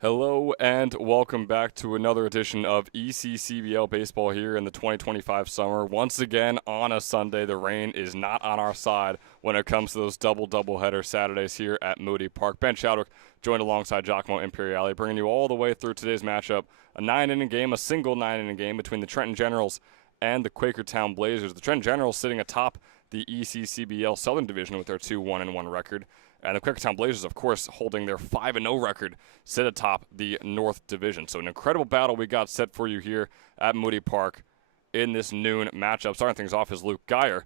Hello and welcome back to another edition of ECCBL Baseball here in the 2025 summer. Once again on a Sunday, the rain is not on our side when it comes to those double-header Saturdays here at Moody Park. Ben Chadwick joined alongside Giacomo Imperiale, bringing you all the way through today's matchup. A 9-inning game, a single 9-inning game between the Trenton Generals and the Quakertown Blazers. The Trenton Generals sitting atop the ECCBL Southern Division with their 2-1-1 record. And the Quakertown Blazers, of course, holding their 5-0 record, sit atop the North Division. So an incredible battle we got set for you here at Moody Park in this noon matchup. Starting things off is Luke Geyer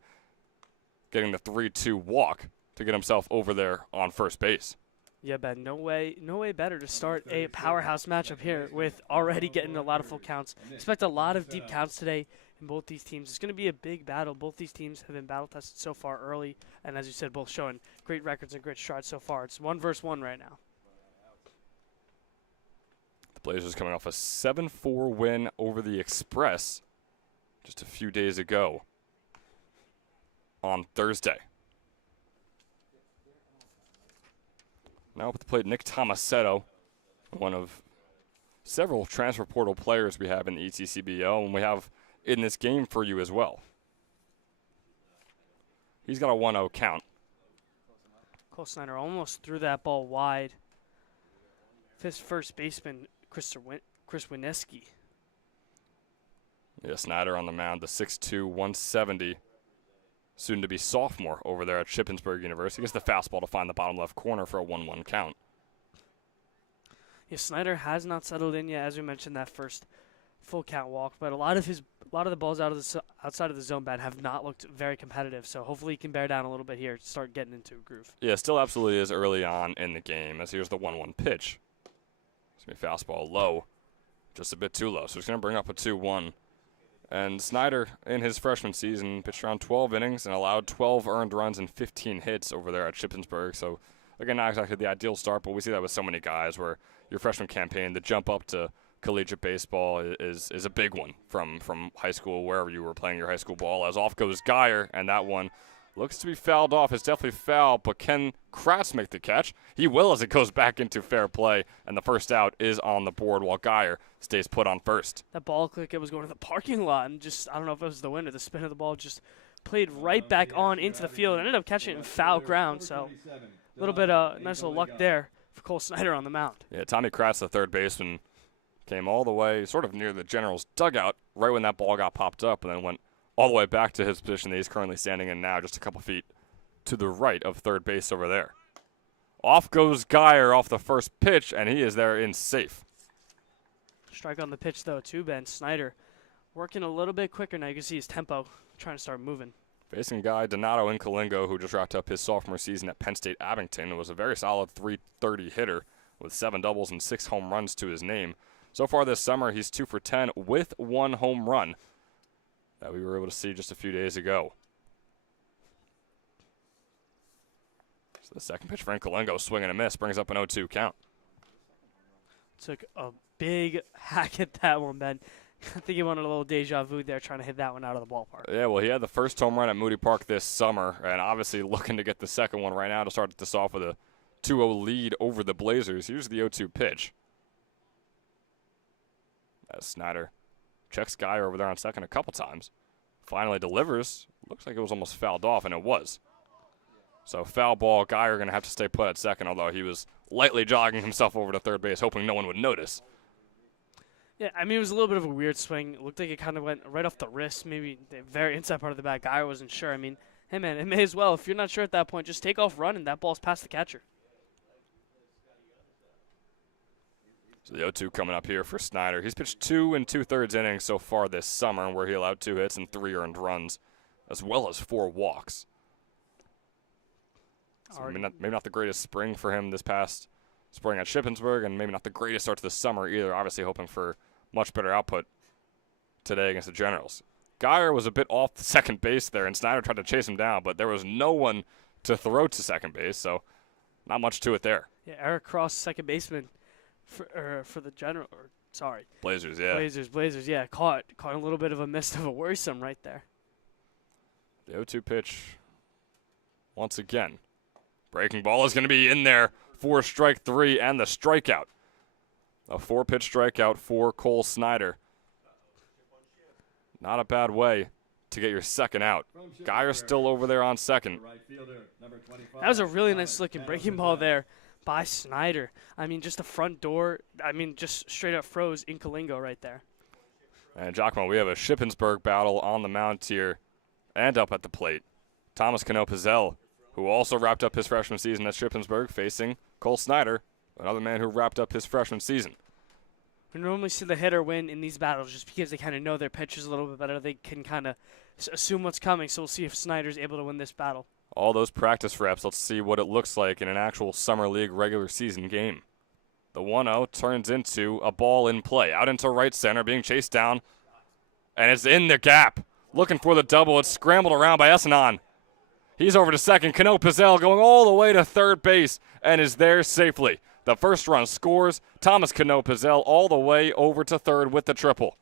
getting the 3-2 walk to get himself over there on first base. Yeah, Ben, no way better to start a powerhouse matchup here with already getting a lot of full counts. Expect a lot of deep counts today in both these teams. It's going to be a big battle. Both these teams have been battle tested so far early, and as you said, both showing great records and great strides so far. It's 1 versus 1 right now. The Blazers coming off a 7-4 win over the Express just a few days ago on Thursday. Now up at the plate, Nick Tomasetto, one of several transfer portal players we have in the ECCBL, and we have in this game for you as well. He's got a 1-0 count. Cole Snyder almost threw that ball wide. His first baseman, Chris Wineski. Yeah, Snyder on the mound, the 6'2", 170. Soon to be sophomore over there at Shippensburg University. Gets the fastball to find the bottom left corner for a 1-1 count. Yeah, Snyder has not settled in yet, as we mentioned, that first full count walk. But a lot of the balls outside of the zone bat have not looked very competitive. So hopefully he can bear down a little bit here to start getting into a groove. Yeah, still absolutely is early on in the game. As here's the 1-1 pitch. It's gonna be fastball low, just a bit too low. So he's gonna bring up a 2-1. And Snyder, in his freshman season, pitched around 12 innings and allowed 12 earned runs and 15 hits over there at Shippensburg. So, again, not exactly the ideal start, but we see that with so many guys where your freshman campaign, the jump up to collegiate baseball is a big one from high school, wherever you were playing your high school ball. As off goes Geyer, and that one looks to be fouled off. It's definitely foul, but can Kratz make the catch? He will as it goes back into fair play, and the first out is on the board while Geyer stays put on first. That ball looked like it was going to the parking lot, and just, I don't know if it was the wind or the spin of the ball, just played right back on into the field and ended up catching it in foul ground. So a little bit of nice little luck there for Cole Snyder on the mound. Yeah, Tommy Kratz, the third baseman, came all the way sort of near the Generals' dugout right when that ball got popped up and then went all the way back to his position that he's currently standing in now, just a couple feet to the right of third base over there. Off goes Geyer off the first pitch, and he is there in safe. Strike on the pitch, though, too, Ben. Snyder working a little bit quicker now. You can see his tempo trying to start moving. Facing guy Donato Incolingo, who just wrapped up his sophomore season at Penn State Abington, and was a very solid .330 hitter with 7 doubles and 6 home runs to his name. So far this summer, he's 2 for 10 with 1 home run that we were able to see just a few days ago. So the second pitch for Incolingo, swing and a miss, brings up an 0-2 count. Took a big hack at that one, Ben. I think he wanted a little deja vu there trying to hit that one out of the ballpark. Yeah, well, he had the first home run at Moody Park this summer, and obviously looking to get the second one right now to start this off with a 2-0 lead over the Blazers. Here's the 0-2 pitch. As Snyder checks Geyer over there on second a couple times. Finally delivers. Looks like it was almost fouled off, and it was. So foul ball, Geyer going to have to stay put at second, although he was lightly jogging himself over to third base, hoping no one would notice. Yeah, I mean, it was a little bit of a weird swing. It looked like it kind of went right off the wrist, maybe the very inside part of the bat. Geyer wasn't sure. I mean, hey, man, it may as well. If you're not sure at that point, just take off running. That ball's past the catcher. So the 0-2 coming up here for Snyder. He's pitched 2 2/3 innings so far this summer, where he allowed 2 hits and 3 earned runs, as well as 4 walks. So maybe not the greatest spring for him this past spring at Shippensburg, and maybe not the greatest start to the summer either. Obviously hoping for much better output today against the Generals. Geyer was a bit off the second base there, and Snyder tried to chase him down, but there was no one to throw to second base, so not much to it there. Yeah, Eric Cross, second baseman for the Blazers, yeah. Blazers, yeah, caught a little bit of a miss of a worrisome right there. The 0-2 pitch, once again. Breaking ball is going to be in there for strike 3 and the strikeout. A 4-pitch strikeout for Cole Snyder. Not a bad way to get your second out. Geyer's still over there on second. That was a really nice looking breaking ball there by Snyder. I mean, just the front door. I mean, just straight up froze Inkalingo right there. And Giacomo, we have a Shippensburg battle on the mound here and up at the plate. Thomas Cano-Pizzell, who also wrapped up his freshman season at Shippensburg, facing Cole Snyder, another man who wrapped up his freshman season. We normally see the hitter win in these battles just because they kind of know their pitchers a little bit better. They can kind of assume what's coming, so we'll see if Snyder's able to win this battle. All those practice reps, let's see what it looks like in an actual Summer League regular season game. The 1-0 turns into a ball in play, out into right center, being chased down, and it's in the gap. Looking for the double. It's scrambled around by Essanon. He's over to second. Cano-Pizzell going all the way to third base and is there safely. The first run scores. Thomas Cano-Pizzell all the way over to third with the triple.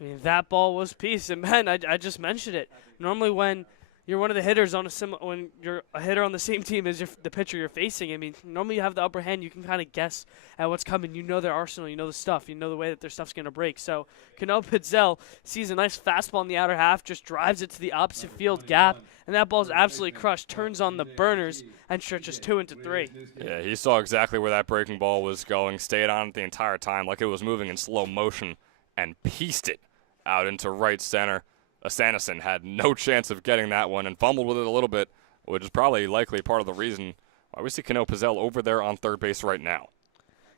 I mean, that ball was peace. And, man, I just mentioned it. Normally when you're one of the hitters on when you're a hitter on the same team as the pitcher you're facing, I mean, normally you have the upper hand. You can kind of guess at what's coming. You know their arsenal. You know the stuff. You know the way that their stuff's going to break. So Cano-Pizzell sees a nice fastball in the outer half, just drives it to the opposite field gap, and that ball's absolutely crushed. Turns on the burners and stretches 2 into 3. Yeah, he saw exactly where that breaking ball was going, stayed on it the entire time like it was moving in slow motion, and pieced it out into right center. Sanderson had no chance of getting that one and fumbled with it a little bit, which is probably likely part of the reason why we see Cano-Pizzell over there on third base right now.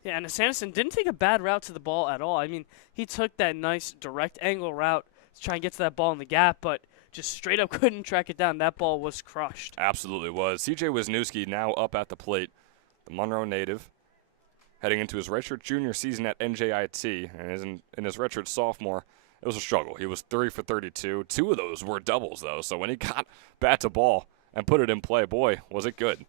Yeah, and Sanderson didn't take a bad route to the ball at all. I mean, he took that nice direct angle route to try and get to that ball in the gap, but just straight up couldn't track it down. That ball was crushed. Absolutely was. C.J. Wisniewski now up at the plate, the Monroe native, heading into his redshirt junior season at NJIT, and is in his redshirt sophomore. It was a struggle. He was 3 for 32. 2 of those were doubles, though, so when he got bat to ball and put it in play, boy, was it good.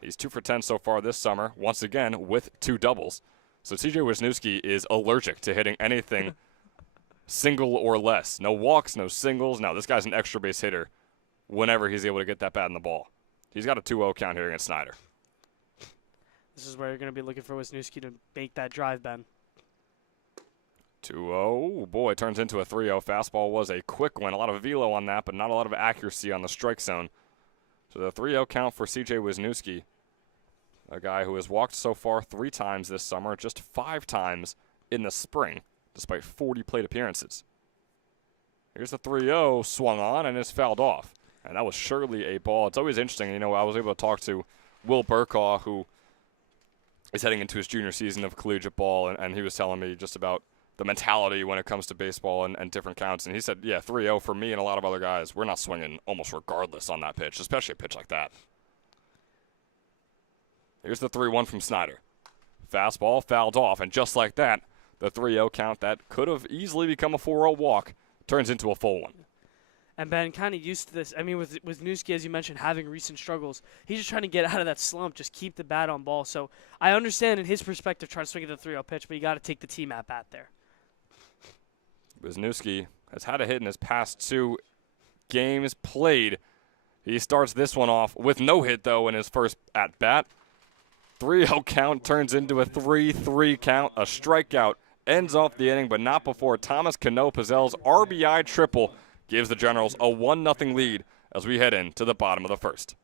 He's 2 for 10 so far this summer, once again with 2 doubles. So C.J. Wisniewski is allergic to hitting anything single or less. No walks, no singles. No, this guy's an extra base hitter whenever he's able to get that bat in the ball. He's got a 2-0 count here against Snyder. This is where you're going to be looking for Wisniewski to make that drive, Ben. 2-0. Boy, it turns into a 3-0. Fastball was a quick one. A lot of velo on that, but not a lot of accuracy on the strike zone. So the 3-0 count for C.J. Wisniewski, a guy who has walked so far 3 times this summer, just 5 times in the spring, despite 40 plate appearances. Here's the 3-0, swung on and is fouled off. And that was surely a ball. It's always interesting. You know, I was able to talk to Will Burkaw, who is heading into his junior season of collegiate ball, and he was telling me just about the mentality when it comes to baseball and different counts. And he said, yeah, 3-0 for me and a lot of other guys. We're not swinging almost regardless on that pitch, especially a pitch like that. Here's the 3-1 from Snyder. Fastball fouled off, and just like that, the 3-0 count that could have easily become a 4-0 walk turns into a full one. And Ben kind of used to this. I mean, with Wisniewski, as you mentioned, having recent struggles, he's just trying to get out of that slump, just keep the bat on ball. So I understand in his perspective trying to swing at the 3-0 pitch, but you got to take the team at bat there. Wisniewski has had a hit in his past 2 games played. He starts this one off with no hit, though, in his first at-bat. 3-0 count turns into a 3-3 count. A strikeout ends off the inning, but not before Thomas Cano-Pizzell's RBI triple gives the Generals a 1-0 lead as we head into the bottom of the first.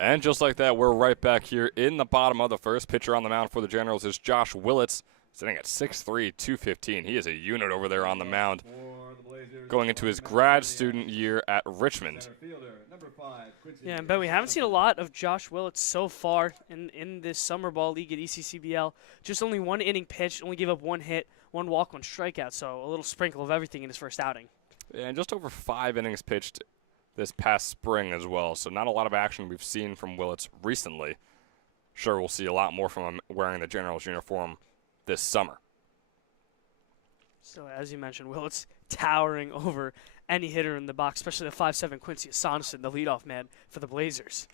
And just like that, we're right back here in the bottom of the first. Pitcher on the mound for the Generals is Josh Willits, sitting at 6'3", 215. He is a unit over there on the mound, going into his grad student year at Richmond. Yeah, and Ben, we haven't seen a lot of Josh Willits so far in this summer ball league at ECCBL. Just only one inning pitched, only gave up one hit, one walk, one strikeout, so a little sprinkle of everything in his first outing. Yeah, and just over 5 innings pitched this past spring as well, so not a lot of action we've seen from Willits recently. Sure, we'll see a lot more from him wearing the Generals uniform this summer. So as you mentioned, Willits towering over any hitter in the box, especially the 5'7" Quincy Sonderson, the leadoff man for the Blazers.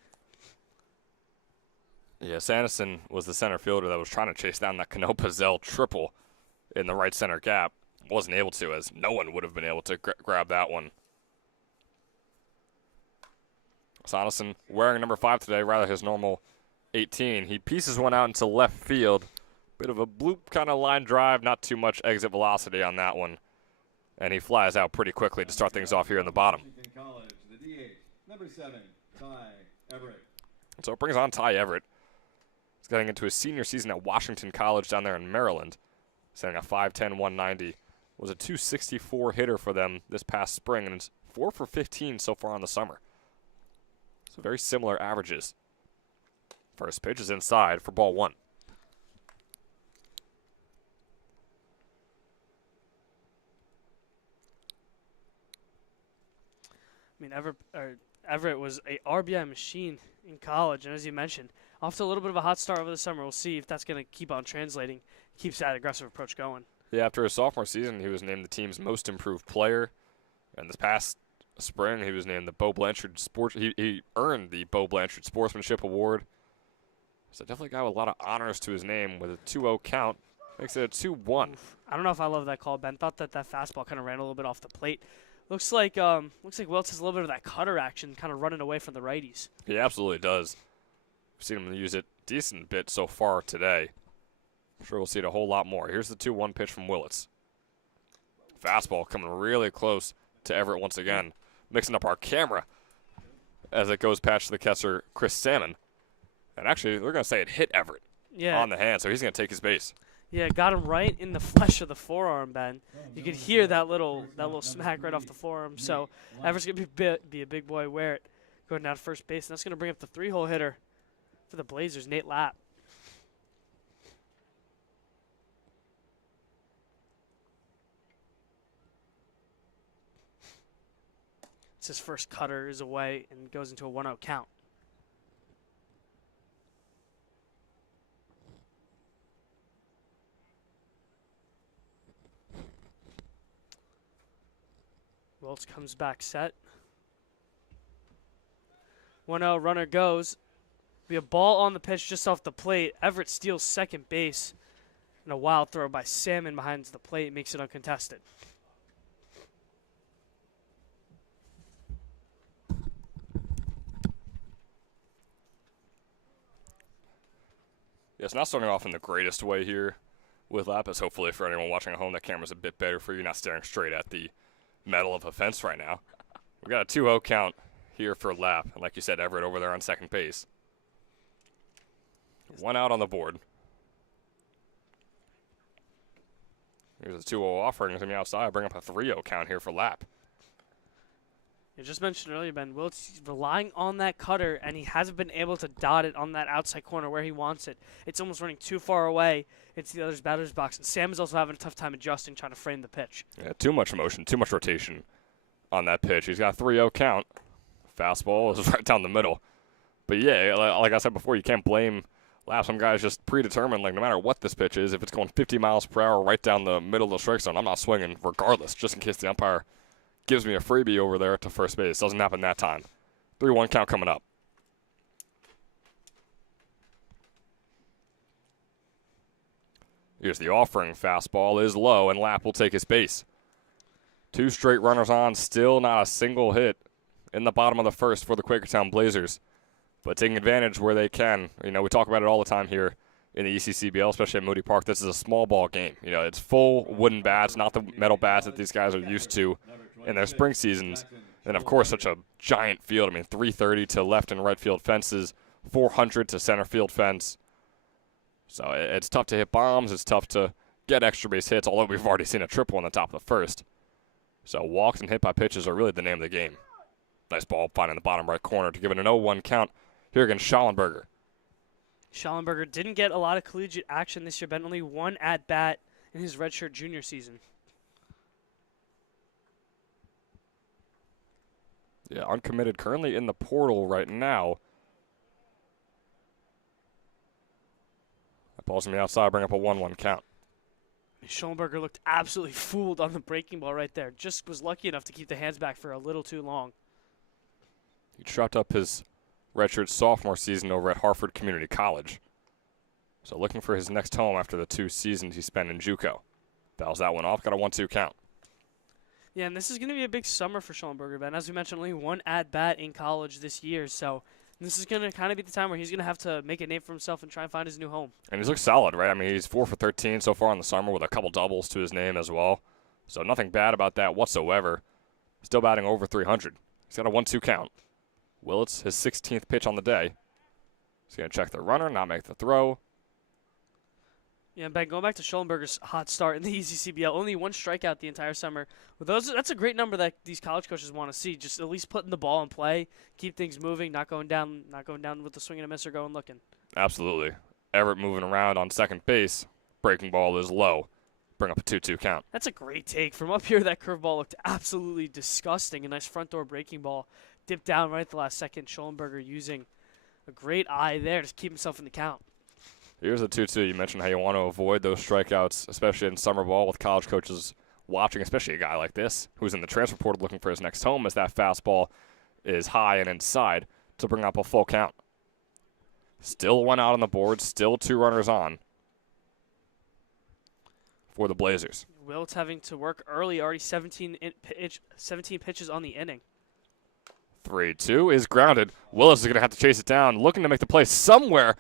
Yeah, Sanderson was the center fielder that was trying to chase down that Cano Pizzell triple in the right center gap. Wasn't able to, as no one would have been able to grab that one. Sonderson wearing number 5 today, rather his normal 18. He pieces one out into left field. Bit of a bloop kind of line drive, not too much exit velocity on that one. And he flies out pretty quickly to start things off here in the bottom. So it brings on Ty Everett. He's getting into his senior season at Washington College down there in Maryland. Setting a 5'10", 190. Was a 264 hitter for them this past spring, and it's 4 for 15 so far in the summer. So very similar averages. First pitch is inside for ball 1. I mean, Everett was a RBI machine in college, and as you mentioned, off to a little bit of a hot start over the summer. We'll see if that's going to keep on translating, keeps that aggressive approach going. Yeah, after his sophomore season, he was named the team's most improved player, and this past spring, he was named the Bo Blanchard He earned the Bo Blanchard Sportsmanship Award. So definitely a guy with a lot of honors to his name with a 2-0 count. Makes it a 2-1. I don't know if I love that call, Ben. Thought that fastball kind of ran a little bit off the plate. Looks like Willits has a little bit of that cutter action, kind of running away from the righties. He absolutely does. We've seen him use it a decent bit so far today. I'm sure we'll see it a whole lot more. Here's the 2-1 pitch from Willits. Fastball coming really close to Everett once again. Mixing up our camera as it goes past the catcher, Chris Salmon. And actually, we're going to say it hit Everett on the hand, so he's going to take his base. Yeah, got him right in the flesh of the forearm, Ben. You could hear that little smack right off the forearm. So Everett's going to be a big boy wear it going down to first base. And that's going to bring up the 3-hole hitter for the Blazers, Nate Lapp. It's his first cutter is away and goes into a 1-0 count. Willits comes back set. 1-0, runner goes. Be a ball on the pitch just off the plate. Everett steals second base. And a wild throw by Salmon behind the plate makes it uncontested. Yes, not starting off in the greatest way here with Lapp, as hopefully for anyone watching at home, that camera's a bit better for you, not staring straight at the metal of a fence right now. We got a 2-0 count here for Lapp, and like you said, Everett over there on second base. 1 out on the board. Here's a 2-0 offering from the outside, bring up a 3-0 count here for Lapp. You just mentioned earlier, Ben, Willits relying on that cutter, and he hasn't been able to dot it on that outside corner where he wants it. It's almost running too far away into the other's batter's box, and Sam is also having a tough time adjusting, trying to frame the pitch. Yeah, too much motion, too much rotation on that pitch. He's got a 3-0 count. Fastball is right down the middle. But yeah, like I said before, you can't blame Lapp. Some guys just predetermined, like no matter what this pitch is, if it's going 50 miles per hour right down the middle of the strike zone, I'm not swinging regardless, just in case the umpire gives me a freebie over there to first base. Doesn't happen that time. 3-1 count coming up. Here's the offering. Fastball is low, and Lapp will take his base. 2 straight runners on, still not a single hit in the bottom of the first for the Quakertown Blazers. But taking advantage where they can. You know, we talk about it all the time here in the ECCBL, especially at Moody Park. This is a small ball game. You know, it's full wooden bats, not the metal bats that these guys are used to in their spring seasons. And, of course, such a giant field. I mean, 330 to left and right field fences, 400 to center field fence. So it's tough to hit bombs. It's tough to get extra base hits, although we've already seen a triple on the top of the first. So walks and hit by pitches are really the name of the game. Nice ball finding the bottom right corner to give it an 0-1 count here against Schallenberger. Schallenberger didn't get a lot of collegiate action this year, but only one at-bat in his redshirt junior season. Yeah, uncommitted, currently in the portal right now. That ball's going to be outside, bring up a 1-1 count. Schallenberger looked absolutely fooled on the breaking ball right there. Just was lucky enough to keep the hands back for a little too long. He chopped up his redshirt sophomore season over at Hartford Community College. So looking for his next home after the 2 seasons he spent in JUCO. Fouls that one off, got a 1-2 count. Yeah, and this is going to be a big summer for Schallenberger, Ben. As we mentioned, only one at-bat in college this year, so this is going to kind of be the time where he's going to have to make a name for himself and try and find his new home. And he's looked solid, right? I mean, he's 4 for 13 so far in the summer with a couple doubles to his name as well. So nothing bad about that whatsoever. Still batting over 300. He's got a 1-2 count. Willits, his 16th pitch on the day. He's going to check the runner, not make the throw. Yeah, Ben, going back to Schallenberger's hot start in the ECCBL, only 1 strikeout the entire summer. With those, that's a great number that these college coaches want to see. Just at least putting the ball in play, keep things moving, not going down with the swing and a miss or going looking. Absolutely. Everett moving around on second base. Breaking ball is low. Bring up a 2-2 count. That's a great take. From up here, that curveball looked absolutely disgusting. A nice front door breaking ball. Dipped down right at the last second. Schallenberger using a great eye there to keep himself in the count. Here's a 2-2. You mentioned how you want to avoid those strikeouts, especially in summer ball with college coaches watching, especially a guy like this who's in the transfer portal looking for his next home as that fastball is high and inside to bring up a full count. Still 1 out on the board, still 2 runners on for the Blazers. Willits having to work early, already 17 pitches on the inning. 3-2 is grounded. Willis is going to have to chase it down, looking to make the play somewhere.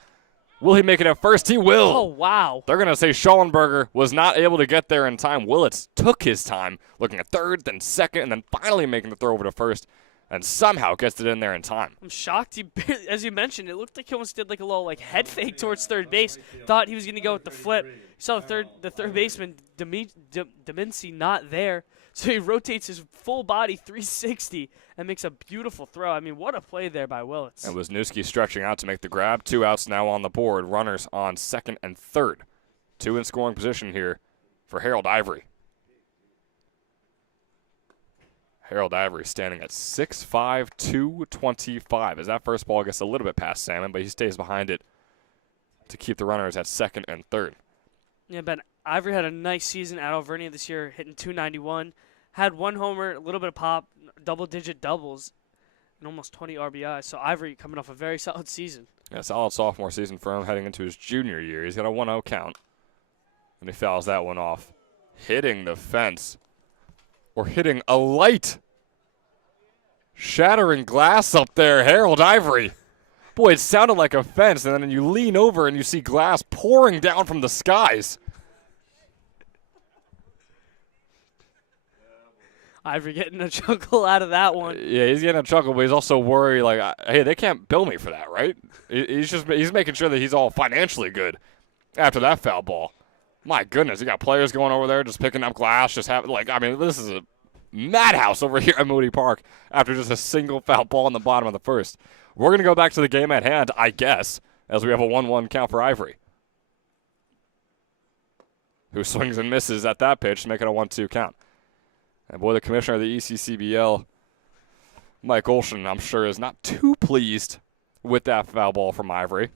Will he make it at first? He will. Oh, wow. They're going to say Schallenberger was not able to get there in time. Willits took his time, looking at third, then second, and then finally making the throw over to first, and somehow gets it in there in time. I'm shocked. He barely, as you mentioned, it looked like he almost did like a little head fake towards third base. Thought he was going to go with the flip. You saw the third baseman, Deminci, not there. So he rotates his full body 360 and makes a beautiful throw. I mean, what a play there by Willits. And Wisniewski stretching out to make the grab. 2 outs now on the board. Runners on second and third. 2 in scoring position here for Harold Ivory. Harold Ivory standing at 6'5", 225. As that first ball gets a little bit past Salmon, but he stays behind it to keep the runners at second and third. Yeah, Ben, Ivory had a nice season at Alvernia this year, hitting .291. Had 1 homer, a little bit of pop, double-digit doubles, and almost 20 RBI. So Ivory coming off a very solid season. Yeah, solid sophomore season for him heading into his junior year. He's got a 1-0 count, and he fouls that one off. Hitting the fence, or hitting a light. Shattering glass up there, Harold Ivory. Boy, it sounded like a fence, and then you lean over and you see glass pouring down from the skies. Ivory getting a chuckle out of that one. Yeah, he's getting a chuckle, but he's also worried, like, hey, they can't bill me for that, right? He's making sure that he's all financially good after that foul ball. My goodness, you got players going over there just picking up glass, just having, this is a madhouse over here at Moody Park after just a single foul ball in the bottom of the first. We're going to go back to the game at hand, I guess, as we have a 1-1 count for Ivory, who swings and misses at that pitch, making a 1-2 count. And boy, the commissioner of the ECCBL, Mike Olsson, I'm sure is not too pleased with that foul ball from Ivory.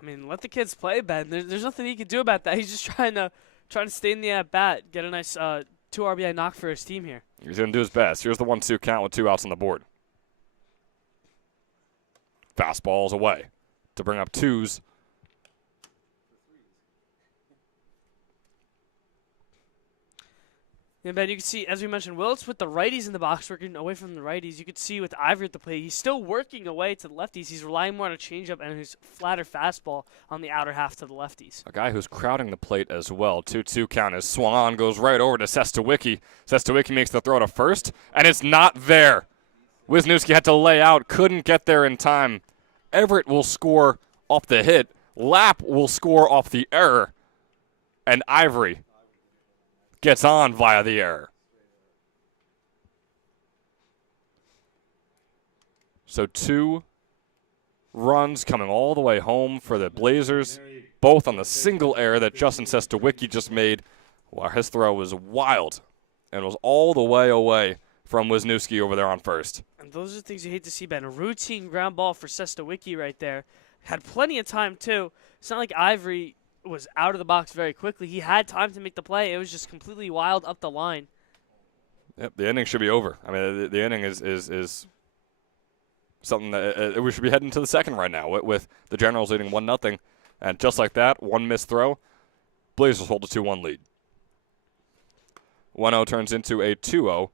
I mean, let the kids play, Ben. There's nothing he can do about that. He's just trying to stay in the at-bat, get a nice 2 RBI knock for his team here. He's going to do his best. Here's the 1-2 count with 2 outs on the board. Fastball's away to bring up 2s. Yeah, Ben, you can see, as we mentioned, Willits with the righties in the box, working away from the righties. You could see with Ivory at the plate, he's still working away to the lefties. He's relying more on a changeup and his flatter fastball on the outer half to the lefties. A guy who's crowding the plate as well. 2-2 count as swung on, goes right over to Sestowicki. Sestowicki makes the throw to first, and it's not there. Wisniewski had to lay out, couldn't get there in time. Everett will score off the hit. Lapp will score off the error. And Ivory gets on via the error. So 2 runs coming all the way home for the Blazers, both on the single error that Justin Sestawicki just made, while his throw was wild and was all the way away from Wisniewski over there on first. And those are the things you hate to see, Ben. A routine ground ball for Sestawicki right there. Had plenty of time, too. It's not like Ivory was out of the box very quickly. He had time to make the play. It was just completely wild up the line. Yep, the inning should be over. I mean, the inning is something that we should be heading to the second right now with the Generals leading 1-0. And just like that, one missed throw, Blazers hold a 2-1 lead. 1-0 turns into a 2-0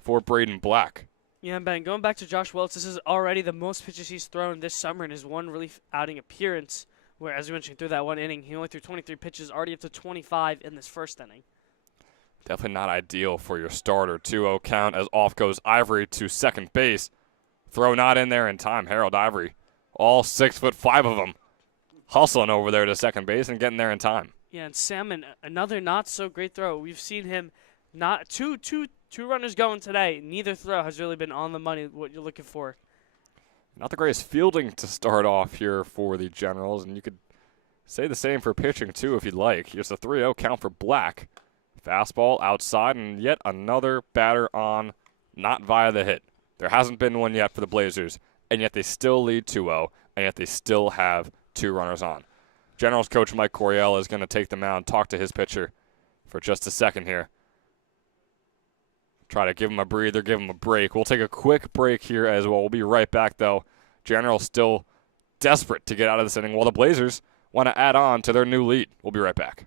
for Braden Black. Yeah, Ben, going back to Josh Wiltz, this is already the most pitches he's thrown this summer in his one relief outing appearance, where, as you mentioned, through that one inning, he only threw 23 pitches, already up to 25 in this first inning. Definitely not ideal for your starter. 2-0 count as off goes Ivory to second base. Throw not in there in time. Harold Ivory, all 6'5" of them, hustling over there to second base and getting there in time. Yeah, and Salmon, another not so great throw. We've seen him not two runners going today. Neither throw has really been on the money, what you're looking for. Not the greatest fielding to start off here for the Generals, and you could say the same for pitching too if you'd like. Here's a 3-0 count for Black. Fastball outside, and yet another batter on, not via the hit. There hasn't been one yet for the Blazers, and yet they still lead 2-0, and yet they still have 2 runners on. Generals coach Mike Coryell is going to take the mound, talk to his pitcher for just a second here. Try to give him a breather, give him a break. We'll take a quick break here as well. We'll be right back, though. Generals still desperate to get out of this inning, while the Blazers want to add on to their new lead. We'll be right back.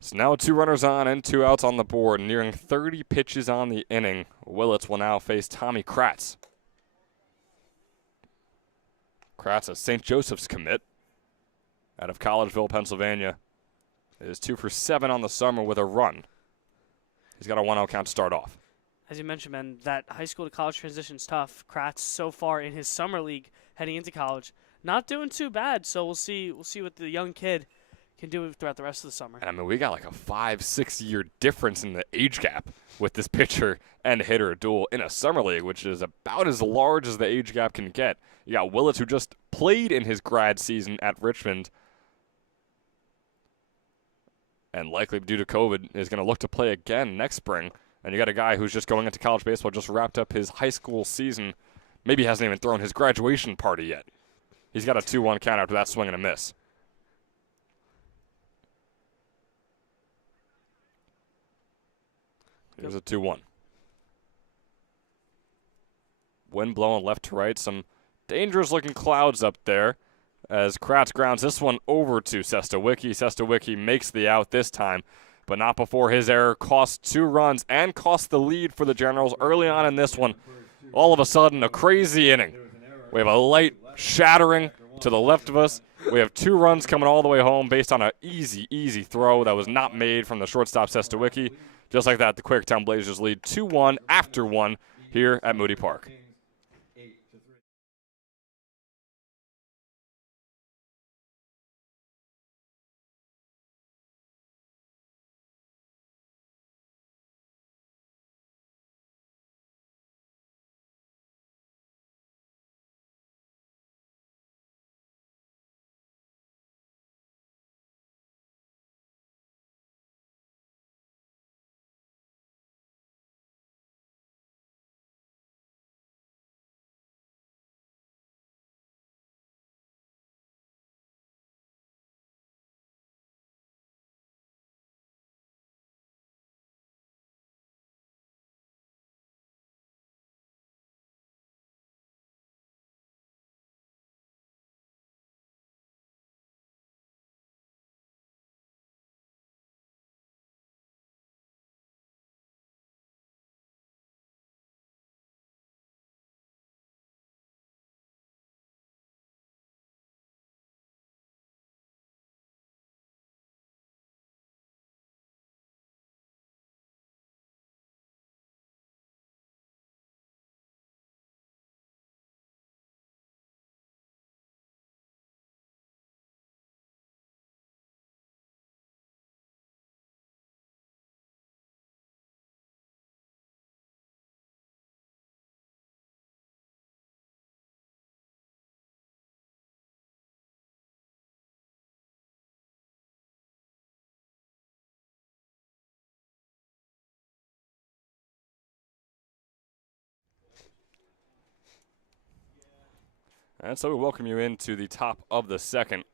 So now 2 runners on and 2 outs on the board, nearing 30 pitches on the inning. Willits will now face Tommy Kratz. Kratz, a St. Joseph's commit out of Collegeville, Pennsylvania, is 2 for 7 on the summer with a run. He's got a 1-0 count to start off. As you mentioned, Ben, that high school to college transition is tough. Kratz so far in his summer league heading into college, not doing too bad. So we'll see what the young kid can do throughout the rest of the summer. And I mean, we got like a 5-6 year difference in the age gap with this pitcher and hitter duel in a summer league, which is about as large as the age gap can get. You got Willits, who just played in his grad season at Richmond, and likely due to COVID is going to look to play again next spring. And you got a guy who's just going into college baseball, just wrapped up his high school season, maybe hasn't even thrown his graduation party yet. He's got a 2-1 count after that swing and a miss. Here's a 2-1. Wind blowing left to right. Some dangerous looking clouds up there as Kratz grounds this one over to Sestawicki. Sestawicki makes the out this time, but not before his error cost 2 runs and cost the lead for the Generals early on in this one. All of a sudden, a crazy inning. We have a light shattering to the left of us. We have 2 runs coming all the way home based on an easy throw that was not made from the shortstop Sestawicki. Just like that, the Quakertown Blazers lead 2-1 after 1 here at Moody Park. And so we welcome you into the top of the second.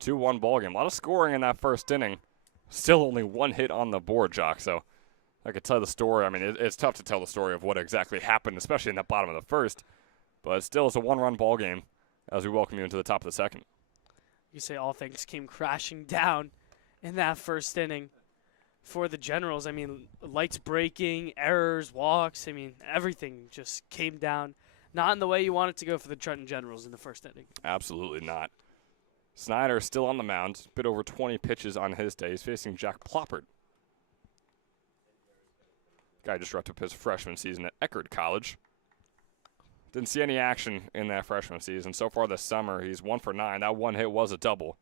2-1 ball game. A lot of scoring in that first inning. Still only one hit on the board, Jock. So I could tell the story. I mean, it's tough to tell the story of what exactly happened, especially in that bottom of the first. But still, it's a one-run ball game as we welcome you into the top of the second. You say all things came crashing down in that first inning for the Generals. I mean, lights breaking, errors, walks. I mean, everything just came down. Not in the way you want it to go for the Trenton Generals in the first inning. Absolutely not. Snyder still on the mound. A bit over 20 pitches on his day. He's facing Jack Ploppert. Guy just wrapped up his freshman season at Eckerd College. Didn't see any action in that freshman season. So far this summer, he's 1 for 9. That one hit was a double.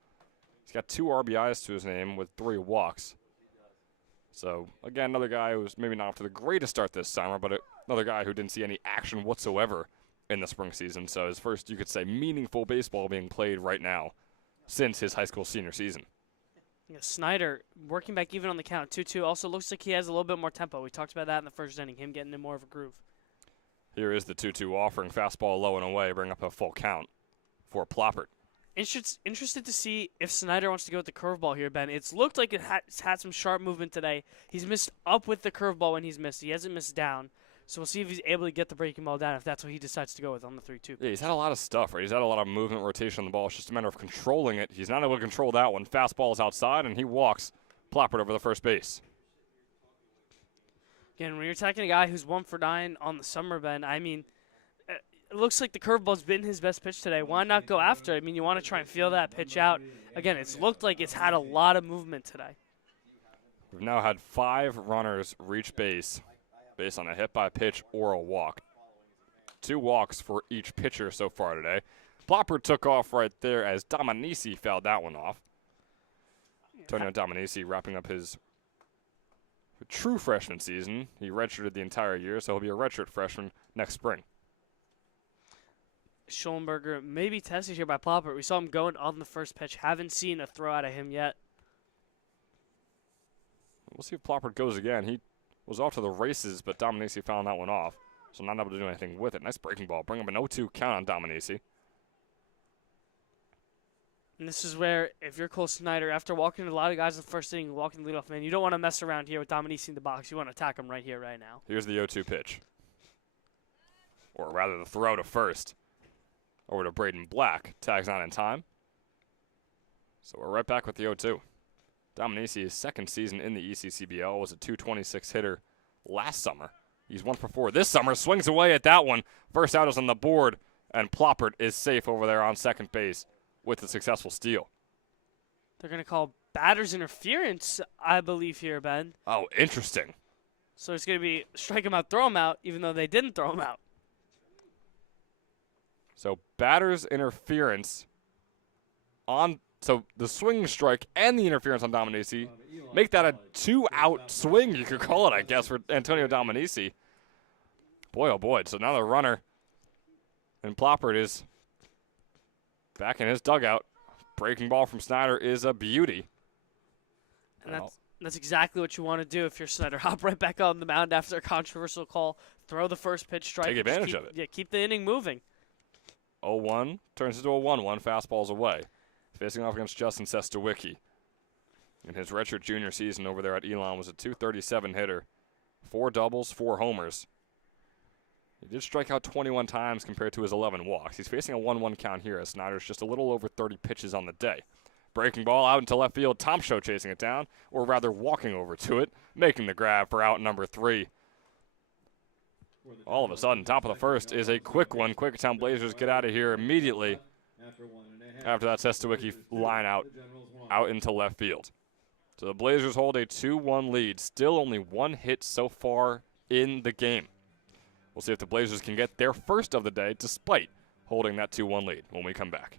He's got 2 RBIs to his name with 3 walks. So, again, another guy who's maybe not off to the greatest start this summer, but another guy who didn't see any action whatsoever in the spring season. So his first, you could say, meaningful baseball being played right now since his high school senior season. Yeah, Snyder working back even on the count. 2-2 also looks like he has a little bit more tempo. We talked about that in the first inning, him getting in more of a groove. Here is the 2-2 offering. Fastball low and away, bring up a full count for Ploppert. Interested to see if Snyder wants to go with the curveball here, Ben. It's looked like it's had some sharp movement today. He's missed up with the curveball when he's missed. He hasn't missed down. So we'll see if he's able to get the breaking ball down if that's what he decides to go with on the 3-2. Yeah, he's had a lot of stuff, right? He's had a lot of movement, rotation on the ball. It's just a matter of controlling it. He's not able to control that one. Fastball is outside, and he walks Ploppert over the first base. Again, when you're attacking a guy who's 1 for 9 on the summer, Ben, I mean, it looks like the curveball's been his best pitch today. Why not go after it? I mean, you want to try and feel that pitch out. Again, it's looked like it's had a lot of movement today. We've now had 5 runners reach base based on a hit by pitch or a walk. 2 walks for each pitcher so far today. Ploppert took off right there as Dominici fouled that one off. Antonio Dominici wrapping up his true freshman season. He redshirted the entire year, so he'll be a redshirt freshman next spring. Schollenberger may be tested here by Ploppert. We saw him going on the first pitch. Haven't seen a throw out of him yet. We'll see if Ploppert goes again. He was off to the races, but Dominici found that one off, so not able to do anything with it. Nice breaking ball. Bring up an 0-2 count on Dominici. And this is where, if you're Cole Snyder, after walking a lot of guys in the first inning, walking the leadoff man, you don't want to mess around here with Dominici in the box. You want to attack him right here, right now. Here's the 0-2 pitch. Or rather, the throw to first. Over to Braden Black. Tags on in time. So we're right back with the 0-2. Dominici, his second season in the ECCBL, was a .226 hitter last summer. He's 1 for 4 this summer. Swings away at that one. First out is on the board, and Ploppert is safe over there on second base with a successful steal. They're going to call batter's interference, I believe, here, Ben. Oh, interesting. So it's going to be strike him out, throw him out, even though they didn't throw him out. So batter's interference on, so the swing strike and the interference on Dominici make that a 2-out swing, you could call it, I guess, for Antonio Dominici. Boy, oh boy. So now the runner and Ploppert is back in his dugout. Breaking ball from Snyder is a beauty. And that's exactly what you want to do if you're Snyder. Hop right back on the mound after a controversial call. Throw the first pitch strike. Take advantage of it. Yeah, keep the inning moving. 0-1 turns into a 1-1. Fastballs away. Facing off against Justin Sestawicki. In his redshirt junior season over there at Elon was a .237 hitter. 4 doubles, 4 homers. He did strike out 21 times compared to his 11 walks. He's facing a 1-1 count here as Snyder's just a little over 30 pitches on the day. Breaking ball out into left field. Tom Show chasing it down, or rather walking over to it, making the grab for out number 3. All of a sudden, top of the first is a quick one. Quakertown Blazers get out of here immediately after that Sestawicki line out into left field. So the Blazers hold a 2-1 lead. Still only 1 hit so far in the game. We'll see if the Blazers can get their first of the day despite holding that 2-1 lead when we come back.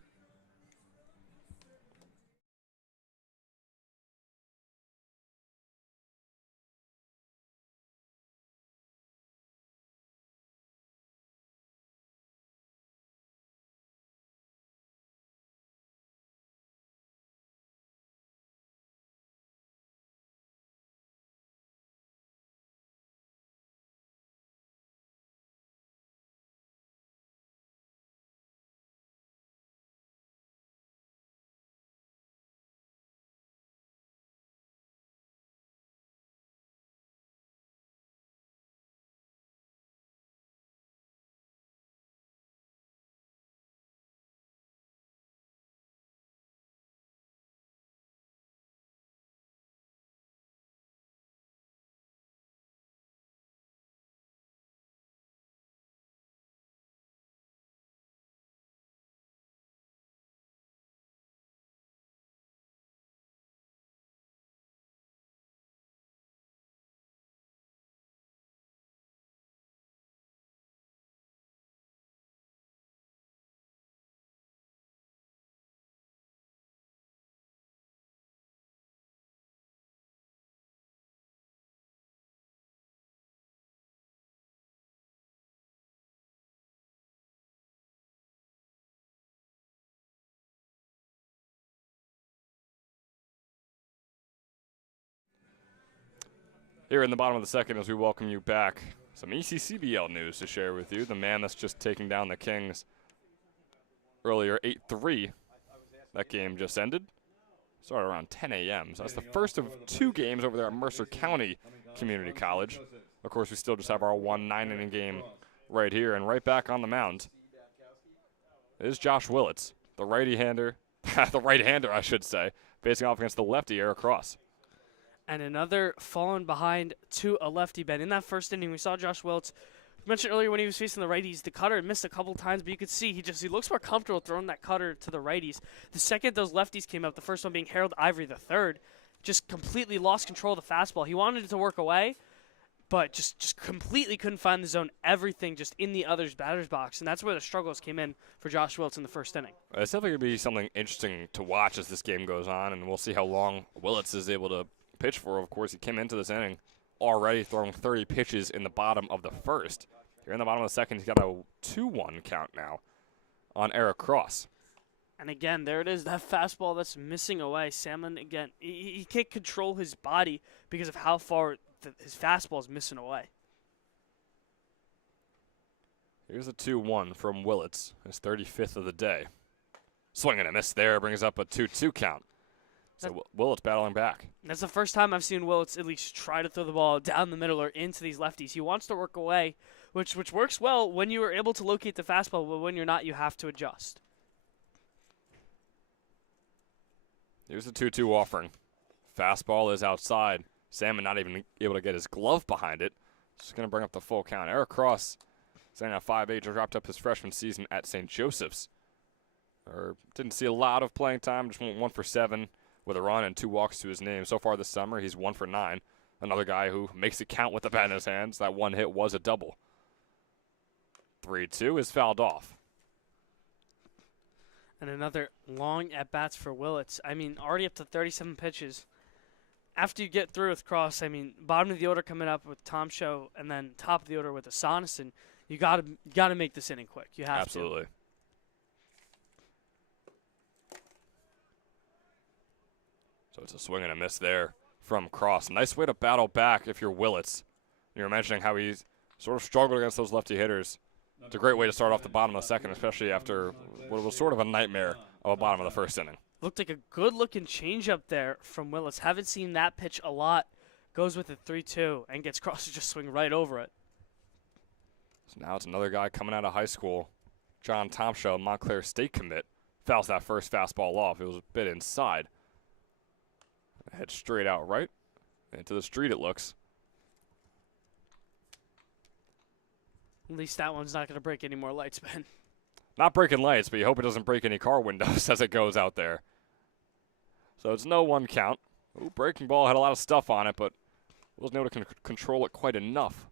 Here in the bottom of the second as we welcome you back. Some ECCBL news to share with you. The man that's just taking down the Kings earlier, 8-3. That game just ended. Started around 10 a.m. So that's the first of 2 games over there at Mercer County Community College. Of course, we still just have our 1 9-inning game right here. And right back on the mound is Josh Willits, the righty-hander, the right-hander, I should say, facing off against the lefty, Eric Cross. And another fallen behind to a lefty, Ben. In that first inning, we saw Josh Wiltz. You mentioned earlier when he was facing the righties, the cutter missed a couple times, but you could see he looks more comfortable throwing that cutter to the righties. The second those lefties came up, the first one being Harold Ivory, the third, just completely lost control of the fastball. He wanted it to work away, but just completely couldn't find the zone. Everything just in the other's batter's box, and that's where the struggles came in for Josh Wiltz in the first inning. It's definitely going to be something interesting to watch as this game goes on, and we'll see how long Willits is able to pitch for. Of course, he came into this inning already throwing 30 pitches in the bottom of the first. Here in the bottom of the second, he's got a 2-1 count now on Eric Cross. And again, there it is, that fastball that's missing away. Salmon, again, he can't control his body because of how far his fastball is missing away. Here's a 2-1 from Willits, his 35th of the day. Swing and a miss there, brings up a 2-2 count. So Willits battling back. That's the first time I've seen Willits at least try to throw the ball down the middle or into these lefties. He wants to work away, which works well when you are able to locate the fastball, but when you're not, you have to adjust. Here's the 2-2 offering. Fastball is outside. Salmon not even able to get his glove behind it. Just going to bring up the full count. Eric Cross, standing at 5'8", dropped up his freshman season at St. Joseph's. Didn't see a lot of playing time, just went 1 for 7 with a run and 2 walks to his name. So far this summer, he's 1 for 9. Another guy who makes it count with the bat in his hands. That one hit was a double. 3-2 is fouled off. And another long at-bats for Willits. I mean, already up to 37 pitches. After you get through with Cross, I mean, bottom of the order coming up with Tom Show, and then top of the order with Asanason, you gotta make this inning quick. You have Absolutely. to. So it's a swing and a miss there from Cross. Nice way to battle back if you're Willits. You were mentioning how he's sort of struggled against those lefty hitters. It's a great way to start off the bottom of the second, especially after what was sort of a nightmare of a bottom of the first inning. Looked like a good-looking changeup there from Willits. Haven't seen that pitch a lot. Goes with it 3-2 and gets Cross to just swing right over it. So now it's another guy coming out of high school. John Tomshow, Montclair State commit, fouls that first fastball off. It was a bit inside. Head straight out right. Into the street it looks. At least that one's not going to break any more lights, Ben. Not breaking lights, but you hope it doesn't break any car windows as it goes out there. So it's no 1 count. Ooh, breaking ball had a lot of stuff on it, but wasn't able to control it quite enough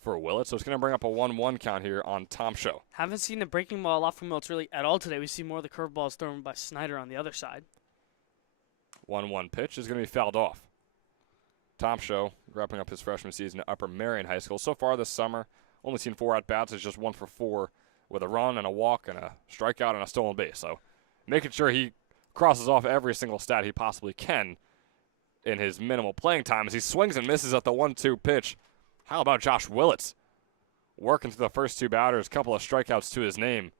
for Willits. So it's going to bring up a 1-1 count here on Tom Show. Haven't seen the breaking ball a lot from Willits really at all today. We see more of the curveballs thrown by Snyder on the other side. 1-1 pitch is going to be fouled off. Tom Show wrapping up his freshman season at Upper Marion High School. So far this summer, only seen 4 at-bats. It's just 1 for 4 with a run and a walk and a strikeout and a stolen base. So making sure he crosses off every single stat he possibly can in his minimal playing time as he swings and misses at the 1-2 pitch. How about Josh Willits? Working through the first 2 batters, couple of strikeouts to his name.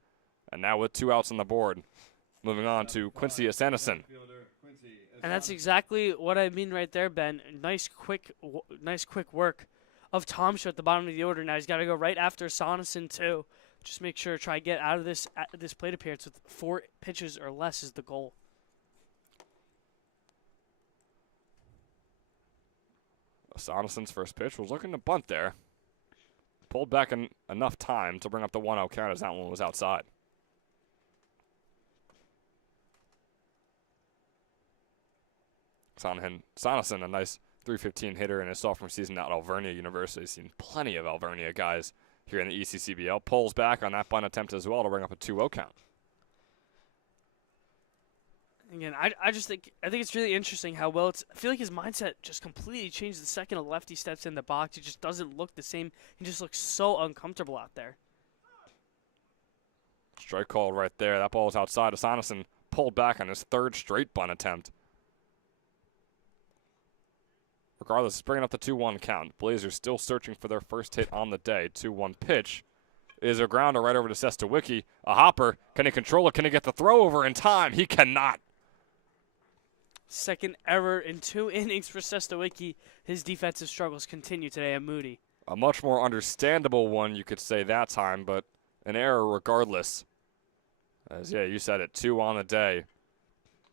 And now with 2 outs on the board, moving on to Quincy Asanason. And that's exactly what I mean right there, Ben. Nice quick work of Tom Show at the bottom of the order. Now he's got to go right after Sonneson too. Just make sure to try to get out of this plate appearance with 4 pitches or less is the goal. Sonneson's first pitch was looking to bunt there. Pulled back enough time to bring up the 1-0 count as that one was outside. Sonneson, a nice .315 hitter in his sophomore season at Alvernia University. Seen plenty of Alvernia guys here in the ECCBL. Pulls back on that bunt attempt as well to bring up a 2-0 count. Again, I think it's really interesting how well I feel like his mindset just completely changed the second a lefty steps in the box. He just doesn't look the same. He just looks so uncomfortable out there. Strike called right there. That ball was outside. Sonneson pulled back on his 3rd straight bunt attempt. Regardless, it's bringing up the 2-1 count. Blazers still searching for their first hit on the day. 2-1 pitch is a grounder right over to Sestawicki. A hopper. Can he control it? Can he get the throw over in time? He cannot. Second error in 2 innings for Sestawicki. His defensive struggles continue today at Moody. A much more understandable one, you could say, that time, but an error regardless. As, yeah, you said it, 2 on the day.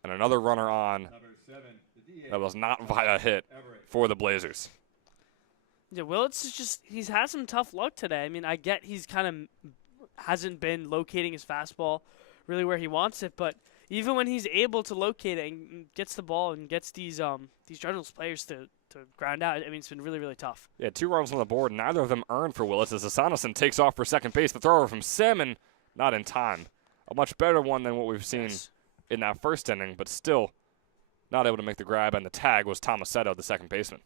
And another runner on. That was not via hit for the Blazers. Yeah, Willits is just, he's had some tough luck today. I mean, I get he's kind of hasn't been locating his fastball really where he wants it, but even when he's able to locate it and gets the ball and gets these Generals players to ground out, I mean, it's been really, really tough. Yeah, 2 runs on the board. Neither of them earned for Willits as Asanason takes off for second base. The thrower from Salmon, not in time. A much better one than what we've seen in that first inning, but still not able to make the grab, and the tag was Tomasetto, the second baseman.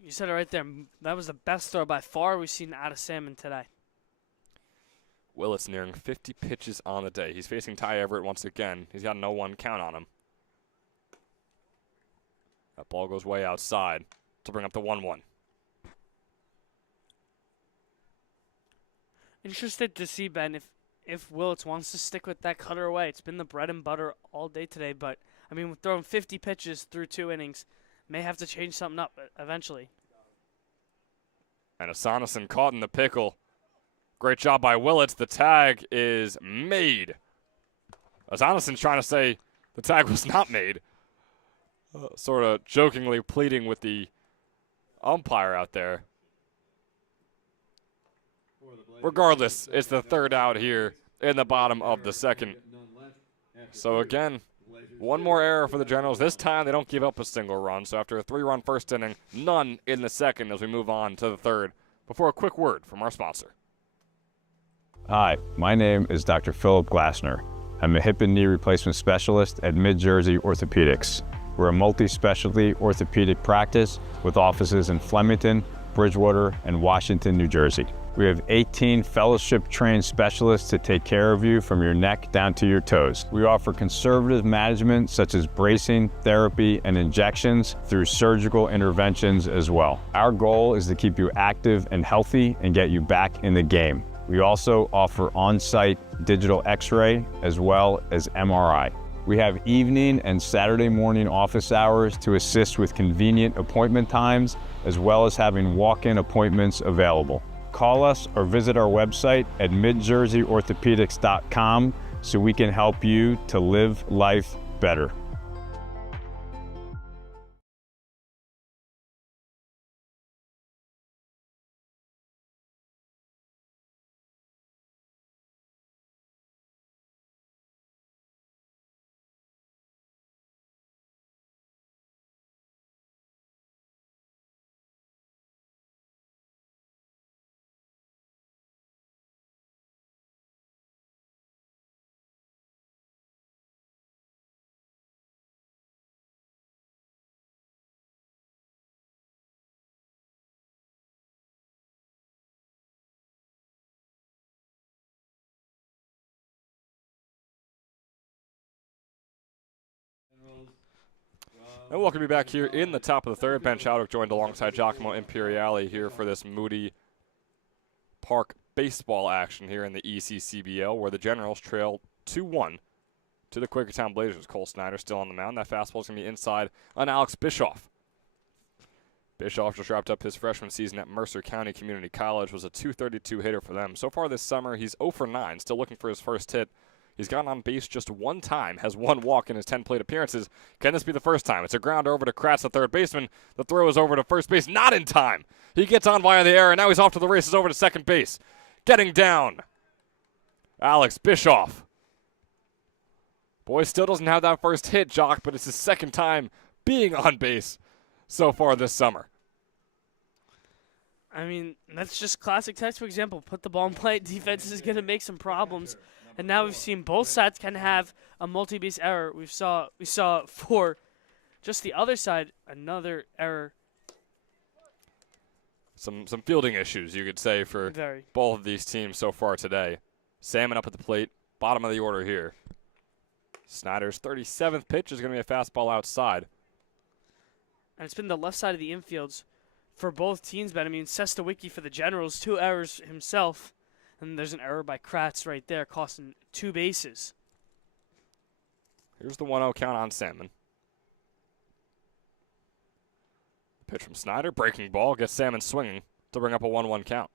You said it right there. That was the best throw by far we've seen out of Salmon today. Willits nearing 50 pitches on the day. He's facing Ty Everett once again. He's got a 0-1 count on him. That ball goes way outside to bring up the 1-1. Interested to see, Ben, if Willits wants to stick with that cutter away. It's been the bread and butter all day today, but, I mean, with throwing 50 pitches through 2 innings, may have to change something up eventually. And Asanason caught in the pickle. Great job by Willits. The tag is made. Asanason's trying to say the tag was not made. Sort of jokingly pleading with the umpire out there. Regardless, it's the third out here in the bottom of the second. So again, one more error for the Generals. This time they don't give up a single run. So after a 3-run first inning, none in the second as we move on to the third. Before a quick word from our sponsor. Hi, my name is Dr. Philip Glassner. I'm a hip and knee replacement specialist at Mid-Jersey Orthopedics. We're a multi-specialty orthopedic practice with offices in Flemington, Bridgewater, and Washington, New Jersey. We have 18 fellowship-trained specialists to take care of you from your neck down to your toes. We offer conservative management such as bracing, therapy, and injections through surgical interventions as well. Our goal is to keep you active and healthy and get you back in the game. We also offer on-site digital x-ray as well as MRI. We have evening and Saturday morning office hours to assist with convenient appointment times, as well as having walk-in appointments available. Call us or visit our website at midjerseyorthopedics.com so we can help you to live life better. And welcome you back here in the top of the third. Ben Chowdhuck joined alongside Giacomo Imperiale here for this Moody Park baseball action here in the ECCBL, where the Generals trail 2-1 to the Quakertown Blazers. Cole Snyder still on the mound. That fastball's going to be inside on Alex Bischoff. Bischoff just wrapped up his freshman season at Mercer County Community College, was a .232 hitter for them. So far this summer, he's 0 for 9, still looking for his first hit. He's gotten on base just 1 time, has 1 walk in his 10 plate appearances. Can this be the first time? It's a grounder over to Kratz, the third baseman. The throw is over to first base, not in time. He gets on via the air, and now he's off to the races over to second base. Getting down, Alex Bischoff. Boy, still doesn't have that first hit, Jock, but it's his second time being on base so far this summer. I mean, that's just classic textbook example. Put the ball in play, defense is going to make some problems. And now we've seen both sides can have a multi-base error. We saw for just the other side, another error. Some fielding issues, you could say, for both of these teams so far today. Salmon up at the plate, bottom of the order here. Snyder's 37th pitch is going to be a fastball outside. and it's been the left side of the infields for both teams. But I mean, Sestawicki for the Generals, 2 errors himself, and there's an error by Kratz right there, costing 2 bases. Here's the 1-0 count on Salmon. Pitch from Snyder, breaking ball, gets Salmon swinging to bring up a 1-1 count.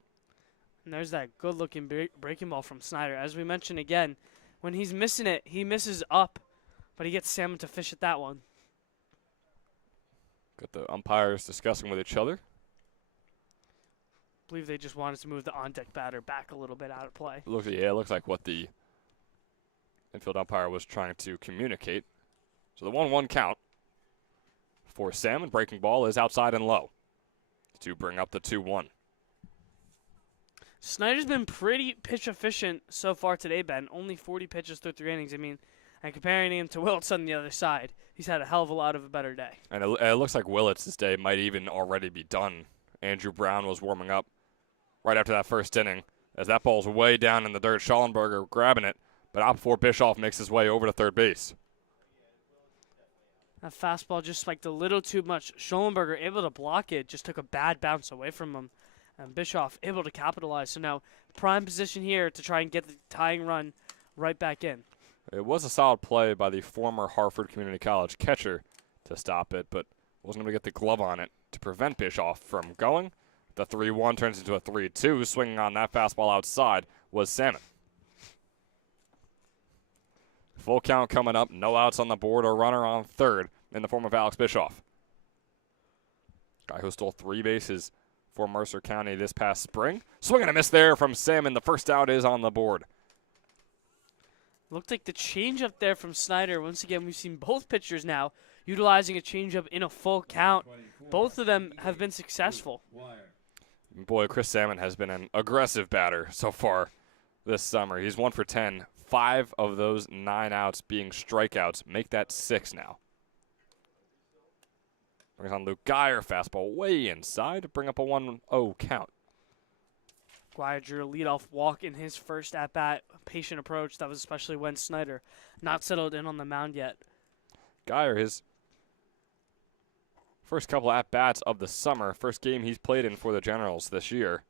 And there's that good-looking breaking ball from Snyder. As we mentioned again, when he's missing it, he misses up, but he gets Salmon to fish at that one. Got the umpires discussing with each other. I believe they just wanted to move the on-deck batter back a little bit out of play. It looks like what the infield umpire was trying to communicate. So the 1-1 count for Salmon. Breaking ball is outside and low to bring up the 2-1. Snyder's been pretty pitch efficient so far today, Ben. Only 40 pitches through 3 innings. I mean, and comparing him to Willits on the other side, he's had a hell of a lot of a better day. And it looks like Willits' day might even already be done. Andrew Brown was warming up right after that first inning. As that ball's way down in the dirt, Schallenberger grabbing it, but out before Bischoff makes his way over to third base. That fastball just spiked a little too much. Schallenberger able to block it, just took a bad bounce away from him. And Bischoff able to capitalize. So now prime position here to try and get the tying run right back in. It was a solid play by the former Hartford Community College catcher to stop it, but wasn't able to get the glove on it to prevent Bischoff from going. The 3-1 turns into a 3-2. Swinging on that fastball outside was Salmon. Full count coming up. No outs on the board. A runner on third in the form of Alex Bischoff. Guy who stole 3 bases for Mercer County this past spring. Swing and a miss there from Salmon. The first out is on the board. Looked like the changeup there from Snyder. Once again, we've seen both pitchers now utilizing a changeup in a full count. Both of them have been successful. Boy, Chris Salmon has been an aggressive batter so far this summer. He's 1 for 10. 5 of those 9 outs being strikeouts. Make that 6 now. Brings on Luke Geyer. Fastball way inside to bring up a 1-0 count. Guire drew a leadoff walk in his first at-bat. Patient approach. That was especially when Snyder not settled in on the mound yet. Geyer, his first couple at-bats of the summer. First game he's played in for the Generals this year.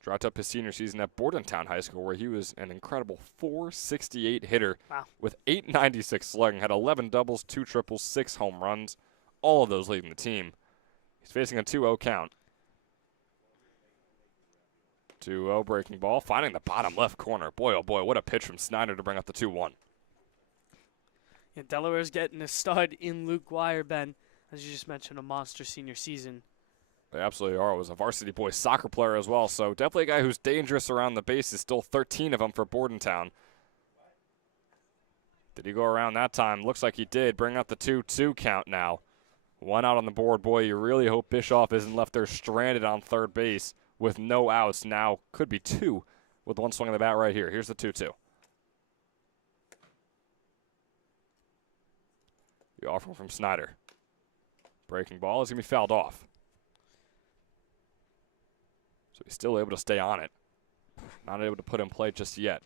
Dropped up his senior season at Bordentown High School, where he was an incredible .468 hitter. Wow. With .896 slugging. Had 11 doubles, 2 triples, 6 home runs. All of those leading the team. He's facing a 2-0 count. 2-0 breaking ball, finding the bottom left corner. Boy, oh boy, what a pitch from Snyder to bring up the 2-1. Yeah, Delaware's getting a stud in Luke Guire, Ben. As you just mentioned, a monster senior season. They absolutely are. Was a varsity boys soccer player as well, so definitely a guy who's dangerous around the bases. Still 13 of them for Bordentown. Did he go around that time? Looks like he did. Bring up the 2-2 count now. 1 out on the board. Boy, you really hope Bischoff isn't left there stranded on third base with no outs. Now could be 2 with 1 swing of the bat right here. Here's the 2-2. The offer from Snyder. Breaking ball is going to be fouled off. So he's still able to stay on it. Not able to put in play just yet.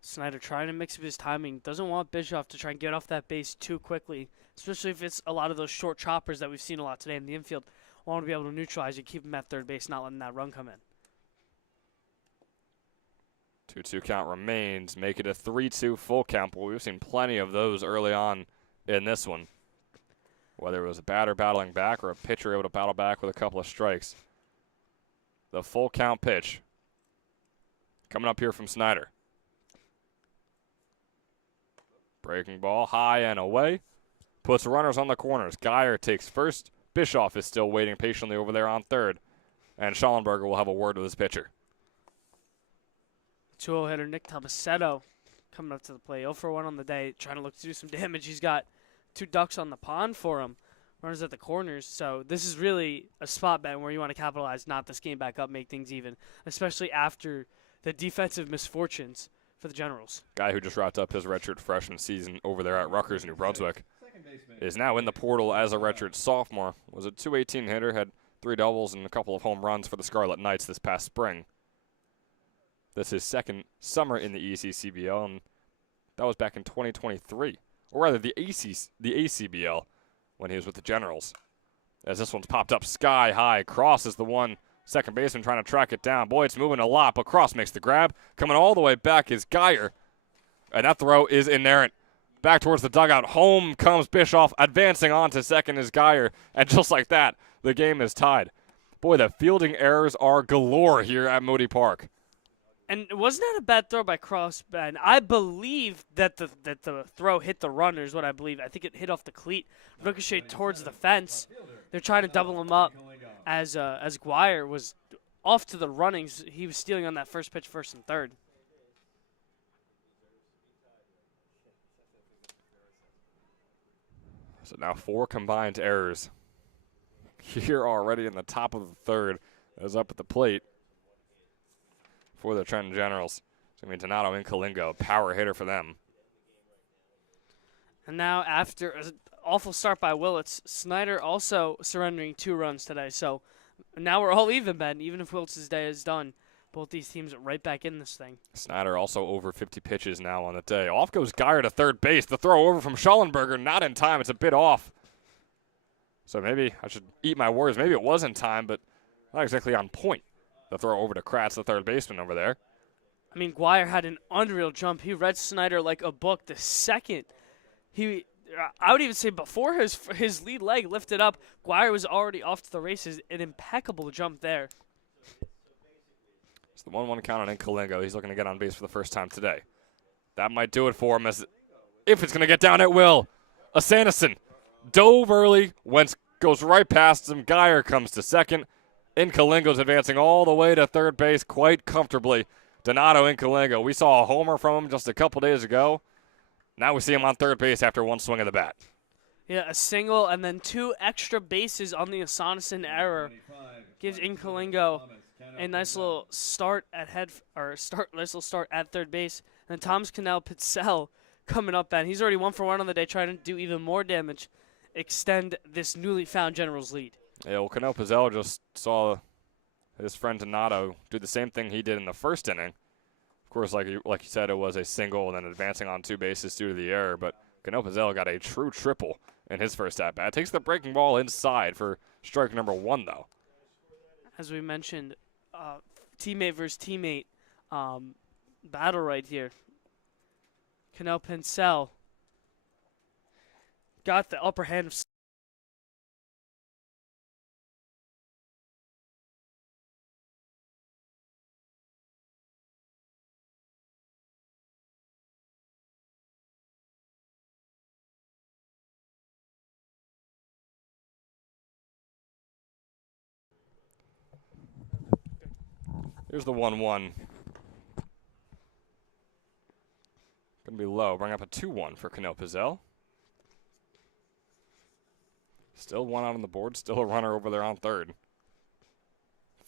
Snyder trying to mix up his timing. Doesn't want Bischoff to try and get off that base too quickly, especially if it's a lot of those short choppers that we've seen a lot today in the infield. Want to be able to neutralize you, keep him at third base, not letting that run come in. 2-2 count remains. Make it a 3-2 full count, but we've seen plenty of those early on in this one. Whether it was a batter battling back or a pitcher able to battle back with a couple of strikes. The full count pitch coming up here from Snyder. Breaking ball high and away. Puts runners on the corners. Geyer takes first. Bischoff is still waiting patiently over there on third. And Schallenberger will have a word with his pitcher. 2-0 hitter Nick Tomasetto coming up to the plate. 0 for 1 on the day, trying to look to do some damage. He's got 2 ducks on the pond for him. Runners at the corners. So this is really a spot bet where you want to capitalize, knot this game back up, make things even, especially after the defensive misfortunes for the Generals. Guy who just wrapped up his redshirt freshman season over there at Rutgers, New Brunswick, is now in the portal as a redshirt sophomore. Was a .218 hitter, had 3 doubles and a couple of home runs for the Scarlet Knights this past spring. This is his second summer in the ECCBL, and that was back in 2023. or rather the ACBL, when he was with the Generals. As this one's popped up sky high. Cross is the one second baseman trying to track it down. Boy, it's moving a lot, but Cross makes the grab. Coming all the way back is Geyer, and that throw is inerrant. Back towards the dugout. Home comes Bischoff. Advancing on to second is Geyer, and just like that, the game is tied. Boy, the fielding errors are galore here at Moody Park. And wasn't that a bad throw by Cross, Ben? I believe that the throw hit the runner is what I believe. I think it hit off the cleat, ricocheted towards the fence. They're trying to double him up as Guire was off to the runnings. He was stealing on that first pitch, first and third. So now 4 combined errors here already in the top of the third. As up at the plate for the Trenton Generals. It's going to be Donato Incalingo, power hitter for them. And now after an awful start by Willits, Snyder also surrendering 2 runs today. So now we're all even, Ben. Even if Willits' day is done, both these teams are right back in this thing. Snyder also over 50 pitches now on the day. Off goes Geyer to third base. The throw over from Schallenberger, not in time. It's a bit off. So maybe I should eat my words. Maybe it was in time, but not exactly on point. The throw over to Kratz, the third baseman over there. I mean, Guire had an unreal jump. He read Snyder like a book. The second I would even say before his lead leg lifted up, Guire was already off to the races. An impeccable jump there. It's the 1-1 count on Incalingo. He's looking to get on base for the first time today. That might do it for him, as if it's going to get down at will. A Sanderson dove early, goes right past him. Geyer comes to second. Incalingo's advancing all the way to third base quite comfortably. Donato Incalingo. We saw a homer from him just a couple days ago. Now we see him on third base after one swing of the bat. Yeah, a single and then 2 extra bases on the Assanison error gives Incalingo a nice little start at third base. And Thomas Cannell Pitzel coming up, and he's already 1 for 1 on the day, trying to do even more damage, extend this newly found Generals lead. Yeah, well, Cannell Pitzel just saw his friend Donato do the same thing he did in the first inning. Of course, like you said, it was a single and then advancing on 2 bases due to the error, but Cannell Pitzel got a true triple in his first at-bat. Takes the breaking ball inside for strike number 1, though. As we mentioned, teammate versus teammate battle right here. Cannell Pitzel got the upper hand of Here's the 1-1. Going to be low. Bring up a 2-1 for Cannell Pitzel. Still 1 out on the board. Still a runner over there on third.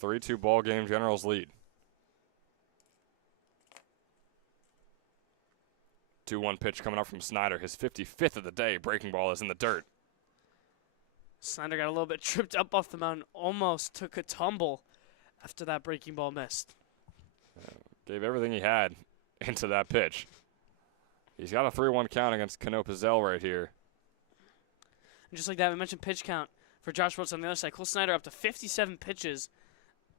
3-2 ball game. Generals lead. 2-1 pitch coming up from Snyder. His 55th of the day. Breaking ball is in the dirt. Snyder got a little bit tripped up off the mound. Almost took a tumble after that breaking ball missed. Gave everything he had into that pitch. He's got a 3-1 count against Cannell Pitzel right here. And just like that, we mentioned pitch count for Josh Wiltz on the other side. Cole Snyder up to 57 pitches,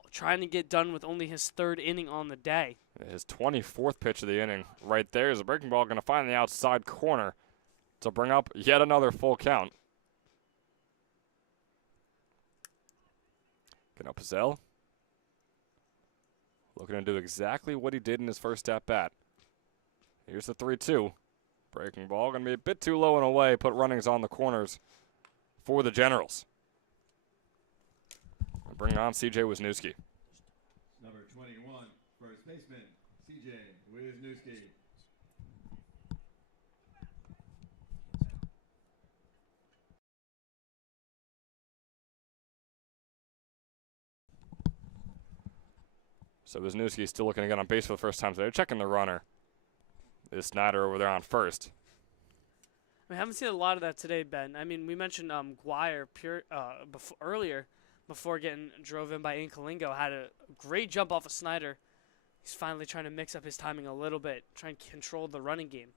trying to get done with only his 3rd inning on the day. His 24th pitch of the inning right there is a breaking ball going to find the outside corner to bring up yet another full count. Cannell Pitzel looking to do exactly what he did in his first at-bat. Here's the 3-2. Breaking ball going to be a bit too low and away. Put runnings on the corners for the Generals. Bring on C.J. Wisniewski. Number 21, first baseman, C.J. Wisniewski. So Wisniewski still looking to get on base for the first time today. Checking the runner. Is Snyder over there on first. We haven't seen a lot of that today, Ben. I mean, we mentioned Guire earlier before getting drove in by Incalingo. Had a great jump off of Snyder. He's finally trying to mix up his timing a little bit, trying to control the running game.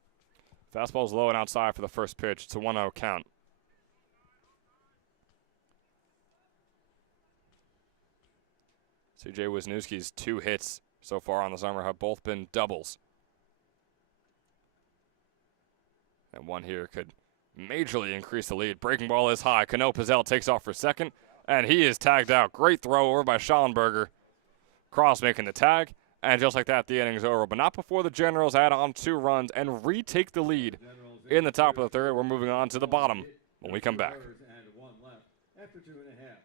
Fastball's low and outside for the first pitch. It's a 1-0 count. CJ Wisniewski's 2 hits so far on the summer have both been doubles. And one here could majorly increase the lead. Breaking ball is high. Cano Pizzell takes off for second, and he is tagged out. Great throw over by Schallenberger. Cross making the tag, and just like that, the inning's over. But not before the Generals add on 2 runs and retake the lead in the top of the third. We're moving on to the bottom when we come back. And 1 left after 2 1/2.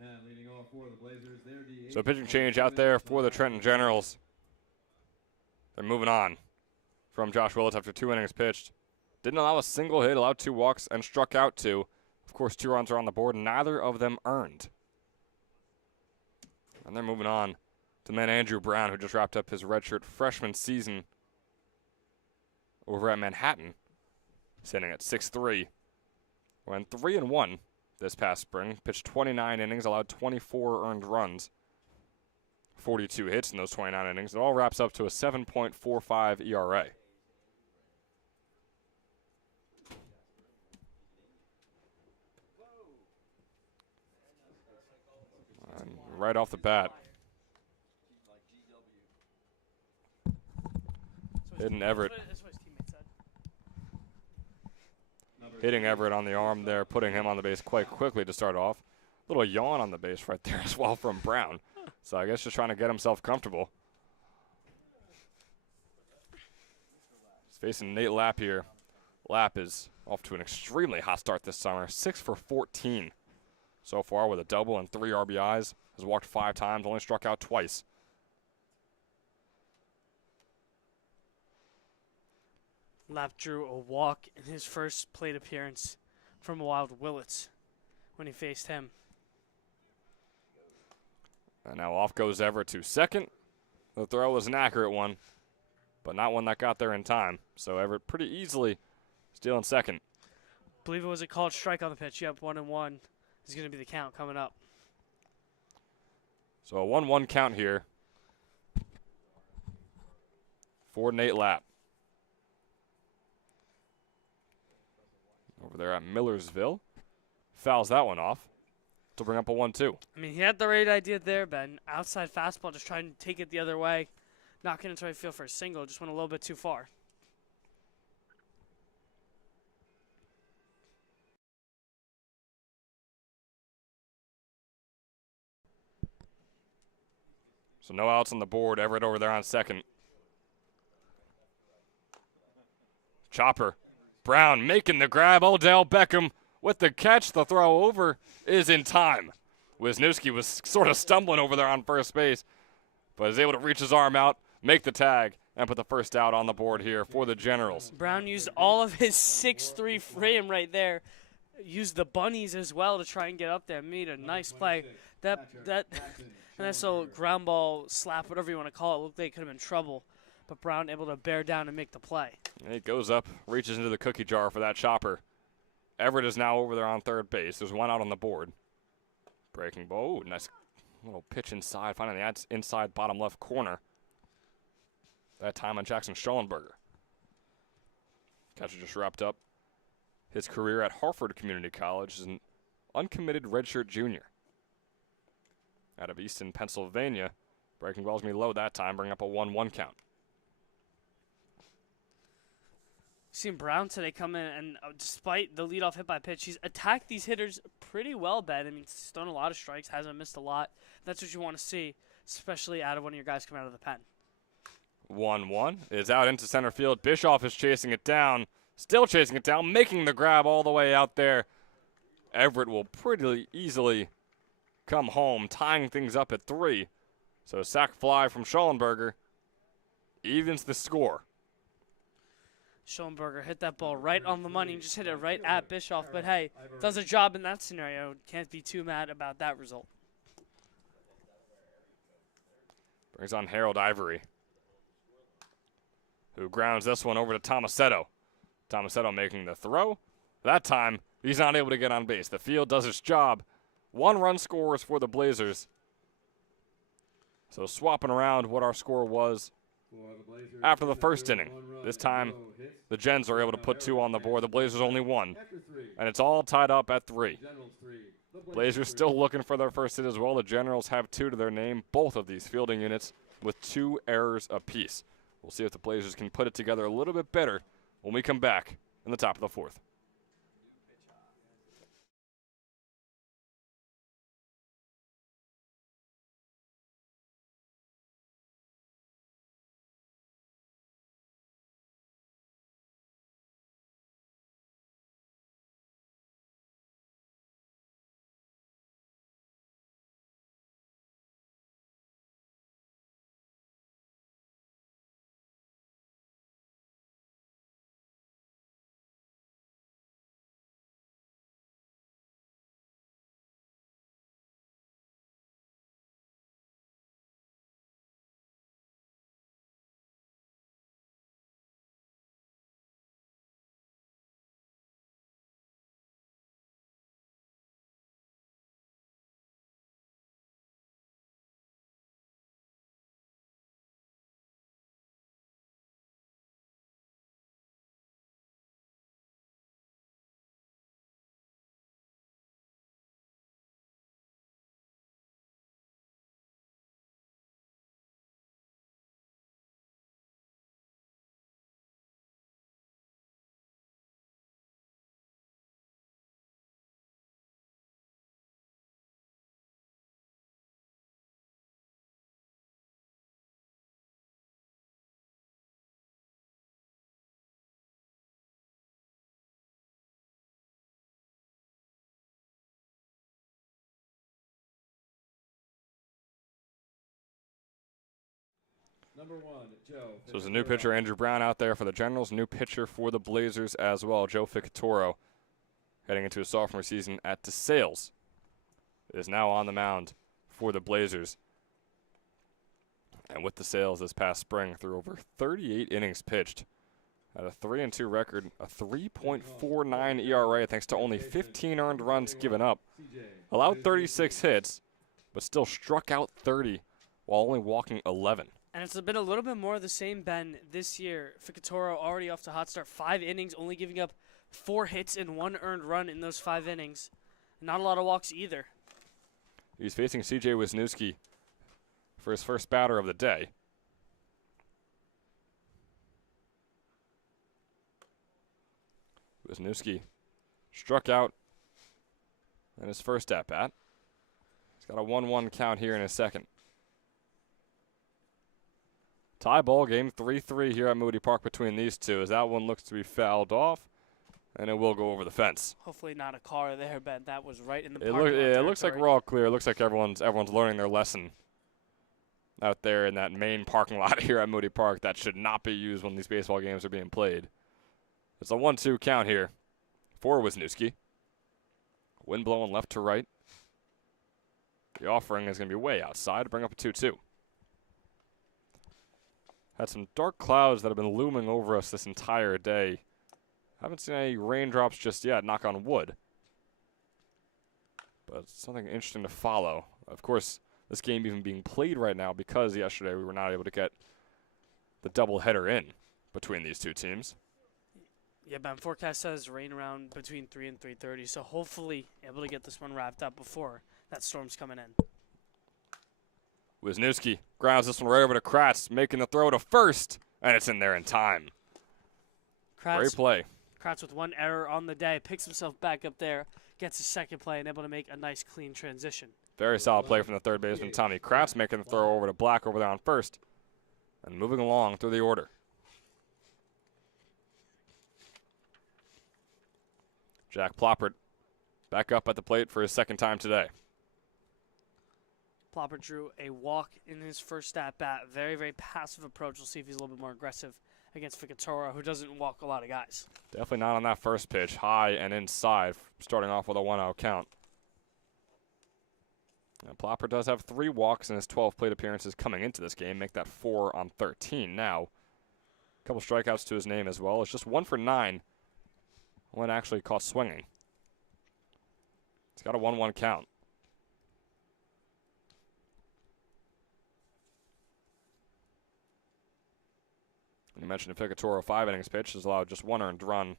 And leading off for the Blazers, their DH. So pitching change out there for the Trenton Generals. They're moving on from Josh Willits after 2 innings pitched. Didn't allow a single hit, allowed 2 walks, and struck out 2. Of course, 2 runs are on the board, neither of them earned. And they're moving on to man Andrew Brown, who just wrapped up his redshirt freshman season over at Manhattan, sitting at 6'3". Went 3-1 this past spring, pitched 29 innings, allowed 24 earned runs, 42 hits in those 29 innings. It all wraps up to a 7.45 ERA. And right off the bat, Hitting Everett. That's what his teammate said. Hitting Everett on the arm there, putting him on the base quite quickly to start off. Little yawn on the base right there as well from Brown. So I guess just trying to get himself comfortable. He's facing Nate Lapp here. Lapp is off to an extremely hot start this summer. 6 for 14 so far with a double and 3 RBIs. Has walked 5 times, only struck out twice. Lapp drew a walk in his first plate appearance from Wild Willits when he faced him. And now off goes Everett to second. The throw was an accurate one, but not one that got there in time. So Everett pretty easily stealing second. Believe it was a called strike on the pitch. Yep, 1-1 is going to be the count coming up. So a 1-1 count here for Nate Lapp. over there at Millersville. Fouls that one off to bring up a 1-2. I mean, he had the right idea there, Ben. Outside fastball, just trying to take it the other way. Not getting into right field for a single, just went a little bit too far. So no outs on the board. Everett over there on second. Chopper. Brown making the grab. Odell Beckham with the catch. The throw over is in time. Wisniewski was sort of stumbling over there on first base, but is able to reach his arm out, make the tag, and put the first out on the board here for the Generals. Brown used all of his 6'3" frame right there. Used the bunnies as well to try and get up there. Made a nice play. That nice little ground ball slap, whatever you want to call it, looked like it could have been trouble. But Brown able to bear down and make the play. He goes up, reaches into the cookie jar for that chopper. Everett is now over there on third base. There's one out on the board. Breaking ball. Ooh, nice little pitch inside, finding the inside bottom left corner. That time on Jackson Schallenberger. Catcher just wrapped up his career at Harford Community College as an uncommitted redshirt junior. Out of Easton, Pennsylvania. Breaking ball's going to be low that time, bringing up a 1-1 count. Seen Brown today come in, and despite the leadoff hit by pitch, he's attacked these hitters pretty well, Ben. I mean, he's thrown a lot of strikes, hasn't missed a lot. That's what you want to see, especially out of one of your guys coming out of the pen. 1-1 is out into center field. Bischoff is chasing it down, still chasing it down, making the grab all the way out there. Everett will pretty easily come home, tying things up at 3. So sac fly from Schallenberger evens the score. Schallenberger hit that ball right on the money, just hit it right at Bischoff. But hey, does a job in that scenario. Can't be too mad about that result. Brings on Harold Ivory, who grounds this one over to Tomasetto. Tomasetto making the throw. That time, he's not able to get on base. The field does its job. 1-run scores for the Blazers. So swapping around what our score was after the first inning. This time, the Gens are able to put 2 on the board. The Blazers only 1. And it's all tied up at 3. Blazers still looking for their first hit as well. The Generals have 2 to their name, both of these fielding units with 2 errors apiece. We'll see if the Blazers can put it together a little bit better when we come back in the top of the 4th. Number 1, Joe. So there's a new pitcher, Andrew Brown, out there for the Generals. New pitcher for the Blazers as well, Joe Ficatoro, heading into his sophomore season at DeSales, is now on the mound for the Blazers. And with DeSales this past spring, through over 38 innings pitched, at a 3-2 record, a 3.49 ERA, thanks to only 15 earned runs given up. Allowed 36 hits, but still struck out 30 while only walking 11. And it's been a little bit more of the same, Ben, this year. Ficatoro already off to a hot start. 5 innings, only giving up 4 hits and 1 earned run in those 5 innings. Not a lot of walks either. He's facing C.J. Wisniewski for his first batter of the day. Wisniewski struck out in his first at-bat. He's got a 1-1 count here in his second. Tie ball game, 3-3 here at Moody Park between these two, as that one looks to be fouled off, and it will go over the fence. Hopefully not a car there, Ben. That was right in the It, parking lot it looks like territory. we're all clear. It looks like everyone's learning their lesson out there in that main parking lot here at Moody Park. That should not be used when these baseball games are being played. It's a 1-2 count here for Wisniewski. Wind blowing left to right. The offering is going to be way outside to bring up a 2-2. Had some dark clouds that have been looming over us this entire day. Haven't seen any raindrops just yet, knock on wood. But something interesting to follow. Of course, this game even being played right now because yesterday we were not able to get the doubleheader in between these two teams. Yeah, Ben, forecast says rain around between 3 and 3:30, so hopefully able to get this one wrapped up before that storm's coming in. Wisniewski grounds this one right over to Kratz, making the throw to first, and it's in there in time. Great play. Kratz with 1 error on the day, picks himself back up there, gets his second play, and able to make a nice, clean transition. Very solid play from the third baseman, Tommy Kratz, making the throw over to Black over there on first, and moving along through the order. Jack Ploppert back up at the plate for his second time today. Ploppert drew a walk in his first at-bat. Very, very passive approach. We'll see if he's a little bit more aggressive against Ficatoro, who doesn't walk a lot of guys. Definitely not on that first pitch. High and inside, starting off with a 1-0 count. And Ploppert does have 3 walks in his 12 plate appearances coming into this game. Make that 4 on 13 now. A couple strikeouts to his name as well. It's just 1 for 9 when actually caught swinging. He's got a 1-1 count. You mentioned Ficatoro, 5 innings pitched, has allowed just 1 earned run,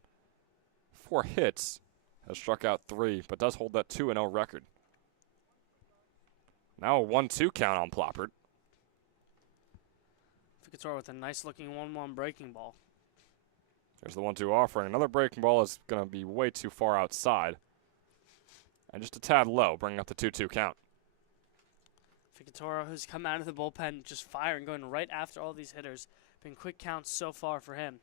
4 hits, has struck out 3, but does hold that 2-0 record. Now a 1-2 count on Ploppert. Ficatoro with a nice-looking 1-1 breaking ball. There's the 1-2 offering. Another breaking ball is going to be way too far outside. And just a tad low, bringing up the 2-2 count. Ficatoro has come out of the bullpen just firing, going right after all these hitters. Been quick counts so far for him.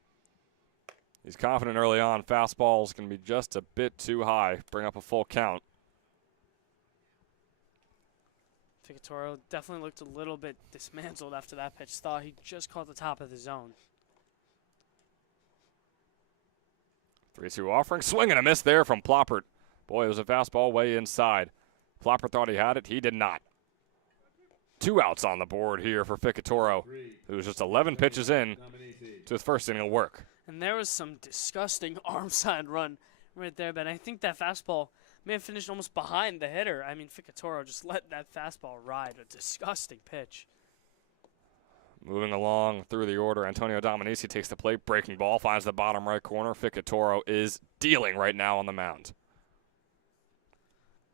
He's confident early on. Fastball is going to be just a bit too high. Bring up a full count. Ficatoro definitely looked a little bit dismantled after that pitch. Thought he just caught the top of the zone. 3-2 offering. Swing and a miss there from Ploppert. Boy, it was a fastball way inside. Ploppert thought he had it. He did not. 2 outs on the board here for Ficatoro, who was just 11 pitches in to his first inning of work. And there was some disgusting arm side run right there, but I think that fastball may have finished almost behind the hitter. I mean, Ficatoro just let that fastball ride. A disgusting pitch. Moving along through the order, Antonio Dominici takes the plate. Breaking ball, finds the bottom right corner. Ficatoro is dealing right now on the mound.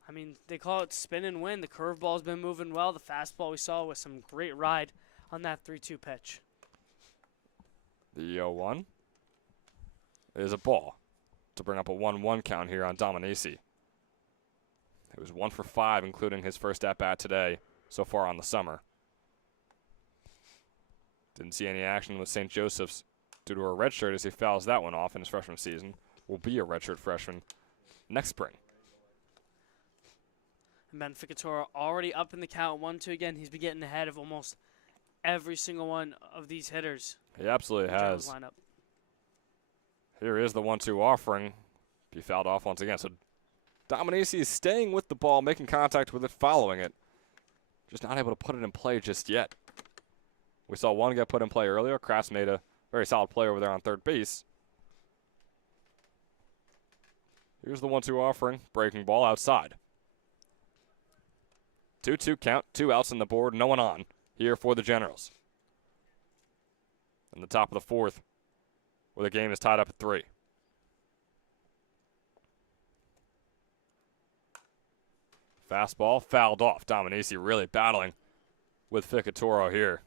I mean, they call it spin and win. The curveball's been moving well. The fastball we saw with some great ride on that 3-2 pitch. The 0-1 is a ball to bring up a 1-1 count here on Dominici. It was 1 for 5, including his first at-bat today so far on the summer. Didn't see any action with St. Joseph's due to a redshirt as he fouls that one off in his freshman season. Will be a redshirt freshman next spring. And Ben Ficatoro already up in the count 1-2 again. He's been getting ahead of almost every single one of these hitters. He absolutely in the Jones has. lineup. Here is the 1-2 offering. Be fouled off once again. So Dominici is staying with the ball, making contact with it, following it. Just not able to put it in play just yet. We saw one get put in play earlier. Kratz made a very solid play over there on third base. Here's the 1-2 offering. Breaking ball outside. 2-2 count, 2 outs on the board, no one on here for the Generals. in the top of the fourth, where the game is tied up at 3. Fastball fouled off. Dominici really battling with Ficatoro here.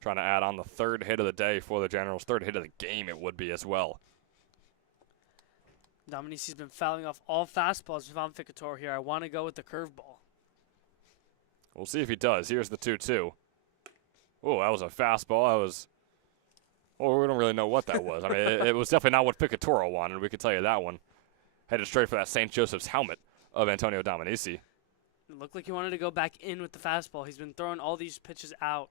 Trying to add on the 3rd hit of the day for the Generals. 3rd hit of the game it would be as well. Dominici's been fouling off all fastballs. If I'm Ficatoro here, I want to go with the curveball. We'll see if he does. Here's the 2-2. Oh, that was a fastball. That was... Well, we don't really know what that was. I mean, it was definitely not what Ficatoro wanted. We could tell you that one. Headed straight for that St. Joseph's helmet of Antonio Dominici. It looked like he wanted to go back in with the fastball. He's been throwing all these pitches out.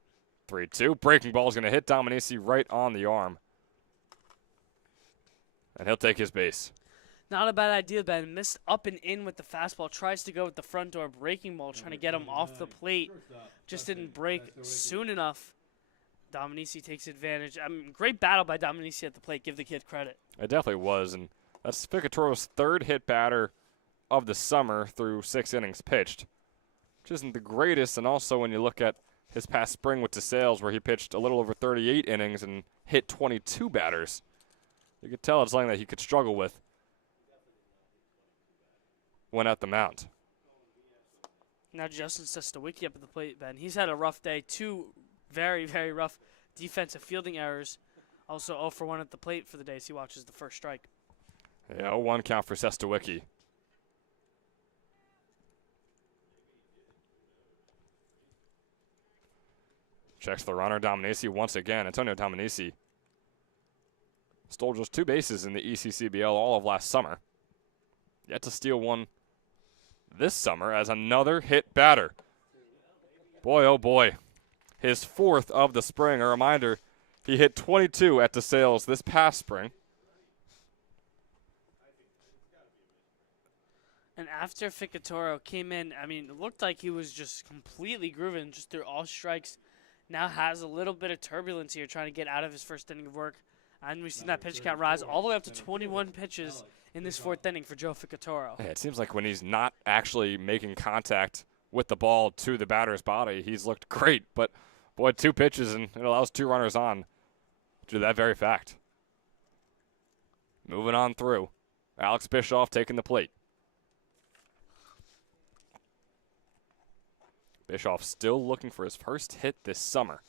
3-2. Breaking ball is going to hit Dominici right on the arm. And he'll take his base. Not a bad idea, Ben. Missed up and in with the fastball. Tries to go with the front door breaking ball, trying to get him off the plate. Just didn't break soon enough. Dominici takes advantage. Great battle by Dominici at the plate. Give the kid credit. It definitely was. And that's Ficatoro's 3rd hit batter of the summer through 6 innings pitched, which isn't the greatest. And also when you look at his past spring with DeSales, where he pitched a little over 38 innings and hit 22 batters, you could tell it's something that he could struggle with when at the mound. Now Justin Sestawicki up at the plate, Ben. He's had a rough day. 2 very, very rough defensive fielding errors. Also 0 for 1 at the plate for the day as he watches the first strike. Yeah, 0-1 count for Sestawicki. Checks the runner. Dominici once again. Antonio Dominici stole just 2 bases in the ECCBL all of last summer. Yet to steal one this summer as another hit batter. Boy, oh boy. His 4th of the spring. A reminder, he hit 22 at DeSales this past spring. And after Ficatoro came in, it looked like he was just completely grooving, just threw all strikes. Now has a little bit of turbulence here, trying to get out of his first inning of work. And we've seen that pitch count rise all the way up to 21 pitches in this 4th inning for Joe Ficatoro. Yeah, it seems like when he's not actually making contact with the ball to the batter's body, he's looked great. But, boy, 2 pitches, and it allows 2 runners on due to that very fact. Moving on through. Alex Bischoff taking the plate. Bischoff still looking for his first hit this summer.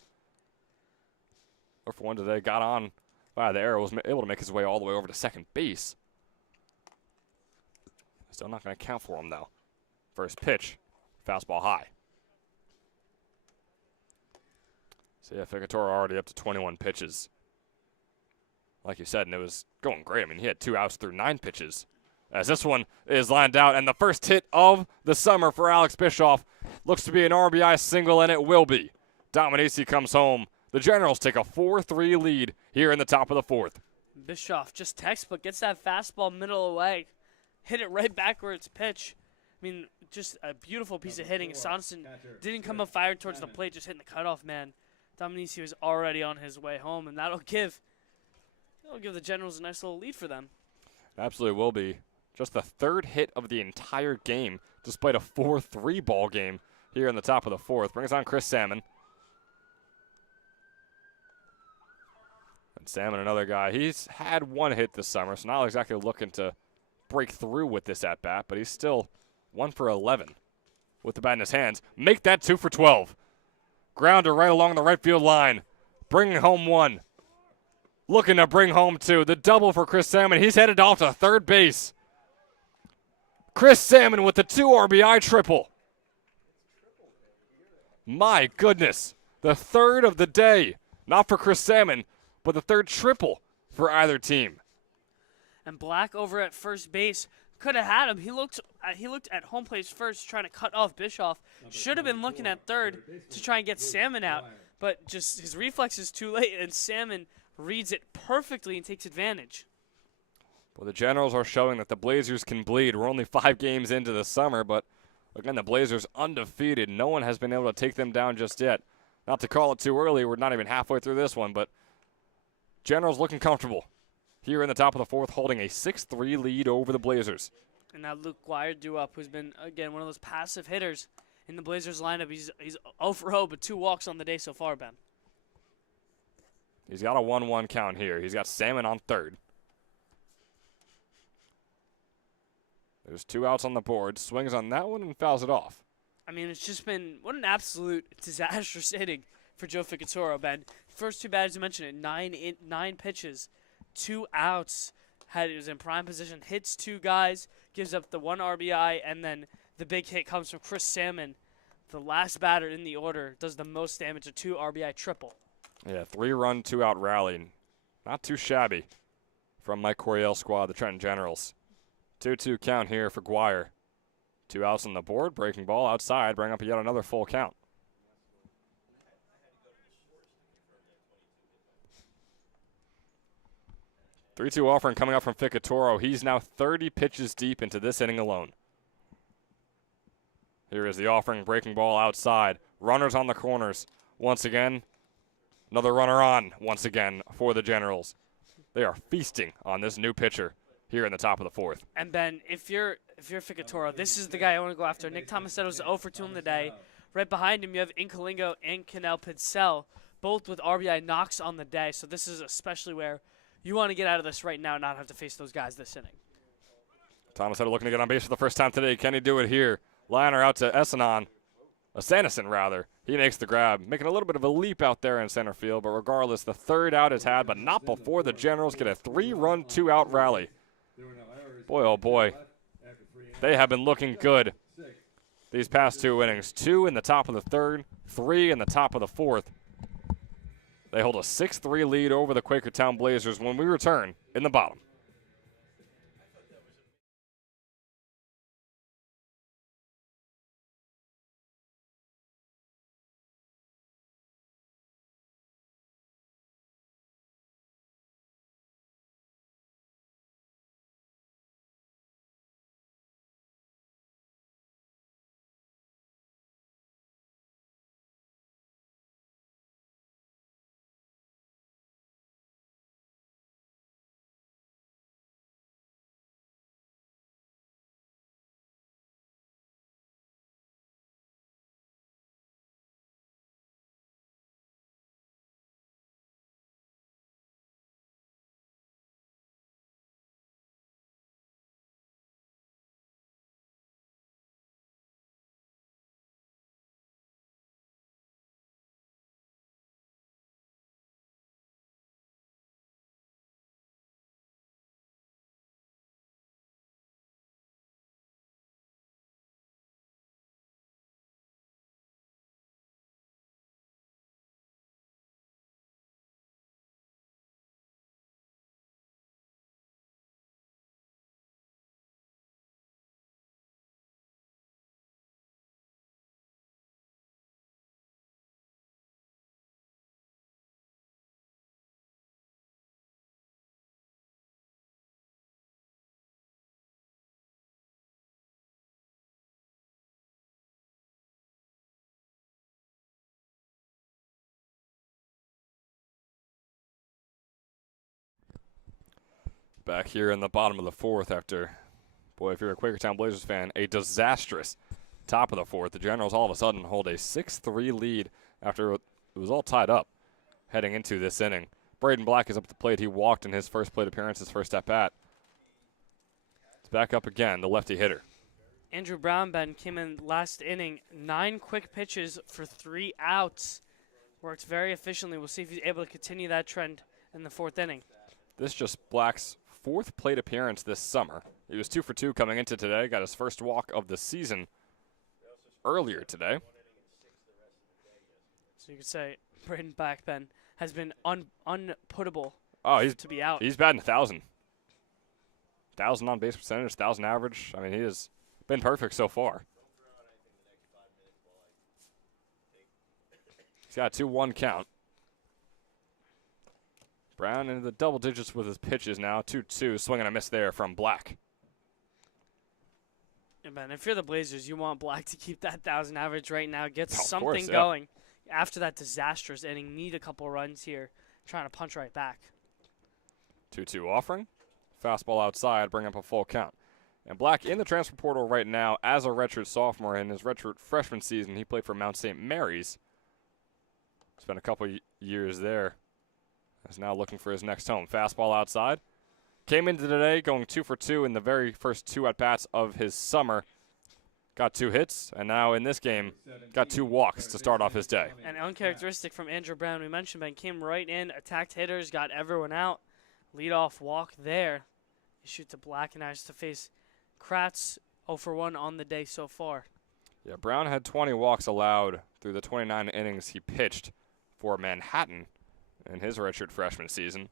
Or for one today, got on by the arrow, was able to make his way all the way over to second base. Still not going to count for him, though. First pitch, fastball high. So, yeah, Ficatoro already up to 21 pitches. Like you said, and it was going great. He had 2 outs through 9 pitches. As this one is lined out, and the first hit of the summer for Alex Bischoff looks to be an RBI single, and it will be. Dominici comes home. The Generals take a 4-3 lead here in the top of the 4th. Bischoff, just textbook, gets that fastball middle away. Hit it right back where it's pitched. Just a beautiful piece of hitting. Sonson didn't come up fired towards the plate, just hitting the cutoff man. Dominici was already on his way home, and that'll give the Generals a nice little lead for them. Absolutely will be. Just the 3rd hit of the entire game, despite a 4-3 ball game here in the top of the 4th. Brings on Chris Salmon. And Salmon, another guy. He's had 1 hit this summer, so not exactly looking to break through with this at-bat, but he's still 1 for 11 with the bat in his hands. Make that 2 for 12. Grounder right along the right field line. Bringing home 1. Looking to bring home 2. The double for Chris Salmon. He's headed off to third base. Chris Salmon with the 2 RBI triple. My goodness. The 3rd of the day. Not for Chris Salmon, but the 3rd triple for either team. And Black over at first base could have had him. He looked at home plate first, trying to cut off Bischoff. Should have been looking at third to try and get Salmon out, but just his reflex is too late, and Salmon reads it perfectly and takes advantage. Well, the Generals are showing that the Blazers can bleed. We're only 5 games into the summer, but again, the Blazers undefeated. No one has been able to take them down just yet. Not to call it too early, we're not even halfway through this one, but Generals looking comfortable here in the top of the 4th, holding a 6-3 lead over the Blazers. And now Luke Guire due up, who's been, again, one of those passive hitters in the Blazers lineup. He's 0 for 0, but 2 walks on the day so far, Ben. He's got a 1-1 count here. He's got Salmon on third. There's 2 outs on the board. Swings on that one and fouls it off. I mean, it's just been what an absolute disastrous inning for Joe Ficatoro, Ben. First 2 batters, you mentioned it, 9 pitches, 2 outs. He was in prime position, hits 2 guys, gives up the 1 RBI, and then the big hit comes from Chris Salmon. The last batter in the order does the most damage, a 2 RBI triple. Yeah, 3-run, 2-out rally. Not too shabby from Mike Coryell's squad, the Trenton Generals. 2-2 count here for Guire. 2 outs on the board, breaking ball outside, bring up yet another full count. The 3-2 offering coming up from Ficatoro. He's now 30 pitches deep into this inning alone. Here is the offering, breaking ball outside. Runners on the corners. Once again, another runner on once again for the Generals. They are feasting on this new pitcher here in the top of the 4th. And Ben, if you're Ficatoro, this is the guy I want to go after. Nick Tomasetto's 0 for 2 in the day. Right behind him, you have Incolingo and Canel Pidsell, both with RBI knocks on the day. So this is especially where you want to get out of this right now and not have to face those guys this inning. Tomasetto looking to get on base for the first time today. Can he do it here? Liner out to Sanderson rather. He makes the grab, making a little bit of a leap out there in center field. But regardless, the 3rd out is had, but not before the Generals get a 3-run, 2-out rally. Boy, oh boy, they have been looking good these past 2 innings. 2 in the top of the 3rd, 3 in the top of the 4th. They hold a 6-3 lead over the Quakertown Blazers when we return in the bottom. Back here in the bottom of the 4th after, boy, if you're a Quakertown Blazers fan, a disastrous top of the 4th. The Generals all of a sudden hold a 6-3 lead after it was all tied up heading into this inning. Braden Black is up at the plate. He walked in his first plate appearance, his first at-bat. It's back up again, the lefty hitter. Andrew Brown, Ben, came in last inning, 9 quick pitches for 3 outs. Worked very efficiently. We'll see if he's able to continue that trend in the 4th inning. This just Black's 4th plate appearance this summer. He was 2 for 2 coming into today. Got his first walk of the season earlier today. So you could say Braden Black, Ben, has been unputtable to be out. He's batting 1,000. 1,000 on base percentage, 1,000 average. I mean, he has been perfect so far. He's got a 2-1 count. Brown into the double digits with his pitches now. 2-2, swing and a miss there from Black. Yeah, man, if you're the Blazers, you want Black to keep that 1,000 average right now. Get something course, yeah. going after that disastrous inning. Need a couple runs here. Trying to punch right back. 2-2 offering. Fastball outside, bring up a full count. And Black in the transfer portal right now as a redshirt sophomore. In his redshirt freshman season, he played for Mount St. Mary's. Spent a couple years there is now looking for his next home. Fastball outside. Came into today going 2 for 2 in the very first 2 at-bats of his summer. Got 2 hits, and now in this game, got 2 walks to start off his day. And uncharacteristic from Andrew Brown, we mentioned, Ben came right in, attacked hitters, got everyone out. Leadoff walk there. He shoots a black and has to face Kratz 0 for 1 on the day so far. Yeah, Brown had 20 walks allowed through the 29 innings he pitched for Manhattan in his redshirt freshman season.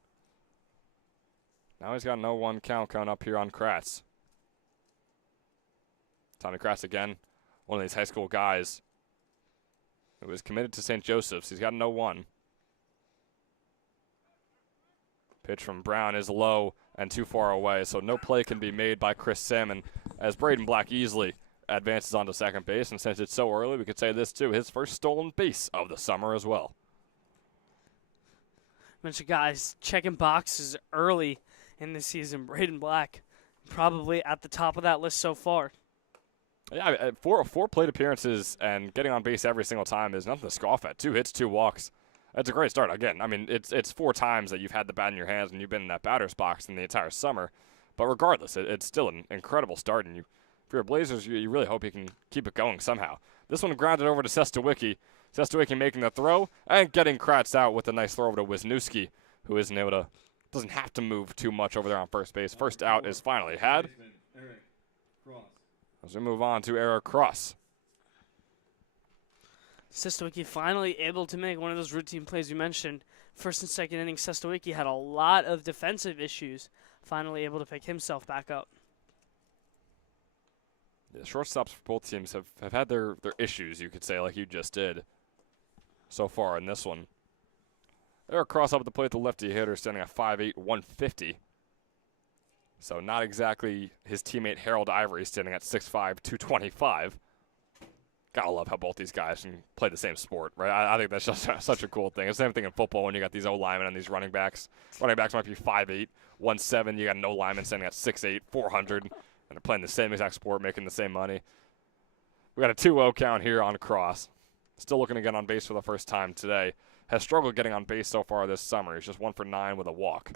Now he's got an 0-1 count coming up here on Kratz. Tommy Kratz again, one of these high school guys who was committed to St. Joseph's. He's got an 0-1. Pitch from Brown is low and too far away, so no play can be made by Chris Salmon as Braden Black easily advances onto second base. And since it's so early, we could say this too, his first stolen base of the summer as well. Bunch of guys checking boxes early in the season. Braden Black probably at the top of that list so far. Yeah, four plate appearances and getting on base every single time is nothing to scoff at. 2 hits, 2 walks. That's a great start. Again, I mean, it's 4 times that you've had the bat in your hands and you've been in that batter's box in the entire summer. But regardless, it's still an incredible start. And for your Blazers, you really hope you can keep it going somehow. This one grounded over to Sestawicki. Sestawicki making the throw and getting Kratz out with a nice throw over to Wisniewski, who doesn't have to move too much over there on first base. First out is finally had. As we move on to Eric Cross. Sestawicki finally able to make one of those routine plays you mentioned. First and second inning, Sestawicki had a lot of defensive issues. Finally able to pick himself back up. Yeah, shortstops for both teams have had their issues, you could say, like you just did so far in this one. Eric Cross up at the plate, the lefty hitter, standing at 5'8", 150. So not exactly his teammate Harold Ivory, standing at 6'5", 225. Gotta love how both these guys can play the same sport, right? I think that's just such a cool thing. It's the same thing in football when you got these O-linemen and these running backs. Running backs might be 5'8", 170. You got an O-lineman standing at 6'8", 400. And they're playing the same exact sport, making the same money. We got a 2-0 count here on Cross. Still looking to get on base for the first time today. Has struggled getting on base so far this summer. He's just 1 for 9 with a walk.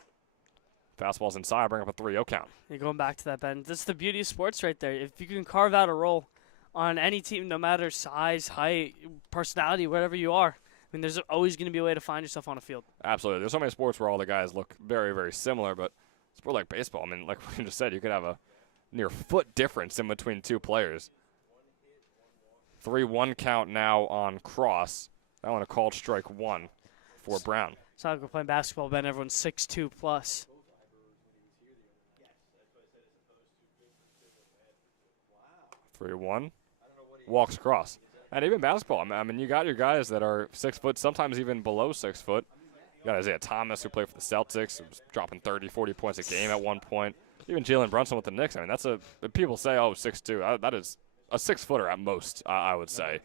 Fastball's inside, bring up a 3-0 count. You're going back to that, Ben. That's the beauty of sports right there. If you can carve out a role on any team, no matter size, height, personality, whatever you are, I mean, there's always going to be a way to find yourself on a field. Absolutely. There's so many sports where all the guys look very, very similar, but a sport like baseball, I mean, like we just said, you could have a near foot difference in between 2 players. 3-1 count now on Cross. That one a called strike 1 for Brown. It's not like we're playing basketball, Ben. Everyone's 6'2 plus. 3-1. Walks Cross. And even basketball, I mean, you got your guys that are 6 foot, sometimes even below 6 foot. You got Isaiah Thomas, who played for the Celtics, who was dropping 30, 40 points a game at one point. Even Jalen Brunson with the Knicks. I mean, that's people say, oh, 6'2". That is a 6-footer at most, I would say.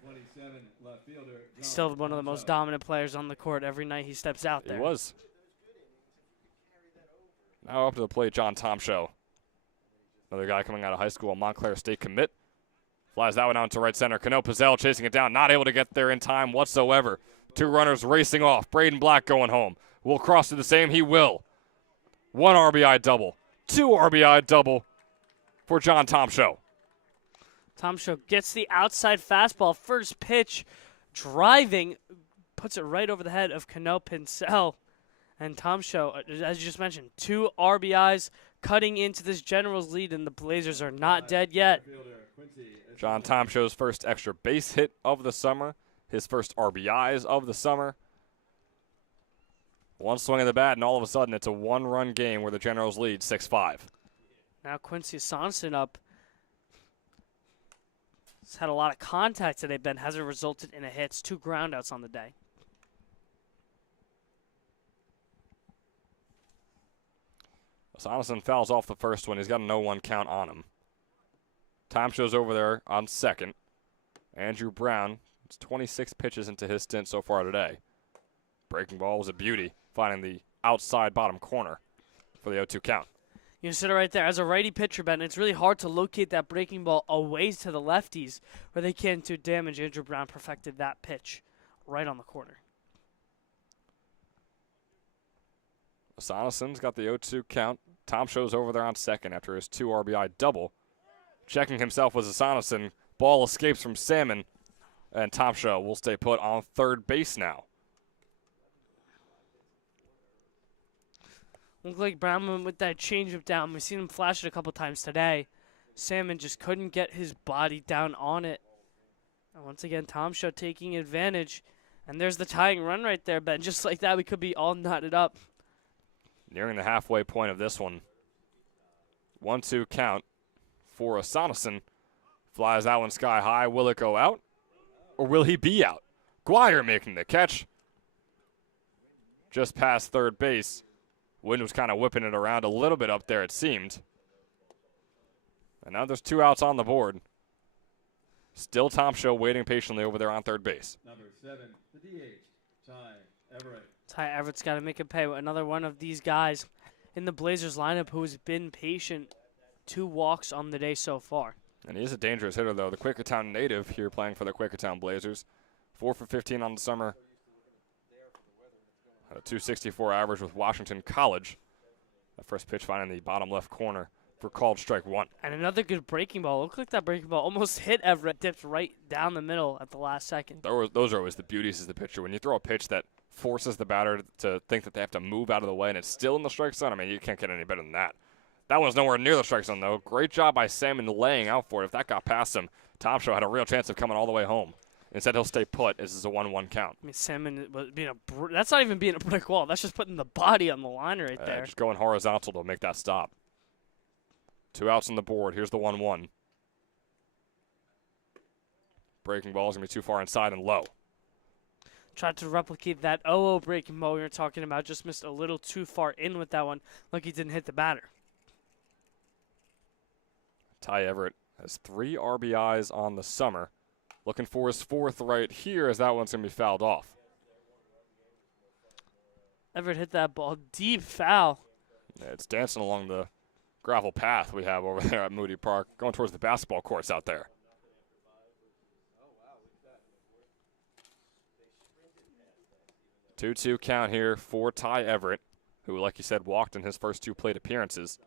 He's still one of the most dominant players on the court every night he steps out there. He was. Now up to the plate, John Tomshow. Another guy coming out of high school, a Montclair State commit. Flies that one out to right center. Cano Pizzell chasing it down, not able to get there in time whatsoever. 2 runners racing off. Braden Black going home. Will Cross do the same? He will. 1 RBI double. 2 RBI double for John Tomshow. Tomshow gets the outside fastball. First pitch, driving, puts it right over the head of Cano Pincel. And Tomshow, as you just mentioned, 2 RBIs cutting into this Generals lead, and the Blazers are not dead yet. John Tomshow's first extra base hit of the summer. His first RBIs of the summer. 1 swing of the bat, and all of a sudden it's a 1-run game where the Generals lead 6-5. Now Quincy Sonson up. He's had a lot of contact today, Ben. Hasn't resulted in a hit. It's 2 groundouts on the day. Sonson fouls off the first one. He's got a 0-1 count on him. Tomshow's over there on second. Andrew Brown, it's 26 pitches into his stint so far today. Breaking ball was a beauty, finding the outside bottom corner for the 0-2 count. You consider right there, as a righty pitcher, Ben, it's really hard to locate that breaking ball away to the lefties where they can't do damage. Andrew Brown perfected that pitch right on the corner. Soneson's got the 0-2 count. Tom Show's over there on second after his 2 RBI double. Checking himself was Soneson. Ball escapes from Salmon, and Tom Show will stay put on third base now. Looked like Brown went with that changeup down. We've seen him flash it a couple times today. Salmon just couldn't get his body down on it. And once again, Tom Show taking advantage. And there's the tying run right there, Ben. Just like that, we could be all knotted up. Nearing the halfway point of this one. 1-2 count for Soneson. Flies that one sky high. Will it go out? Or will he be out? Guire making the catch. Just past third base. Wind was kind of whipping it around a little bit up there, it seemed. And now there's 2 outs on the board. Still Tom Show waiting patiently over there on third base. Number 7, the DH, Ty Everett. Ty Everett's got to make it pay. Another one of these guys in the Blazers lineup who has been patient. 2 walks on the day so far. And he is a dangerous hitter, though. The Quakertown native here playing for the Quakertown Blazers. 4 for 15 on the summer. Had a .264 average with Washington College. That first pitch finding the bottom left corner for called strike 1. And another good breaking ball. Looked like that breaking ball almost hit Everett. Dipped right down the middle at the last second. Those are always the beauties of the pitcher. When you throw a pitch that forces the batter to think that they have to move out of the way and it's still in the strike zone, I mean, you can't get any better than that. That one's nowhere near the strike zone, though. Great job by Salmon laying out for it. If that got past him, Tom Show had a real chance of coming all the way home. Instead, he'll stay put. This is a 1-1 count. I mean, Salmon was being that's not even being a brick wall. That's just putting the body on the line right there. Just going horizontal to make that stop. 2 outs on the board. Here's the 1-1. Breaking ball is going to be too far inside and low. Tried to replicate that 0-0 breaking ball we were talking about. Just missed a little too far in with that one. Like he didn't hit the batter. Ty Everett has 3 RBIs on the summer. Looking for his 4th right here as that one's going to be fouled off. Everett hit that ball deep foul. Yeah, it's dancing along the gravel path we have over there at Moody Park, going towards the basketball courts out there. Two-two count here for Ty Everett, who, like you said, walked in his first 2 plate appearances.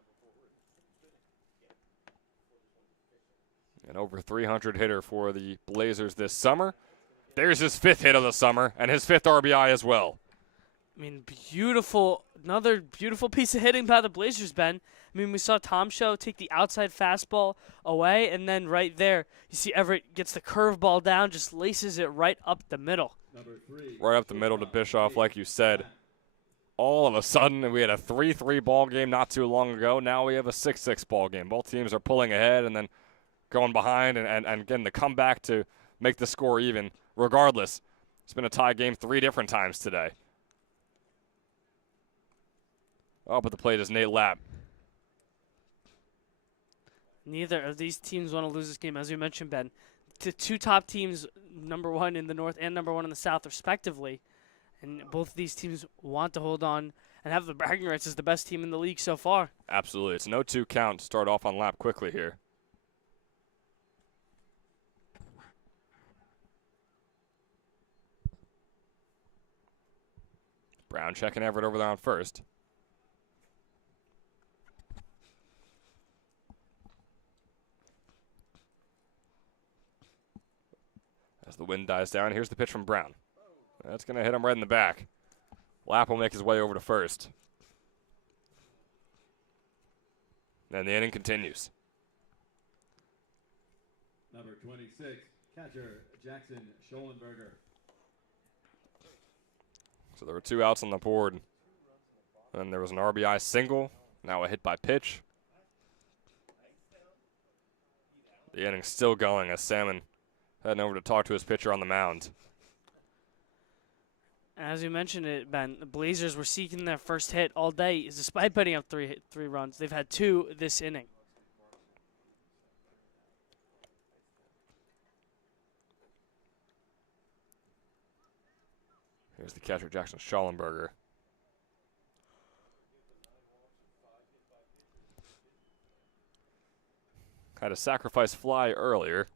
An over 300 hitter for the Blazers this summer. There's his 5th hit of the summer and his 5th RBI as well. I mean, another beautiful piece of hitting by the Blazers, Ben. I mean, we saw Tom Show take the outside fastball away, and then right there, you see Everett gets the curveball down, just laces it right up the middle. Number 3, Right up the middle to Bischoff, like you said. All of a sudden, we had a 3-3 ball game not too long ago. Now we have a 6-6 ball game. Both teams are pulling ahead and then going behind and getting the comeback to make the score even. Regardless, it's been a tie game 3 different times today. Up at the plate is Nate Lapp. Neither of these teams want to lose this game, as you mentioned, Ben. The 2 top teams, number 1 in the North and number 1 in the South, respectively. And both of these teams want to hold on and have the bragging rights as the best team in the league so far. Absolutely. It's an 0-2 count to start off on Lapp quickly here. Brown checking Everett over there on first. As the wind dies down, here's the pitch from Brown. That's going to hit him right in the back. Lapp will make his way over to first. And the inning continues. number 26, catcher Jackson Schollenberger. So there were 2 outs on the board. And there was an RBI single. Now a hit by pitch. The inning's still going as Salmon heading over to talk to his pitcher on the mound. As you mentioned it, Ben, the Blazers were seeking their first hit all day, despite putting up three runs. They've had 2 this inning. Here's the catcher, Jackson Schollenberger. Had a sacrifice fly earlier.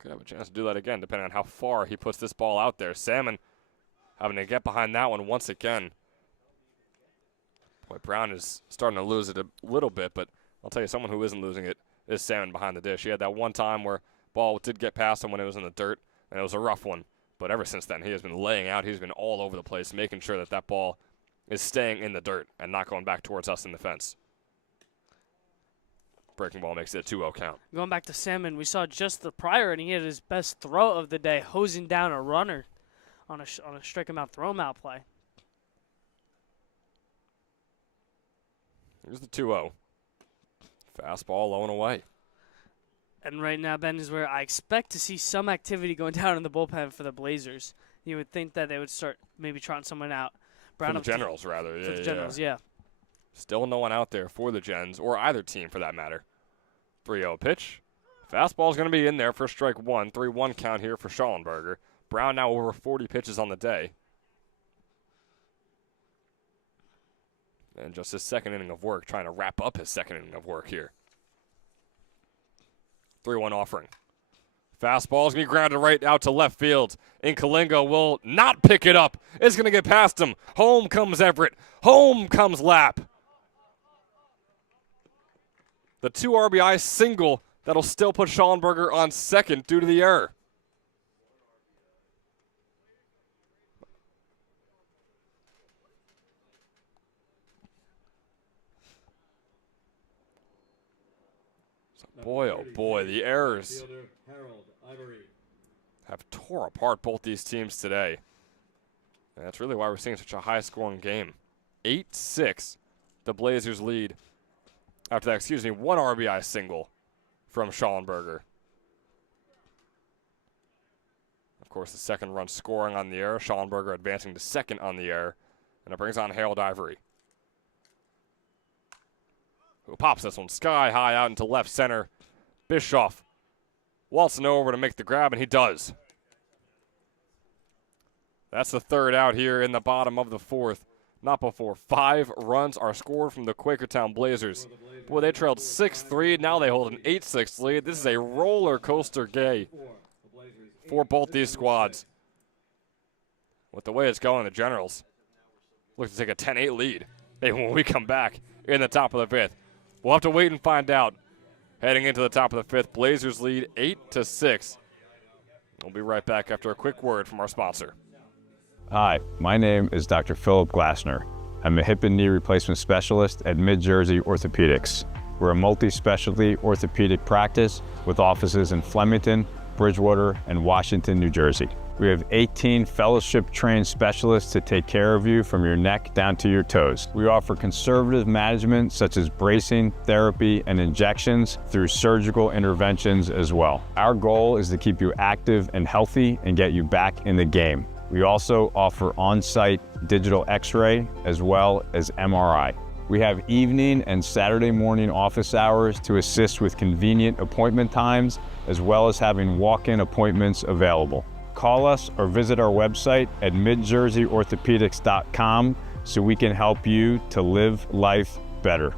Could have a chance to do that again, depending on how far he puts this ball out there. Salmon having to get behind that one once again. Boy, Brown is starting to lose it a little bit, but I'll tell you, someone who isn't losing it is Salmon behind the dish. He had that one time where ball did get past him when it was in the dirt, and it was a rough one. But ever since then, he has been laying out. He's been all over the place, making sure that that ball is staying in the dirt and not going back towards us in the fence. Breaking ball makes it a 2-0 count. Going back to Salmon, we saw just the prior, and he had his best throw of the day, hosing down a runner on a strike him out, throw him out play. Here's the 2-0. Fastball low and away. And right now, Ben, is where I expect to see some activity going down in the bullpen for the Blazers. You would think that they would start maybe trotting someone out. For the Generals, rather. For the Generals, yeah. Still no one out there for the Gens, or either team for that matter. 3-0 pitch. Fastball's going to be in there for strike one. 3-1 count here for Schallenberger. Brown now over 40 pitches on the day. And just his second inning of work, trying to wrap up his second inning of work here. 3-1 offering. Fastball's going to be grounded right out to left field. Inkalingo will not pick it up. It's going to get past him. Home comes Everett. Home comes Lapp. The 2 RBI single that'll still put Schallenberger on second due to the error. Boy, oh boy, the errors have tore apart both these teams today. And that's really why we're seeing such a high-scoring game. 8-6, the Blazers lead. After that, 1 RBI single from Schallenberger. Of course, the second run scoring on the error. Schallenberger advancing to second on the error. And it brings on Harold Ivory, who pops this one sky high out into left center. Bischoff waltzing over to make the grab, and he does. That's the third out here in the bottom of the fourth. Not before 5 runs are scored from the Quakertown Blazers. Boy, they trailed 6-3. Now they hold an 8-6 lead. This is a roller coaster day for both these squads. With the way it's going, the Generals look to take a 10-8 lead. And when we come back in the top of the 5th, we'll have to wait and find out. Heading into the top of the 5th, Blazers lead 8-6. We'll be right back after a quick word from our sponsor. Hi, my name is Dr. Philip Glassner. I'm a hip and knee replacement specialist at Mid-Jersey Orthopedics. We're a multi-specialty orthopedic practice with offices in Flemington, Bridgewater, and Washington, New Jersey. We have 18 fellowship-trained specialists to take care of you from your neck down to your toes. We offer conservative management such as bracing, therapy, and injections through surgical interventions as well. Our goal is to keep you active and healthy and get you back in the game. We also offer on-site digital x-ray as well as MRI. We have evening and Saturday morning office hours to assist with convenient appointment times, as well as having walk-in appointments available. Call us or visit our website at midjerseyorthopedics.com so we can help you to live life better.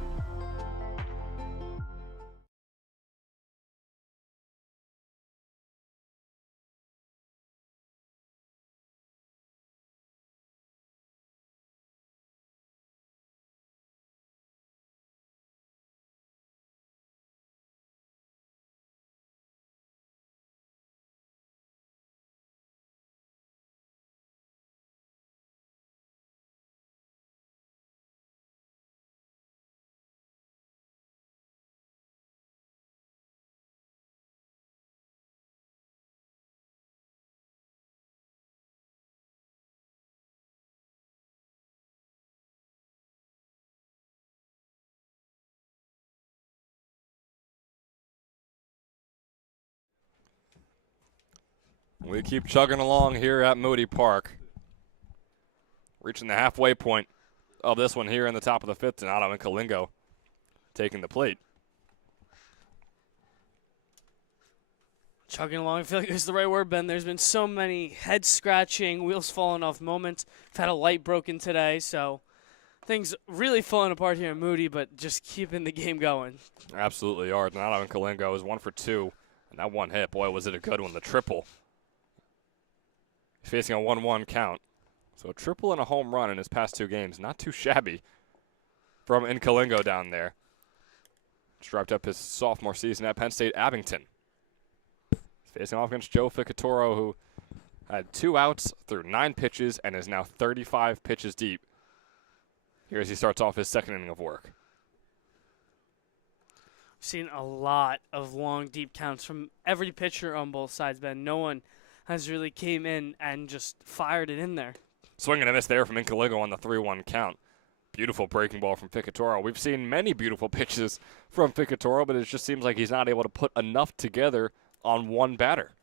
We keep chugging along here at Moody Park. Reaching the halfway point of this one here in the top of the 5th. Donato Inkalingo taking the plate. Chugging along, I feel like it's the right word, Ben. There's been so many head-scratching, wheels falling off moments. We've had a light broken today, so things really falling apart here in Moody, but just keeping the game going. Absolutely are. Donato Inkalingo is 1 for 2. And that one hit, boy, was it a good one. The triple. He's facing a 1-1 count. So a triple and a home run in his past 2 games. Not too shabby from Inkalingo down there. Just wrapped up his sophomore season at Penn State Abington. Facing off against Joe Ficatoro, who had 2 outs through 9 pitches and is now 35 pitches deep. Here as he starts off his 2nd inning of work. We've seen a lot of long, deep counts from every pitcher on both sides, Ben. No one has really came in and just fired it in there. Swing and a miss there from Inkalingo on the 3-1 count. Beautiful breaking ball from Ficatoro. We've seen many beautiful pitches from Ficatoro, but it just seems like he's not able to put enough together on one batter.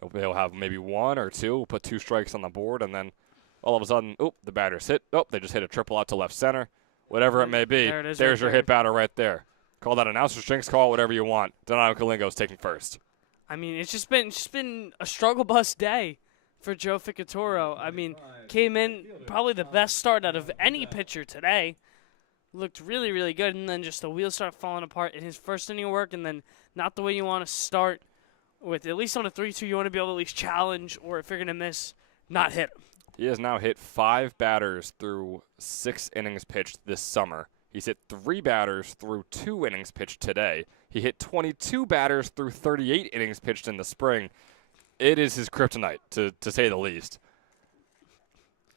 Hopefully he'll have maybe 1 or 2. We'll put 2 strikes on the board, and then all of a sudden, the batter's hit. They just hit a triple out to left center. Whatever it may be, There it is there's right your there. hit batter right there. Call that announcer strings, call it whatever you want. Donato Kalingo's taking first. I mean, it's just been a struggle bus day for Joe Ficatoro. I mean, came in probably the best start out of any pitcher today. Looked really, really good, and then just the wheels start falling apart in his first inning of work, and then not the way you want to start with. At least on a 3-2, you want to be able to at least challenge, or if you're going to miss, not hit him. He has now hit 5 batters through 6 innings pitched this summer. He's hit 3 batters through 2 innings pitched today. He hit 22 batters through 38 innings pitched in the spring. It is his kryptonite, to say the least.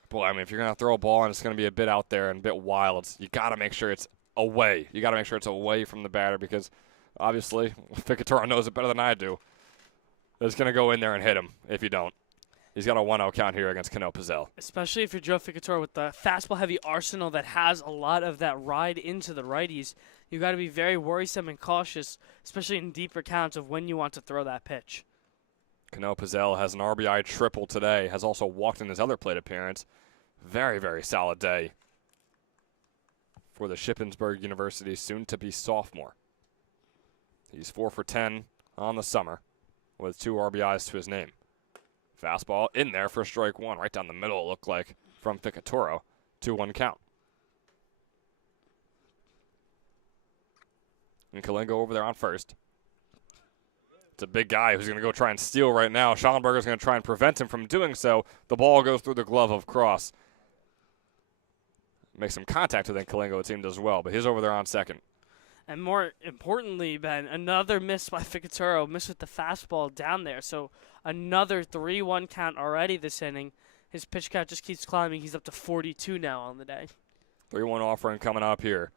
Boy, I mean, if you're going to throw a ball and it's going to be a bit out there and a bit wild, you got to make sure it's away. You got to make sure it's away from the batter because, obviously, Ficatoro knows it better than I do. It's going to go in there and hit him if you don't. He's got a 1-0 count here against Cano Pizzell. Especially if you're Joe Ficatoro with the fastball-heavy arsenal that has a lot of that ride into the righties. You got to be very worrisome and cautious, especially in deeper counts of when you want to throw that pitch. Cano Pizzell has an RBI triple today, has also walked in his other plate appearance. Very, very solid day for the Shippensburg University soon-to-be sophomore. He's 4 for 10 on the summer with 2 RBIs to his name. Fastball in there for strike 1, right down the middle, it looked like, from Ficatoro. 2-1 count. And Kalingo over there on first. It's a big guy who's going to go try and steal right now. Schallenberger's going to try and prevent him from doing so. The ball goes through the glove of Cross. Makes some contact with Kalingo, it seemed, as well, but he's over there on second. And more importantly, Ben, another miss by Ficatoro, miss with the fastball down there. So another 3-1 count already this inning. His pitch count just keeps climbing. He's up to 42 now on the day. 3-1 offering coming up here.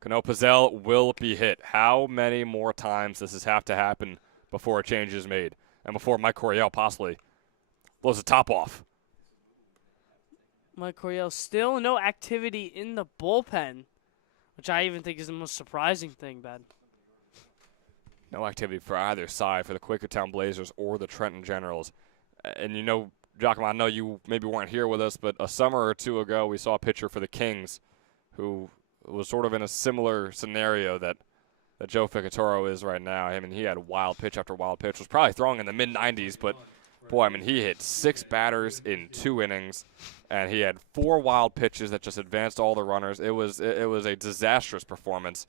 Cano Pizzell will be hit. How many more times does this have to happen before a change is made? And before Mike Coryell possibly blows the top off? Mike Coryell still no activity in the bullpen, which I even think is the most surprising thing, Ben. No activity for either side for the Quakertown Blazers or the Trenton Generals. And you know, Giacomo, I know you maybe weren't here with us, but a summer or 2 ago we saw a pitcher for the Kings who was sort of in a similar scenario that Joe Ficatoro is right now. I mean, he had wild pitch after wild pitch. Was probably throwing in the mid-90s, but boy, I mean, he hit 6 batters in 2 innings, and he had 4 wild pitches that just advanced all the runners. It was a disastrous performance.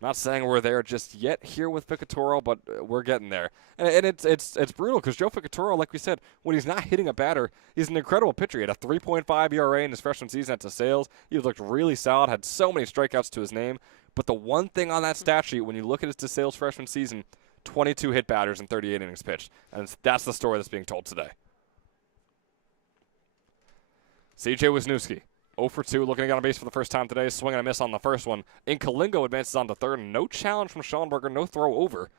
Not saying we're there just yet here with Ficatoro, but we're getting there. And it's brutal because Joe Ficatoro, like we said, when he's not hitting a batter, he's an incredible pitcher. He had a 3.5 ERA in his freshman season at DeSales. He looked really solid, had so many strikeouts to his name. But the one thing on that stat sheet, when you look at his DeSales freshman season, 22 hit batters and 38 innings pitched. And that's the story that's being told today. C.J. Wisniewski, 0 for 2, looking to get on base for the first time today, swing and a miss on the first one. Inkalingo advances on to third, and no challenge from Schallenberger, no throw over,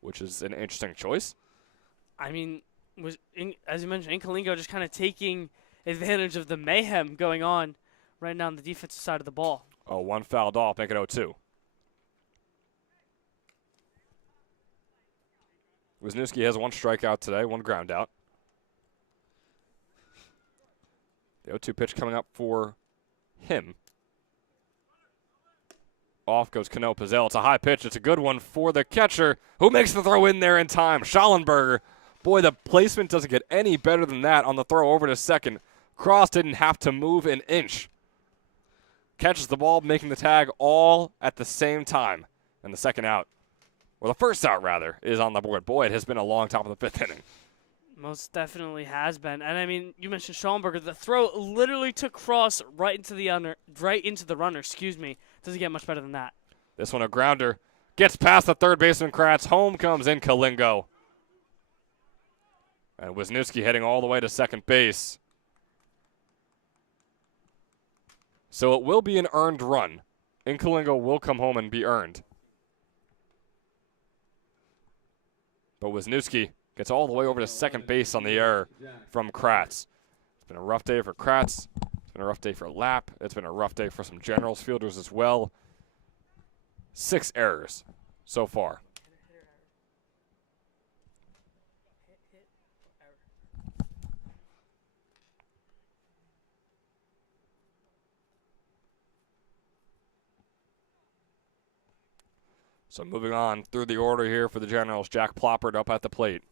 which is an interesting choice. I mean, as you mentioned, Inkalingo just kind of taking advantage of the mayhem going on right now on the defensive side of the ball. Oh, 1 fouled off, make it 0-2. Wisniewski has 1 strikeout today, 1 ground out. The 0-2 pitch coming up for him. Off goes Cano Pizzell. It's a high pitch. It's a good one for the catcher, who makes the throw in there in time. Schallenberger. Boy, the placement doesn't get any better than that on the throw over to second. Cross didn't have to move an inch. Catches the ball, making the tag all at the same time. And the second out, or the first out rather, is on the board. Boy, it has been a long top of the 5th inning. Most definitely has been. And I mean, you mentioned Schallenberger. The throw literally took cross right into the runner, excuse me. Doesn't get much better than that. This one a grounder. Gets past the third baseman Kratz. Home comes in Kalingo. And Wisniewski heading all the way to second base. So it will be an earned run. Kalingo will come home and be earned. But Wisniewski gets all the way over to second base on the error from Kratz. It's been a rough day for Kratz. It's been a rough day for Lapp. It's been a rough day for some Generals fielders as well. 6 errors so far. So moving on through the order here for the Generals, Jack Ploppert up at the plate.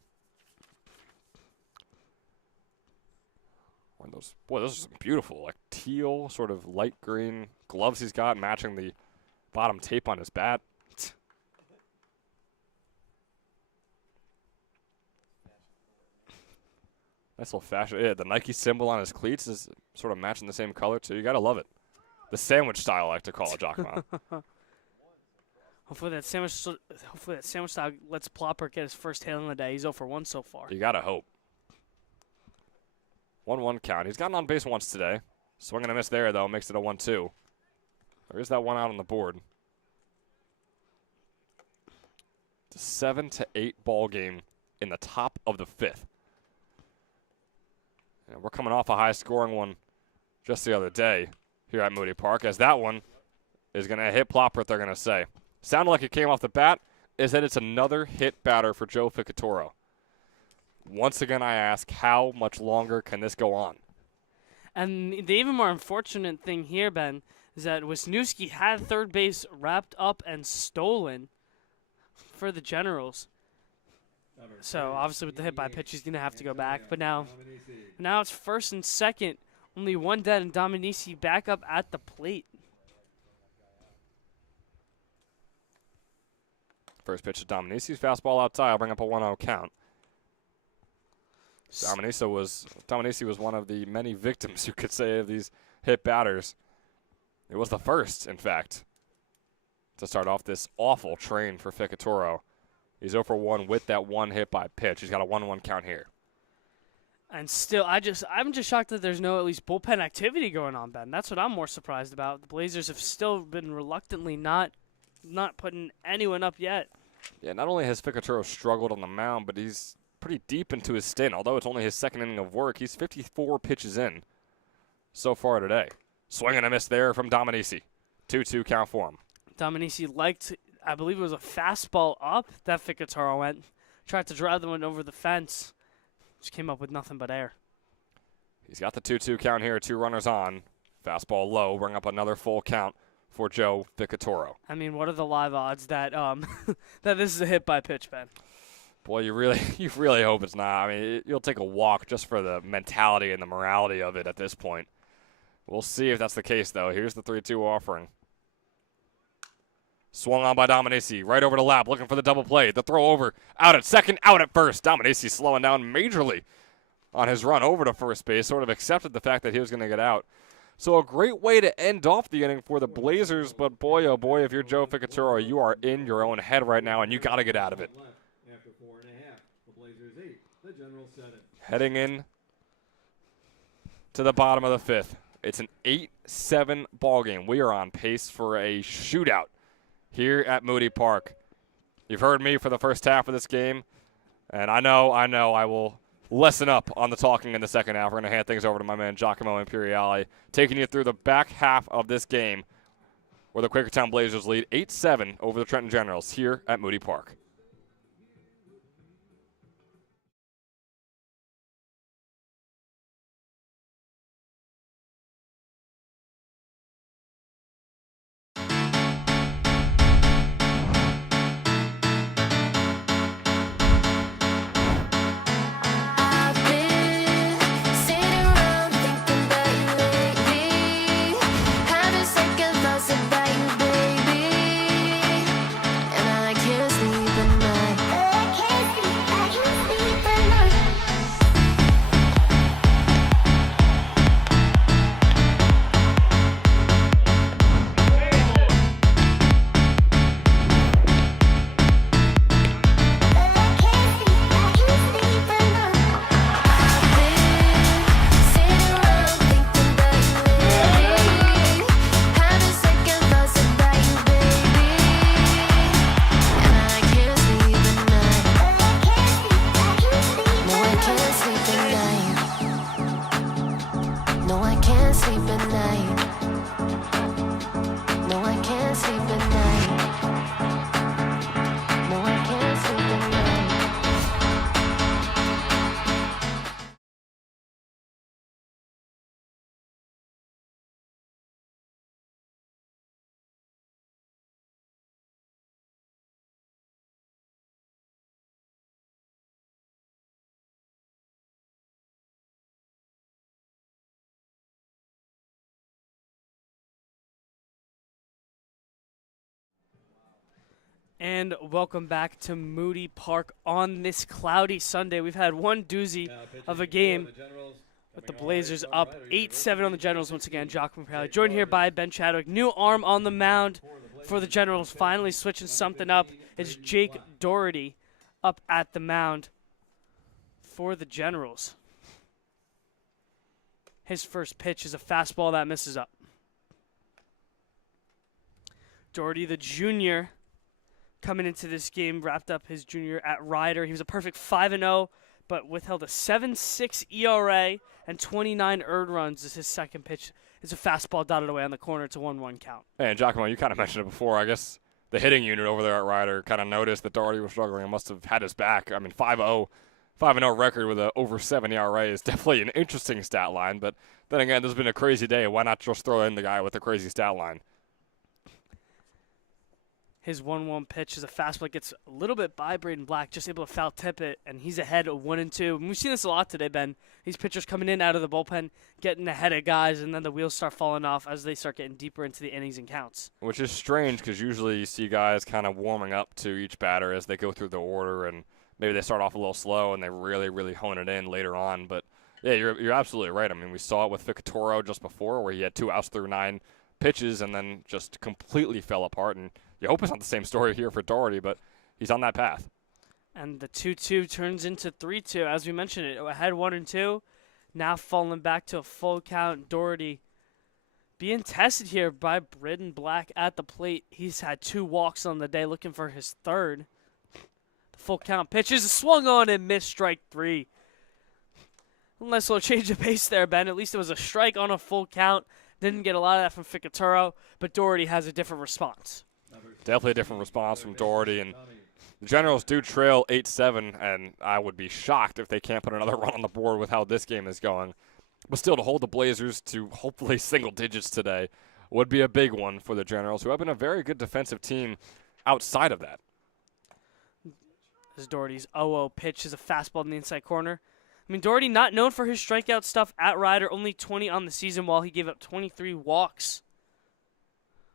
Those are some beautiful, like teal, sort of light green gloves he's got, matching the bottom tape on his bat. Nice little fashion. Yeah, the Nike symbol on his cleats is sort of matching the same color too. You gotta love it. The sandwich style, I like to call it, Giacomo. Hopefully that sandwich style lets Plopper get his first hit on the day. He's 0 for 1 so far. You gotta hope. 1-1 count. He's gotten on base once today. Swing and a miss there, though. Makes it a 1-2. There is that one out on the board. It's a 7-8 ball game in the top of the 5th. And we're coming off a high-scoring one just the other day here at Moody Park, as that one is going to hit Ploppert, they're going to say. Sounded like it came off the bat, is that it's another hit batter for Joe Ficatoro. Once again, I ask, how much longer can this go on? And the even more unfortunate thing here, Ben, is that Wisniewski had third base wrapped up and stolen for the Generals. So obviously with the hit by pitch, he's going to have to go back. But now it's first and second, only one dead, and Dominici back up at the plate. First pitch to Dominici's fastball outside. I'll bring up a 1-0 count. Dominici was one of the many victims, you could say, of these hit batters. It was the first, in fact, to start off this awful train for Ficatoro. He's 0 for 1 with that one hit by pitch. He's got a 1-1 count here. And still, I'm just shocked that there's no at least bullpen activity going on, Ben. That's what I'm more surprised about. The Blazers have still been reluctantly not putting anyone up yet. Yeah, not only has Ficatoro struggled on the mound, but he's pretty deep into his stint. Although it's only his second inning of work, he's 54 pitches in so far today. Swing and a miss there from Dominici. 2-2 count for him. Dominici liked, I believe it was a fastball up that Ficatoro went. Tried to drive the one over the fence. Just came up with nothing but air. He's got the 2-2 count here, 2 runners on. Fastball low, bring up another full count for Joe Ficatoro. I mean, what are the live odds that that this is a hit by pitch, Ben? Boy, you really hope it's not. I mean, you'll take a walk just for the mentality and the morality of it at this point. We'll see if that's the case, though. Here's the 3-2 offering. Swung on by Dominici, right over to Lapp, looking for the double play. The throw over, out at second, out at first. Dominici slowing down majorly on his run over to first base, sort of accepted the fact that he was going to get out. So a great way to end off the inning for the Blazers, but boy, oh boy, if you're Joe Ficatoro, you are in your own head right now, and you got to get out of it. After 4.5, the Blazers 8, the Generals 7. Heading in to the bottom of the 5th. It's an 8-7 ball game. We are on pace for a shootout here at Moody Park. You've heard me for the first half of this game, and I know I will lessen up on the talking in the second half. We're going to hand things over to my man Giacomo Imperiale, taking you through the back half of this game where the Quakertown Blazers lead 8-7 over the Trenton Generals here at Moody Park. Having second thoughts about you, baby, and I can't sleep can't sleep at night. No, I can't sleep at night. No, I can't sleep at night. And welcome back to Moody Park on this cloudy Sunday. We've had one doozy of a game with the Blazers up 8-7 on the Generals once again. Jock McPrally joined here by Ben Chadwick. New arm on the mound for the Generals, finally switching something up. It's Jake Doherty up at the mound for the Generals. His first pitch is a fastball that misses up. Doherty, the junior, coming into this game, wrapped up his junior at Ryder. He was a perfect 5-0, but withheld a 7.6 ERA and 29 earned runs as his second pitch. It's a fastball dotted away on the corner. It's a 1-1 count. Hey, and Giacomo, you kind of mentioned it before. I guess the hitting unit over there at Ryder kind of noticed that Doherty was struggling and must have had his back. I mean, 5-0 record with a over 7 ERA is definitely an interesting stat line. But then again, this has been a crazy day. Why not just throw in the guy with a crazy stat line? His 1-1 pitch is a fastball. Gets a little bit by Braden Black, just able to foul tip it, and he's ahead of 1-2. And we've seen this a lot today, Ben. These pitchers coming in out of the bullpen, getting ahead of guys, and then the wheels start falling off as they start getting deeper into the innings and counts. Which is strange because usually you see guys kind of warming up to each batter as they go through the order, and maybe they start off a little slow and they really, really hone it in later on. But, yeah, you're absolutely right. I mean, we saw it with Quakertown just before where he had 2 outs through 9 pitches and then just completely fell apart. And you hope it's not the same story here for Doherty, but he's on that path. And the 2-2 turns into 3-2. As we mentioned, it ahead 1-2. Now falling back to a full count. Doherty being tested here by Braden Black at the plate. He's had 2 walks on the day, looking for his third. The full count pitch is swung on and missed, strike 3. Nice little change of pace there, Ben. At least it was a strike on a full count. Didn't get a lot of that from Quakertown, but Doherty has a different response. Definitely a different response from Doherty, and the Generals do trail 8-7, and I would be shocked if they can't put another run on the board with how this game is going. But still, to hold the Blazers to hopefully single digits today would be a big one for the Generals, who have been a very good defensive team outside of that. As Doherty's 0-0 pitch is a fastball in the inside corner. I mean, Doherty not known for his strikeout stuff at Ryder, only 20 on the season while he gave up 23 walks.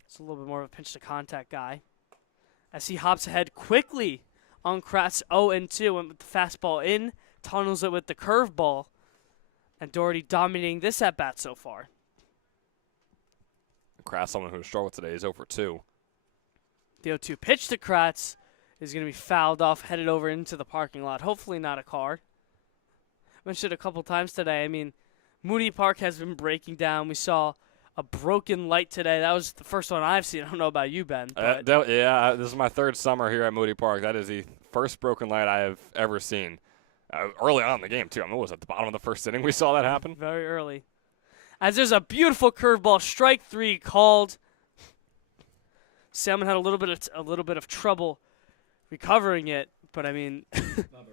It's a little bit more of a pinch-to-contact guy. As he hops ahead quickly on Kratz 0-2, went with the fastball in, tunnels it with the curveball, and Doherty dominating this at-bat so far. Kratz, someone who struggled today, is 0-2. The 0-2 pitch to Kratz is going to be fouled off, headed over into the parking lot. Hopefully not a car. Mentioned it a couple times today. I mean, Moody Park has been breaking down. We saw a broken light today. That was the first one I've seen. I don't know about you, Ben. Yeah, this is my 3rd summer here at Moody Park. That is the first broken light I have ever seen. Early on in the game, too. I mean, it was at the bottom of the 1st inning we saw that happen. Very early. As there's a beautiful curveball, strike 3 called. Salmon had a little bit of trouble recovering it, but I mean,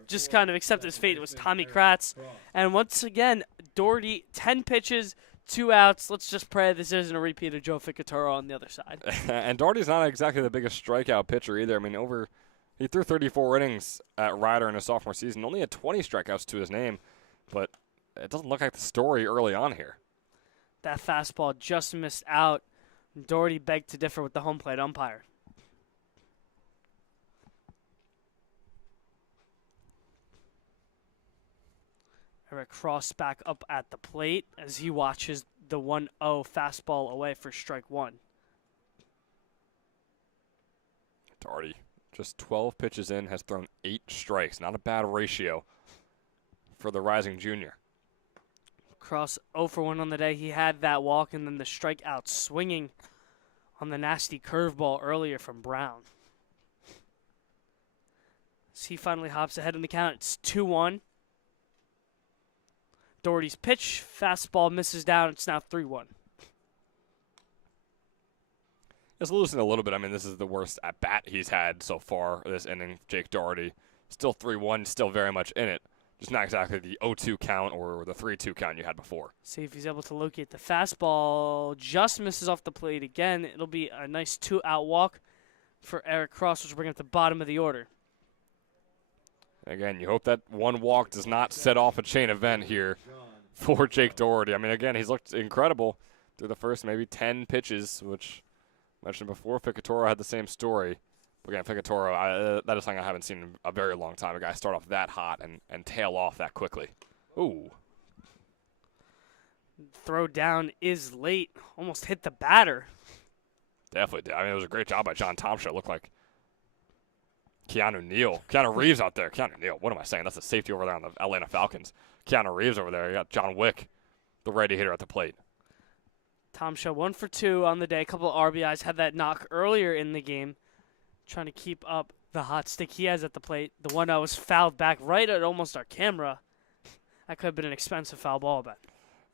just kind of accepted his fate. It was Tommy Kratz. And once again, Doherty, 10 pitches, 2 outs. Let's just pray this isn't a repeat of Joe Quakertown on the other side. And Doherty's not exactly the biggest strikeout pitcher either. I mean, he threw 34 innings at Ryder in his sophomore season, only had 20 strikeouts to his name, but it doesn't look like the story early on here. That fastball just missed out. Doherty begged to differ with the home plate umpire. Eric Cross back up at the plate as he watches the 1-0 fastball away for strike 1. Doherty, just 12 pitches in, has thrown 8 strikes. Not a bad ratio for the rising junior. Cross 0 for 1 on the day. He had that walk and then the strikeout swinging on the nasty curveball earlier from Brown. As he finally hops ahead in the count, it's 2-1. Doherty's pitch, fastball misses down. It's now 3-1. It's loosened a little bit. I mean, this is the worst at-bat he's had so far this inning, Jake Doherty. Still 3-1, still very much in it. Just not exactly the 0-2 count or the 3-2 count you had before. See if he's able to locate the fastball. Just misses off the plate again. It'll be a nice 2-out walk for Eric Cross, which will bring up the bottom of the order. Again, you hope that one walk does not set off a chain event here for Jake Doherty. I mean, again, he's looked incredible through the first maybe 10 pitches, which I mentioned before. Quakertown had the same story. But again, Quakertown, that is something I haven't seen in a very long time. A guy start off that hot and tail off that quickly. Ooh. Throw down is late. Almost hit the batter. Definitely did. I mean, it was a great job by John Tomshaw. It looked like Keanu Reeves out there. Keanu Neal, what am I saying? That's a safety over there on the Atlanta Falcons. Keanu Reeves over there. You got John Wick, the righty hitter at the plate. Tomshaw 1 for 2 on the day. A couple of RBIs. Had that knock earlier in the game. Trying to keep up the hot stick he has at the plate. The one that was fouled back right at almost our camera. That could have been an expensive foul ball back.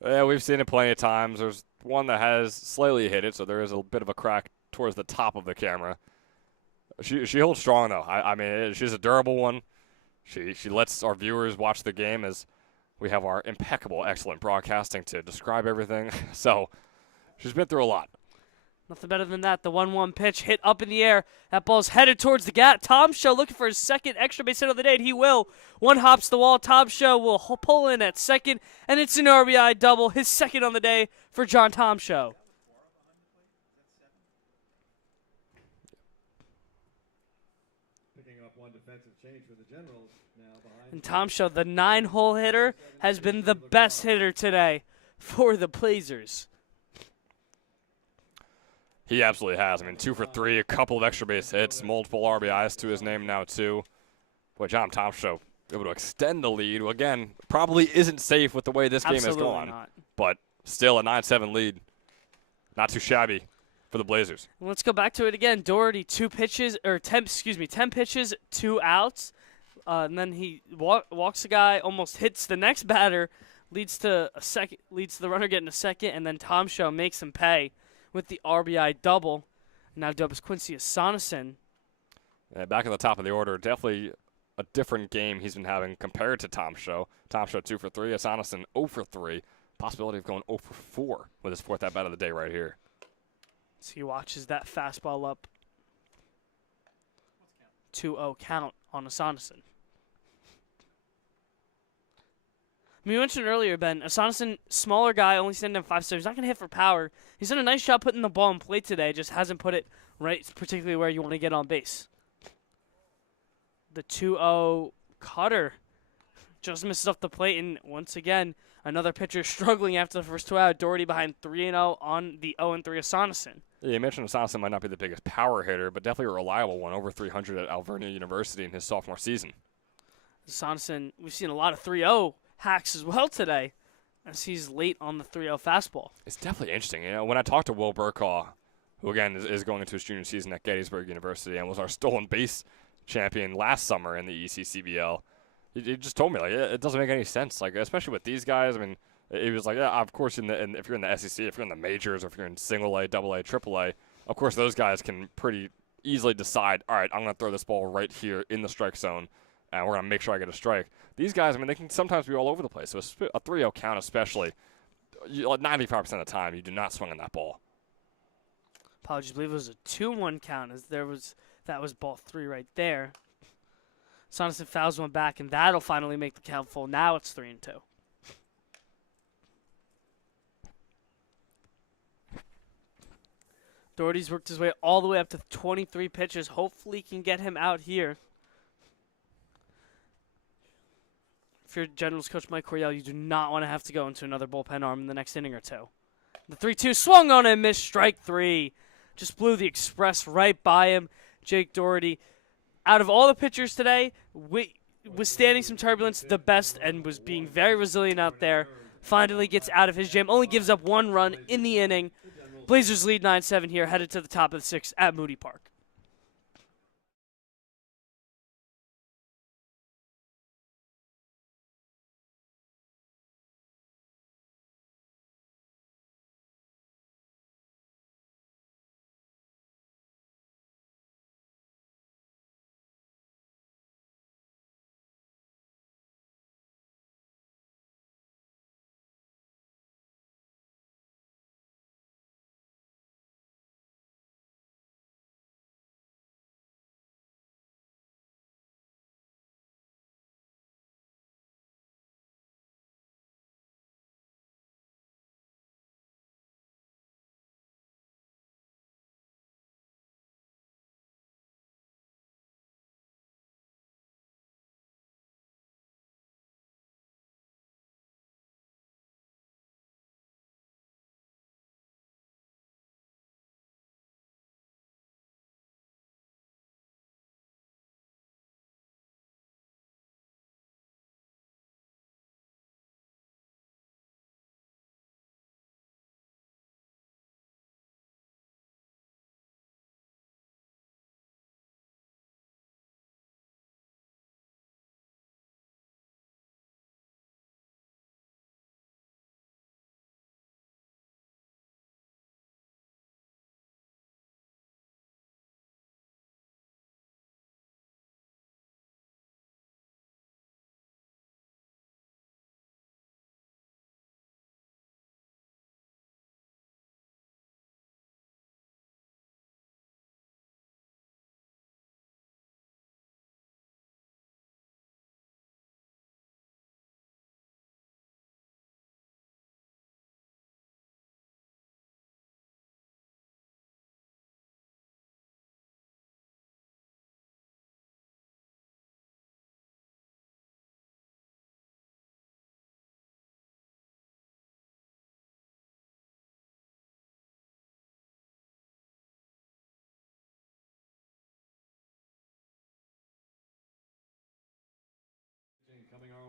Yeah, we've seen it plenty of times. There's one that has slightly hit it, so there is a bit of a crack towards the top of the camera. She holds strong, though. I mean, she's a durable one. She lets our viewers watch the game as we have our impeccable, excellent broadcasting to describe everything. So she's been through a lot. Nothing better than that. The 1-1 pitch hit up in the air. That ball's headed towards the gap. Tomshaw looking for his second extra base hit of the day, and he will. One hops the wall. Tomshaw will pull in at second, and it's an RBI double, his second on the day for John Tomshaw. Picking up one defensive change for the Generals now behind. And Tomshaw, the 9-hole hitter, has been the best hitter today for the Blazers. He absolutely has. I mean, 2 for 3, a couple of extra base hits, multiple RBIs to his name now, too. Boy, John Tomshaw able to extend the lead. Again, probably isn't safe with the way this game has gone. Not. But still a 9-7 lead. Not too shabby for the Blazers. Let's go back to it again. Doherty, 10 pitches, 2 outs. And then he walks the guy, almost hits the next batter, leads to the runner getting a second, and then Tomshaw makes him pay with the RBI double. Now dubs Quincy Asanason. Yeah, back at the top of the order, definitely a different game he's been having compared to Tomshaw. Tomshaw 2 for 3, Asanason 0 for 3. Possibility of going 0 for 4 with his fourth at-bat of the day right here. So he watches that fastball up. 2-0 count on Asanason. I mean, you mentioned earlier, Ben, Asanason, smaller guy, only standing at 5'7". He's not going to hit for power. He's done a nice job putting the ball in play today, just hasn't put it right, particularly where you want to get on base. The 2-0 cutter just misses off the plate, and once again, another pitcher struggling after the first 2 out. Doherty behind 3-0 on the 0-3 Asanason. Yeah, you mentioned Asanason might not be the biggest power hitter, but definitely a reliable one, over 300 at Alvernia University in his sophomore season. Asanason, we've seen a lot of 3-0 hacks as well today, as he's late on the 3-0 fastball. It's definitely interesting. You know, when I talked to Will Burkaw, who again is going into his junior season at Gettysburg University and was our stolen base champion last summer in the ECCBL, he just told me, like, it doesn't make any sense. Like, especially with these guys. I mean, he was like, yeah, of course, if you're in the SEC, if you're in the majors, or if you're in single A, double A, triple A, of course those guys can pretty easily decide, all right, I'm going to throw this ball right here in the strike zone, and we're going to make sure I get a strike. These guys, I mean, they can sometimes be all over the place. So a 3-0 count especially, 95% of the time, you do not swing on that ball. Apologies, I believe it was a 2-1 count, as that was ball 3 right there. Asanason fouls one back, and that'll finally make the count full. Now it's 3-2. Doherty's worked his way all the way up to 23 pitches. Hopefully he can get him out here. If you're Generals coach Mike Coryell, you do not want to have to go into another bullpen arm in the next inning or two. The 3-2 swung on and missed, strike 3. Just blew the express right by him. Jake Doherty, out of all the pitchers today, withstanding some turbulence, the best, and was being very resilient out there. Finally gets out of his jam. Only gives up 1 run in the inning. Blazers lead 9-7 here, headed to the top of the 6th at Moody Park.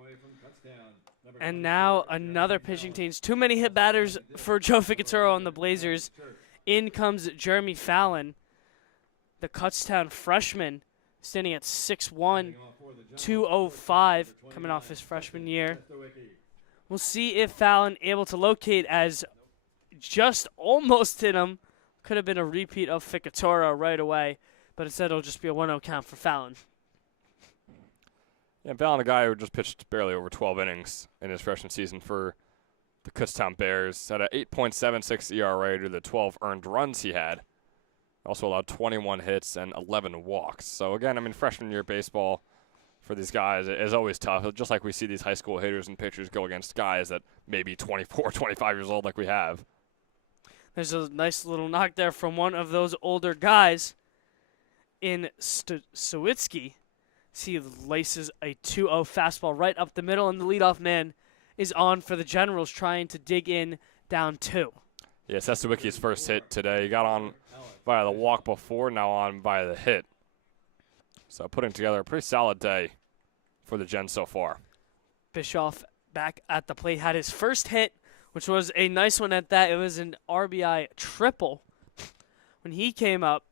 away from Kutztown. Number And 24, now Jeremy another Fallon. pitching change. Too many hit batters for Joe Ficatoro on the Blazers. In comes Jeremy Fallon, the Kutztown freshman, standing at 6'1", 205, coming off his freshman year. We'll see if Fallon able to locate, as just almost hit him. Could have been a repeat of Ficatoro right away, but instead it'll just be a 1-0 count for Fallon. Yeah, Fallon, a guy who just pitched barely over 12 innings in his freshman season for the Kutztown Bears, had an 8.76 ERA to the 12 earned runs he had. Also allowed 21 hits and 11 walks. So again, I mean, freshman year baseball for these guys is always tough. Just like we see these high school hitters and pitchers go against guys that may be 24, 25 years old, like we have. There's a nice little knock there from one of those older guys in Sawitsky. He laces a 2-0 fastball right up the middle, and the leadoff man is on for the Generals, trying to dig in down 2. Yes, that's Sawicki's first hit today. He got on via the walk before, now on via the hit. So putting together a pretty solid day for the Gen so far. Bischoff back at the plate, had his first hit, which was a nice one at that. It was an RBI triple when he came up.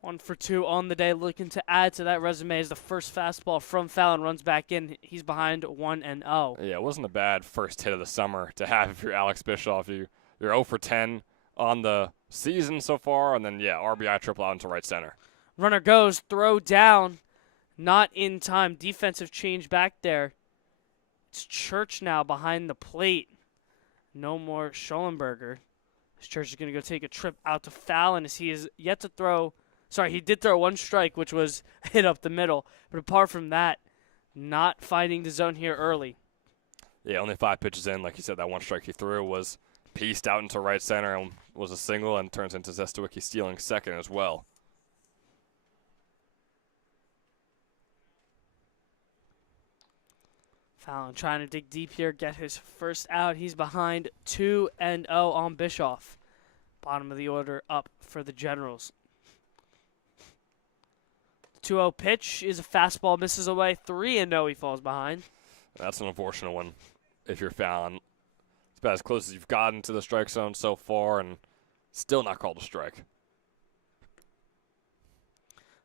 1 for 2 on the day, looking to add to that resume as the first fastball from Fallon runs back in. He's behind 1-0. Yeah, it wasn't a bad first hit of the summer to have if you're Alex Bischoff. You're 0 for 10 on the season so far, and then, yeah, RBI triple out into right center. Runner goes, throw down, not in time. Defensive change back there. It's Church now behind the plate. No more Schollenberger. Church is going to go take a trip out to Fallon as he is yet to throw. Sorry, he did throw 1 strike, which was hit up the middle. But apart from that, not finding the zone here early. Yeah, only 5 pitches in. Like you said, that 1 strike he threw was pieced out into right center and was a single, and turns into Zestawicki stealing second as well. Fallon trying to dig deep here, get his first out. He's behind 2-0 on Bischoff. Bottom of the order up for the Generals. 2-0 pitch is a fastball, misses away. 3-0 he falls behind. That's an unfortunate one if you're Fallon. It's about as close as you've gotten to the strike zone so far, and still not called a strike.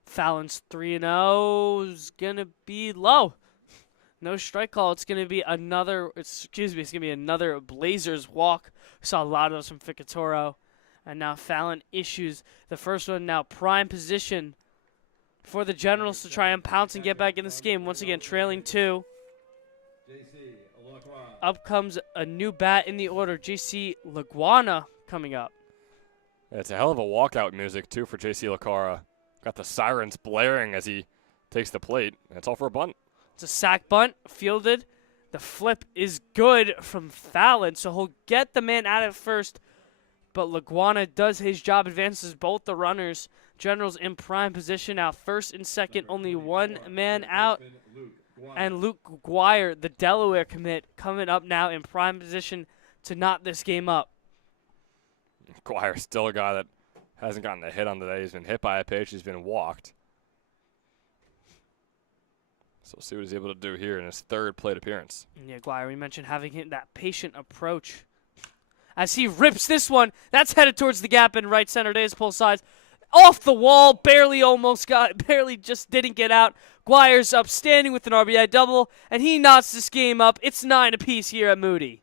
Fallon's 3-0 is going to be low. No strike call. It's going to be another, it's going to be another Blazers walk. We saw a lot of those from Ficatoro. And now Fallon issues the first one. Now prime position for the Generals to try and pounce and get back in this game. Once again, trailing 2. Up comes a new bat in the order, J.C. Laguana coming up. Yeah, it's a hell of a walkout music, too, for J.C. Lacara. Got the sirens blaring as he takes the plate. It's all for a bunt. It's a sack bunt, fielded. The flip is good from Fallon, so he'll get the man out at first. But Laguana does his job, advances both the runners. Generals in prime position now, first and second, only 1 man out. And Luke Guire, the Delaware commit, coming up now in prime position to knot this game up. Guire's still a guy that hasn't gotten a hit on the day. He's been hit by a pitch. He's been walked. So we'll see what he's able to do here in his 3rd plate appearance. Yeah, Guire, we mentioned having him that patient approach. As he rips this one, that's headed towards the gap in right center. Days pull sides. Off the wall, barely just didn't get out. Guire's upstanding with an RBI double, and he knots this game up. It's 9 apiece here at Moody.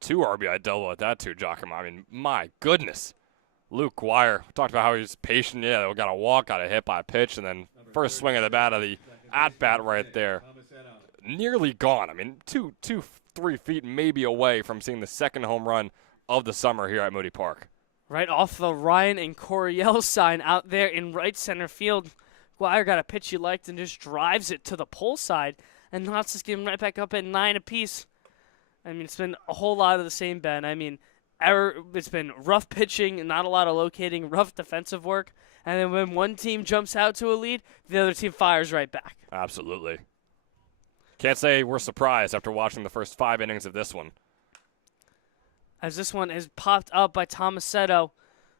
2 RBI double at that, too, Giacomo. I mean, my goodness. Luke Guire, we talked about how he's patient. Yeah, they got a walk, got a hit by a pitch, and then first swing of the bat of the at-bat right there. Nearly gone. I mean, 3 feet maybe away from seeing the 2nd home run of the summer here at Moody Park. Right off the Ryan and Coriel sign out there in right center field. Guire got a pitch he liked and just drives it to the pole side and knots this game right back up at 9 apiece. I mean, it's been a whole lot of the same, Ben. I mean, it's been rough pitching, not a lot of locating, rough defensive work. And then when one team jumps out to a lead, the other team fires right back. Absolutely. Can't say we're surprised after watching the first 5 innings of this one. As this one is popped up by Tomasetto.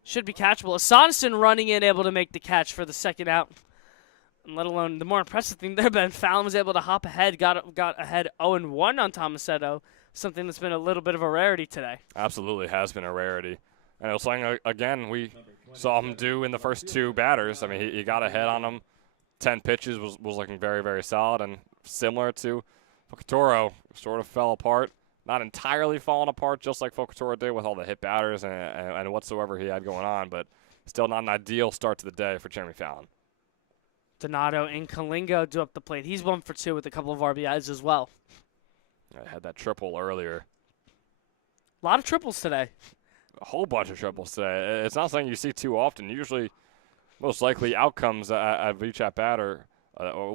Should be catchable. Sonson running in, able to make the catch for the 2nd out. let alone the more impressive thing there, Ben Fallon was able to hop ahead, got ahead 0-1 on Tomasetto, something that's been a little bit of a rarity today. Absolutely has been a rarity. And it was something, again, we saw him do in the first two batters. I mean, he got ahead on him. 10 pitches was looking very, very solid. And similar to Quakertown, sort of fell apart. Not entirely falling apart, just like Quakertown did with all the hit batters and whatsoever he had going on. But still not an ideal start to the day for Jeremy Fallon. Donato and Kalingo do up the plate. He's 1 for 2 with a couple of RBIs as well. I had that triple earlier. A lot of triples today. A whole bunch of triples today. It's not something you see too often. Usually, most likely outcomes of each at-bat or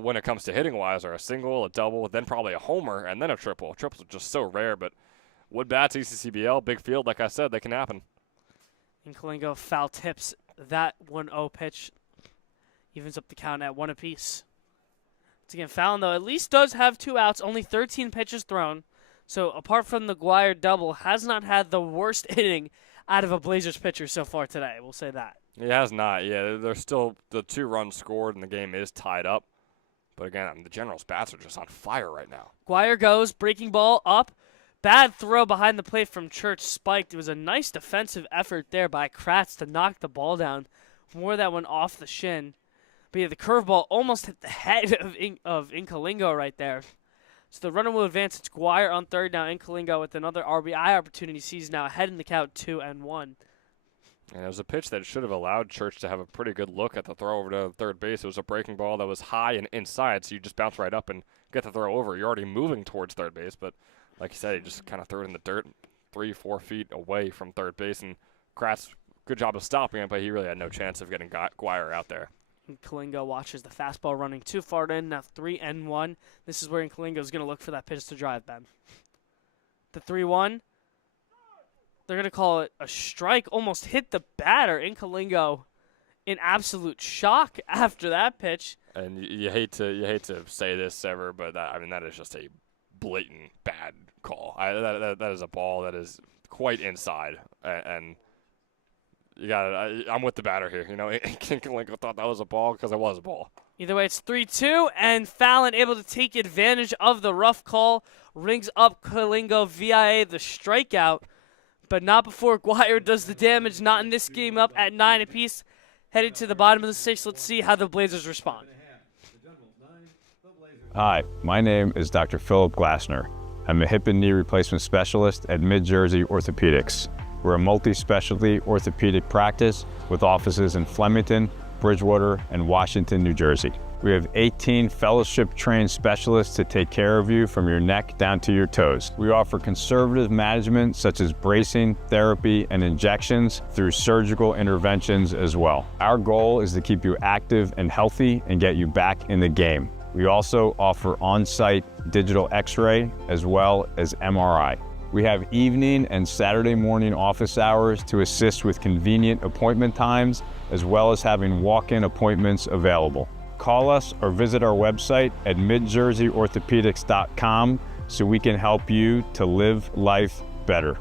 when it comes to hitting-wise are a single, a double, then probably a homer, and then a triple. Triples are just so rare, but wood bats, ECCBL, big field, like I said, they can happen. And Kalingo foul tips that 1-0 pitch. Evens up the count at 1 apiece. Once again, Fallon, though, at least does have 2 outs, only 13 pitches thrown. So apart from the Guire double, has not had the worst inning out of a Blazers pitcher so far today. We'll say that. He has not. Yeah, there's still the 2 runs scored, and the game is tied up. But again, the Generals' bats are just on fire right now. Guire goes, breaking ball up. Bad throw behind the plate from Church, spiked. It was a nice defensive effort there by Kratz to knock the ball down. More that went off the shin. But yeah, the curveball almost hit the head of Inkalingo right there. So the runner will advance. It's Guire on third now. Inkalingo with another RBI opportunity. Sees now ahead in the count 2-1. And it was a pitch that should have allowed Church to have a pretty good look at the throw over to third base. It was a breaking ball that was high and inside, so you just bounce right up and get the throw over. You're already moving towards third base, but like you said, he just kind of threw it in the dirt 3-4 feet away from third base. And Kratz, good job of stopping it, but he really had no chance of getting Guire out there. Kalingo watches the fastball running too far in. Now 3-1. This is where Kalingo is going to look for that pitch to drive, Ben. The 3-1. They're going to call it a strike. Almost hit the batter. Kalingo in absolute shock after that pitch. And you hate to say this ever, but that is just a blatant bad call. That is a ball that is quite inside, and you got it. I'm with the batter here. You know, Kalingo thought that was a ball because it was a ball. Either way, it's 3-2, and Fallon able to take advantage of the rough call. Rings up Kalingo via the strikeout, but not before Guire does the damage. Not in this game, up at 9 apiece. Headed to the bottom of the 6th. Let's see how the Blazers respond. Hi, my name is Dr. Philip Glassner. I'm a hip and knee replacement specialist at Mid-Jersey Orthopedics. We're a multi-specialty orthopedic practice with offices in Flemington, Bridgewater, and Washington, New Jersey. We have 18 fellowship-trained specialists to take care of you from your neck down to your toes. We offer conservative management such as bracing, therapy, and injections through surgical interventions as well. Our goal is to keep you active and healthy and get you back in the game. We also offer on-site digital x-ray as well as MRI. We have evening and Saturday morning office hours to assist with convenient appointment times, as well as having walk-in appointments available. Call us or visit our website at midjerseyorthopedics.com so we can help you to live life better.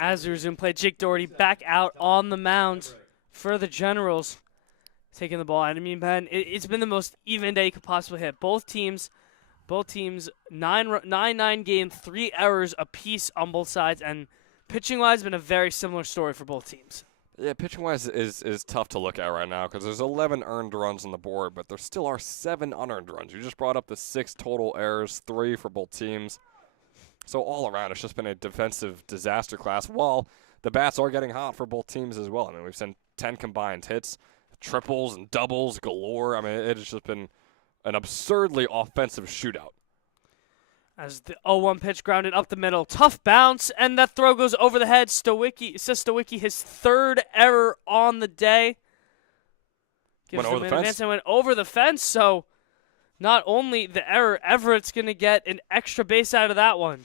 As we resume play, Jake Doherty back out on the mound for the Generals, taking the ball. And I mean, Ben, it's been the most even day you could possibly hit. Both teams, 9 game, 3 errors apiece on both sides, and pitching-wise, been a very similar story for both teams. Yeah, pitching-wise is tough to look at right now because there's 11 earned runs on the board, but there still are 7 unearned runs. You just brought up the 6 total errors, 3 for both teams. So all around, it's just been a defensive disaster class. While the bats are getting hot for both teams as well. I mean, we've seen 10 combined hits, triples and doubles galore. I mean, it has just been an absurdly offensive shootout. As the 0-1 pitch grounded up the middle. Tough bounce, and that throw goes over the head. Stowicki, his third error on the day. Went over the fence. And went over the fence, so not only the error, Everett's going to get an extra base out of that one.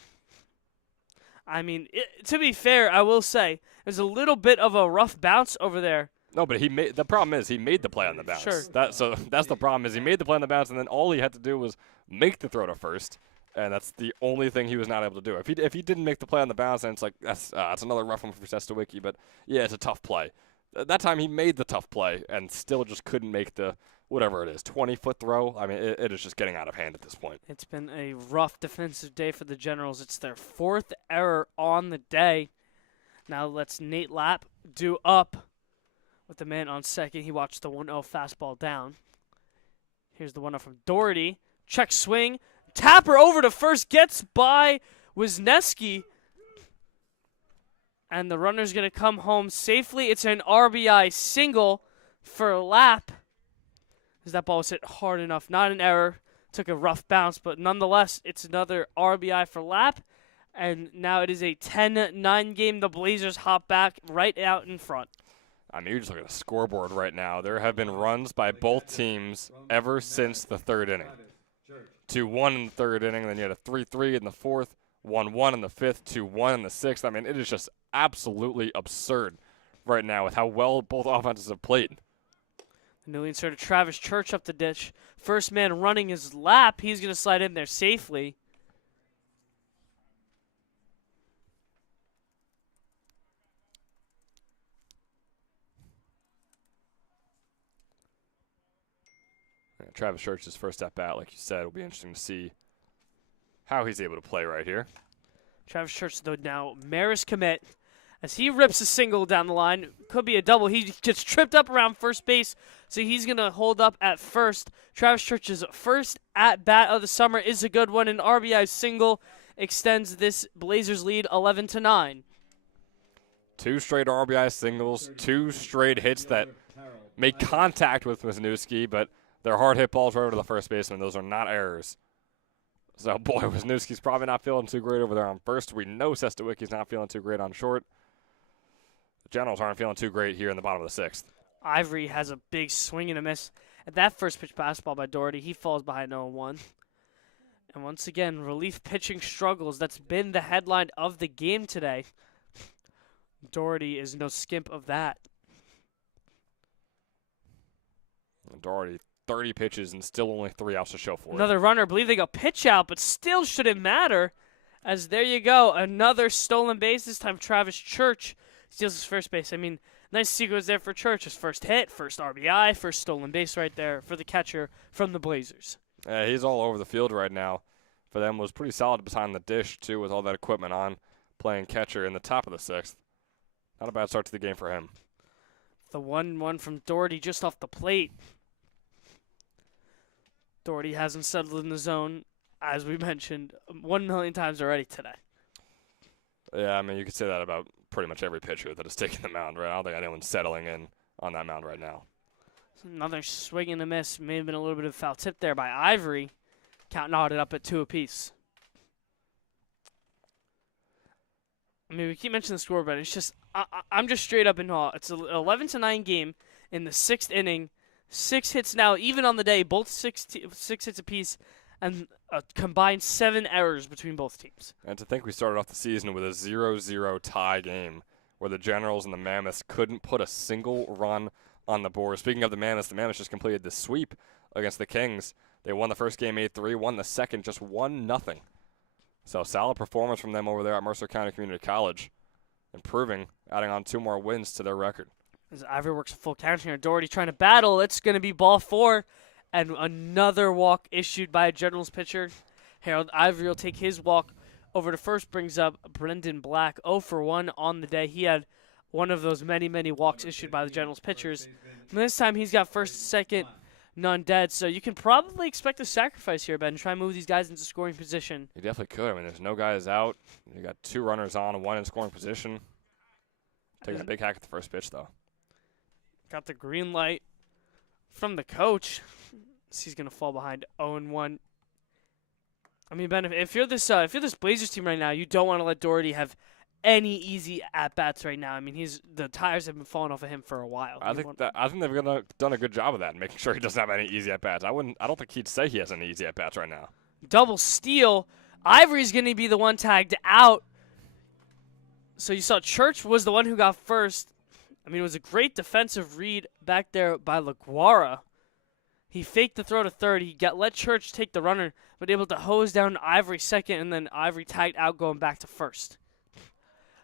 I mean, to be fair, I will say, there's a little bit of a rough bounce over there. No, but the problem is he made the play on the bounce. Sure. That's the problem is he made the play on the bounce, and then all he had to do was make the throw to first. And that's the only thing he was not able to do. If he didn't make the play on the bounce, then it's like that's another rough one for Stowicki. But yeah, it's a tough play. That time he made the tough play and still just couldn't make the whatever it is 20-foot throw. I mean, it is just getting out of hand at this point. It's been a rough defensive day for the Generals. It's their fourth error on the day. Now let's Nate Lapp do up with the man on second. He watched the 1-0 fastball down. Here's the 1-0 from Doherty. Check swing. Tapper over to first, gets by Wisniewski. And the runner's going to come home safely. It's an RBI single for Lapp. As that ball was hit hard enough. Not an error. Took a rough bounce, but nonetheless, it's another RBI for Lapp. And now it is a 10-9 game. The Blazers hop back right out in front. I mean, you're just looking at the scoreboard right now. There have been runs by both teams ever since the third inning. 2-1 in the third inning, then you had a 3-3 in the fourth, 1-1 in the fifth, 2-1 in the sixth. I mean, it is just absolutely absurd right now with how well both offenses have played. The newly inserted Travis Church up the ditch. First man running his Lapp. He's going to slide in there safely. Travis Church's first at bat, like you said, will be interesting to see how he's able to play right here. Travis Church, though, now Maris commit as he rips a single down the line. Could be a double. He gets tripped up around first base, so he's going to hold up at first. Travis Church's first at bat of the summer is a good one. An RBI single extends this Blazers lead 11-9. 2 straight RBI singles, 2 straight hits that made contact with Wisniewski, but they're hard hit balls right over to the first baseman. Those are not errors. So, boy, Wisniewski's probably not feeling too great over there on first. We know Stowicki's not feeling too great on short. The Generals aren't feeling too great here in the bottom of the sixth. Ivory has a big swing and a miss. At that first pitch fastball by Doherty, he falls behind 0-1. And once again, relief pitching struggles. That's been the headline of the game today. Doherty is no skimp of that. Doherty, 30 pitches and still only 3 outs to show for it. Another runner. I believe they go pitch out, but still shouldn't matter. As there you go. Another stolen base. This time Travis Church steals his first base. I mean, nice sequence there for Church. His first hit, first RBI, first stolen base right there for the catcher from the Blazers. He's all over the field right now. For them, was pretty solid behind the dish, too, with all that equipment on, playing catcher in the top of the sixth. Not a bad start to the game for him. The 1-1 from Doherty just off the plate. Doherty hasn't settled in the zone, as we mentioned, 1 million times already today. Yeah, I mean, you could say that about pretty much every pitcher that has taken the mound, right? I don't think anyone's settling in on that mound right now. Another swing and a miss. May have been a little bit of a foul tip there by Ivory. Count knotted up at 2 apiece. I mean, we keep mentioning the score, but it's just, I'm just straight up in awe. It's an 11-9 game in the 6th inning. 6 hits now, even on the day, both 6 hits apiece, and a combined 7 errors between both teams. And to think we started off the season with a 0-0 tie game where the Generals and the Mammoths couldn't put a single run on the board. Speaking of the Mammoths just completed the sweep against the Kings. They won the first game 8-3, won the second just 1-0. So solid performance from them over there at Mercer County Community College, improving, adding on 2 more wins to their record. As Ivory works a full count here, Doherty trying to battle. It's going to be ball 4, and another walk issued by a Generals pitcher. Harold Ivory will take his walk over to first, brings up Brendan Black 0 for 1 on the day. He had one of those many, many walks issued by the Generals pitchers. And this time he's got first and second none dead. So you can probably expect a sacrifice here, Ben. Try and move these guys into scoring position. You definitely could. I mean, there's no guys out. You got 2 runners on and 1 in scoring position. Taking a big hack at the first pitch, though. Got the green light from the coach. He's gonna fall behind 0-1. I mean, Ben, if you're this Blazers team right now, you don't want to let Doherty have any easy at bats right now. I mean, the tires have been falling off of him for a while. I think they've done a good job of that, making sure he doesn't have any easy at bats. I don't think he'd say he has any easy at bats right now. Double steal. Ivory's gonna be the one tagged out. So you saw Church was the one who got first. I mean, it was a great defensive read back there by LaGuara. He faked the throw to third. He let Church take the runner, but able to hose down Ivory second, and then Ivory tagged out going back to first.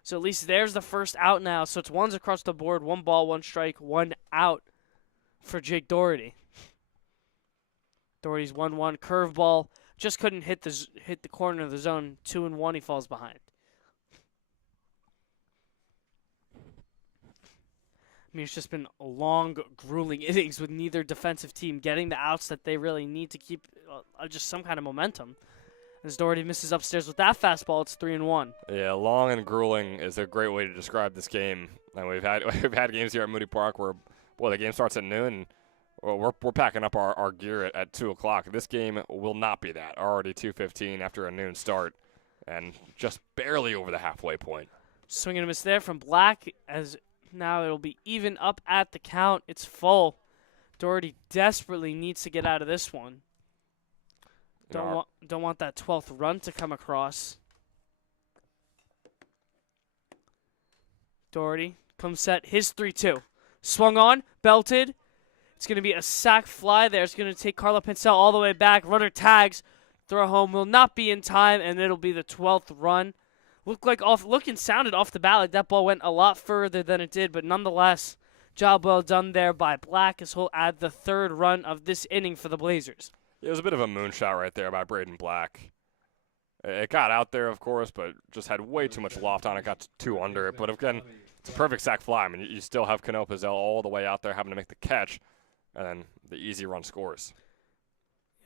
So at least there's the first out now. So it's 1s across the board, 1 ball, 1 strike, 1 out for Jake Doherty. Doherty's 1-1 curveball. Just couldn't hit the corner of the zone. 2-1, he falls behind. I mean, it's just been long, grueling innings with neither defensive team getting the outs that they really need to keep just some kind of momentum. As Doherty misses upstairs with that fastball, it's 3-1. Yeah, long and grueling is a great way to describe this game. And we've had games here at Moody Park where, boy, the game starts at noon. And, well, we're packing up our gear at 2 o'clock. This game will not be that. Already 2:15 after a noon start, and just barely over the halfway point. Swing and a miss there from Black, as now it'll be even up at the count. It's full. Doherty desperately needs to get out of this one. Don't want that 12th run to come across. Doherty comes set, his 3-2. Swung on, belted. It's going to be a sac fly there. It's going to take Carlo Pincel all the way back. Runner tags. Throw home will not be in time, and it'll be the 12th run. Look and sounded off the bat like that ball went a lot further than it did, but nonetheless, job well done there by Black, as he'll add the 3rd run of this inning for the Blazers. It was a bit of a moonshot right there by Braden Black. It got out there, of course, but just had way too much loft on it. Got 2 under it. But again, it's a perfect sac fly. I mean, you still have Cano Pizzell all the way out there having to make the catch, and then the easy run scores.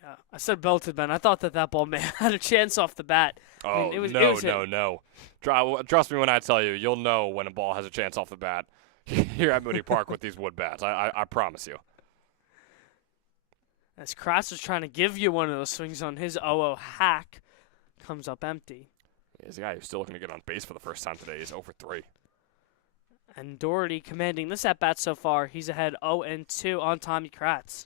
Yeah, I said belted, Ben. I thought that ball may have had a chance off the bat. Oh, I mean, no. Trust me when I tell you, you'll know when a ball has a chance off the bat here at Moody Park with these wood bats. I promise you. As Kratz was trying to give you one of those swings on his 0-0 hack, comes up empty. He's a guy who's still looking to get on base for the first time today. He's 0-for-3. And Doherty commanding this at-bat so far. He's ahead 0-2 on Tommy Kratz.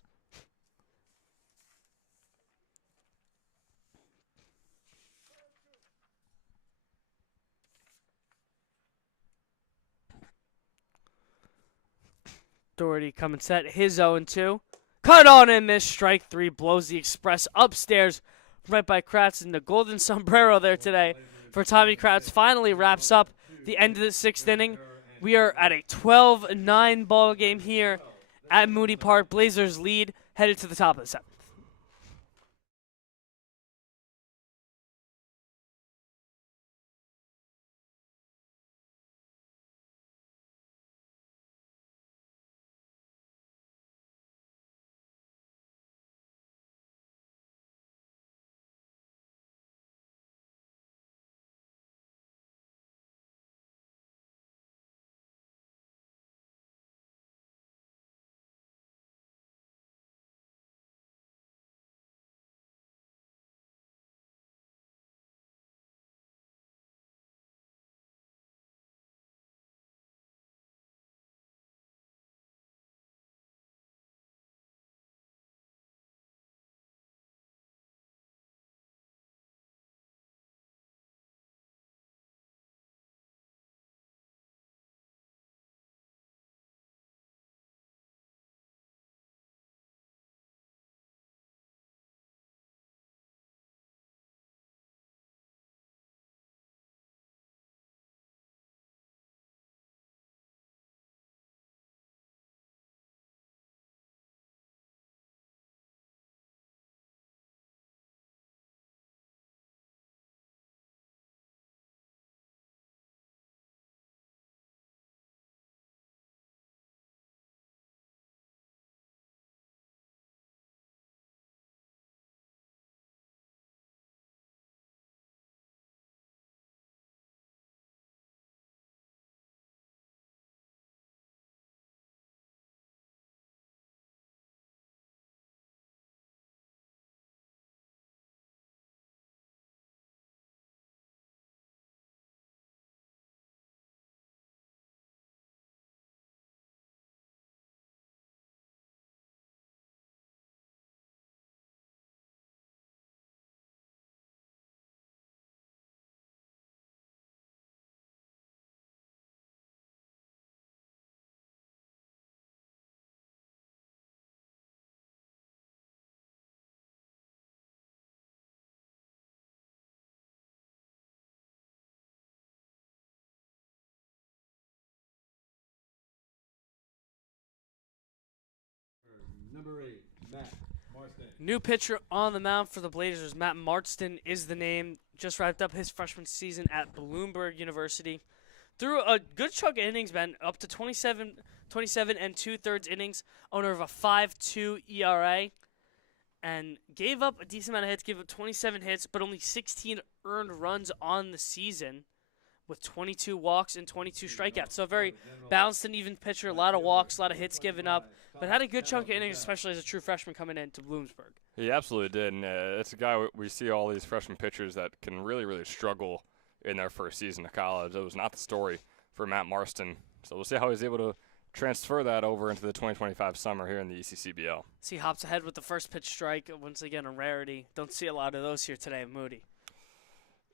Doherty coming set, his 0-2. Cut on and miss, strike 3, blows the Express upstairs right by Kratz, and the golden sombrero there today for Tommy Kratz finally wraps up the end of the 6th inning. We are at a 12-9 ball game here at Moody Park. Blazers lead, headed to the top of the 7th. Number 8, Matt Marston. New pitcher on the mound for the Blazers. Matt Marston is the name. Just wrapped up his freshman season at Bloomberg University. Threw a good chunk of innings, man, up to 27 and 2/3 innings, owner of a 5.2 ERA, and gave up a decent amount of hits, gave up 27 hits, but only 16 earned runs on the season with 22 walks and 22 strikeouts. So a very balanced and even pitcher, a lot of walks, a lot of hits given up, but had a good chunk of innings, especially as a true freshman coming into Bloomsburg. He absolutely did, and it's a guy we see all these freshman pitchers that can really, really struggle in their first season of college. It was not the story for Matt Marston, so we'll see how he's able to transfer that over into the 2025 summer here in the ECCBL. See, hops ahead with the first pitch strike, once again a rarity. Don't see a lot of those here today at Moody.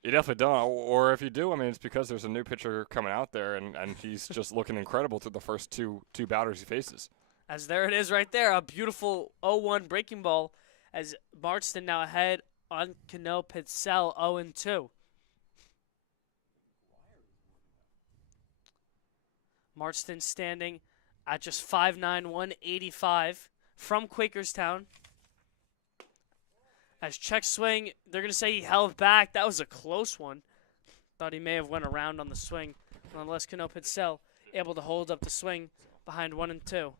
You definitely don't, or if you do, I mean, it's because there's a new pitcher coming out there, and he's just looking incredible through the first two batters he faces. As there it is right there, a beautiful 0-1 breaking ball as Marston now ahead on Cano Pitzel 0-2. Marston standing at just 5'9", 185 from Quakertown. As check swing, they're going to say he held back. That was a close one. Thought he may have went around on the swing. Nonetheless, Cano Pitzel able to hold up the swing behind 1-2.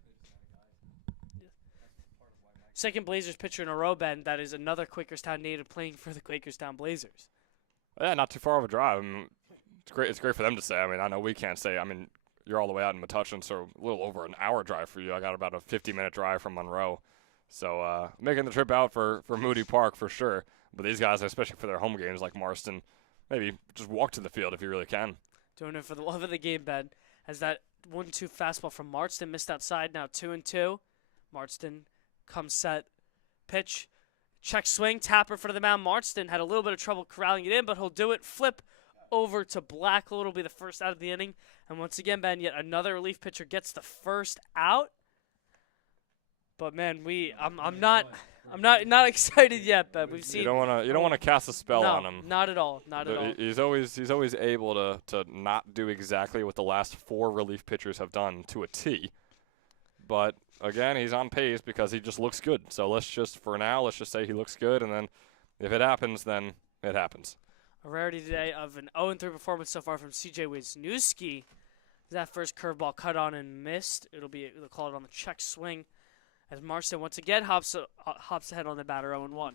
Second Blazers pitcher in a row, Ben. That is another Quakertown native playing for the Quakertown Blazers. Yeah, not too far of a drive. I mean, it's great for them to say. I mean, I know we can't say. I mean, you're all the way out in Metuchen, so a little over an hour drive for you. I got about a 50-minute drive from Monroe. So making the trip out for Moody Park for sure. But these guys, especially for their home games like Marston, maybe just walk to the field if you really can. Doing it for the love of the game, Ben. As that 1-2 fastball from Marston missed outside, now 2-2. Marston comes set, pitch, check swing, tapper for the mound. Marston had a little bit of trouble corralling it in, but he'll do it. Flip over to Blacklow. It'll be the first out of the inning. And once again, Ben, yet another relief pitcher gets the first out. But man, I'm not excited yet, Ben. We've seen You don't want to cast a spell on him. Not at all. Not at all. He's always able to not do exactly what the last 4 relief pitchers have done to a T. But again, he's on pace because he just looks good. So let's just say he looks good, and then if it happens, then it happens. A rarity today of an 0-3 performance so far from C.J. Wisniewski. That first curveball cut on and missed. They'll call it on the check swing. As Marston once again hops ahead on the batter 0-1.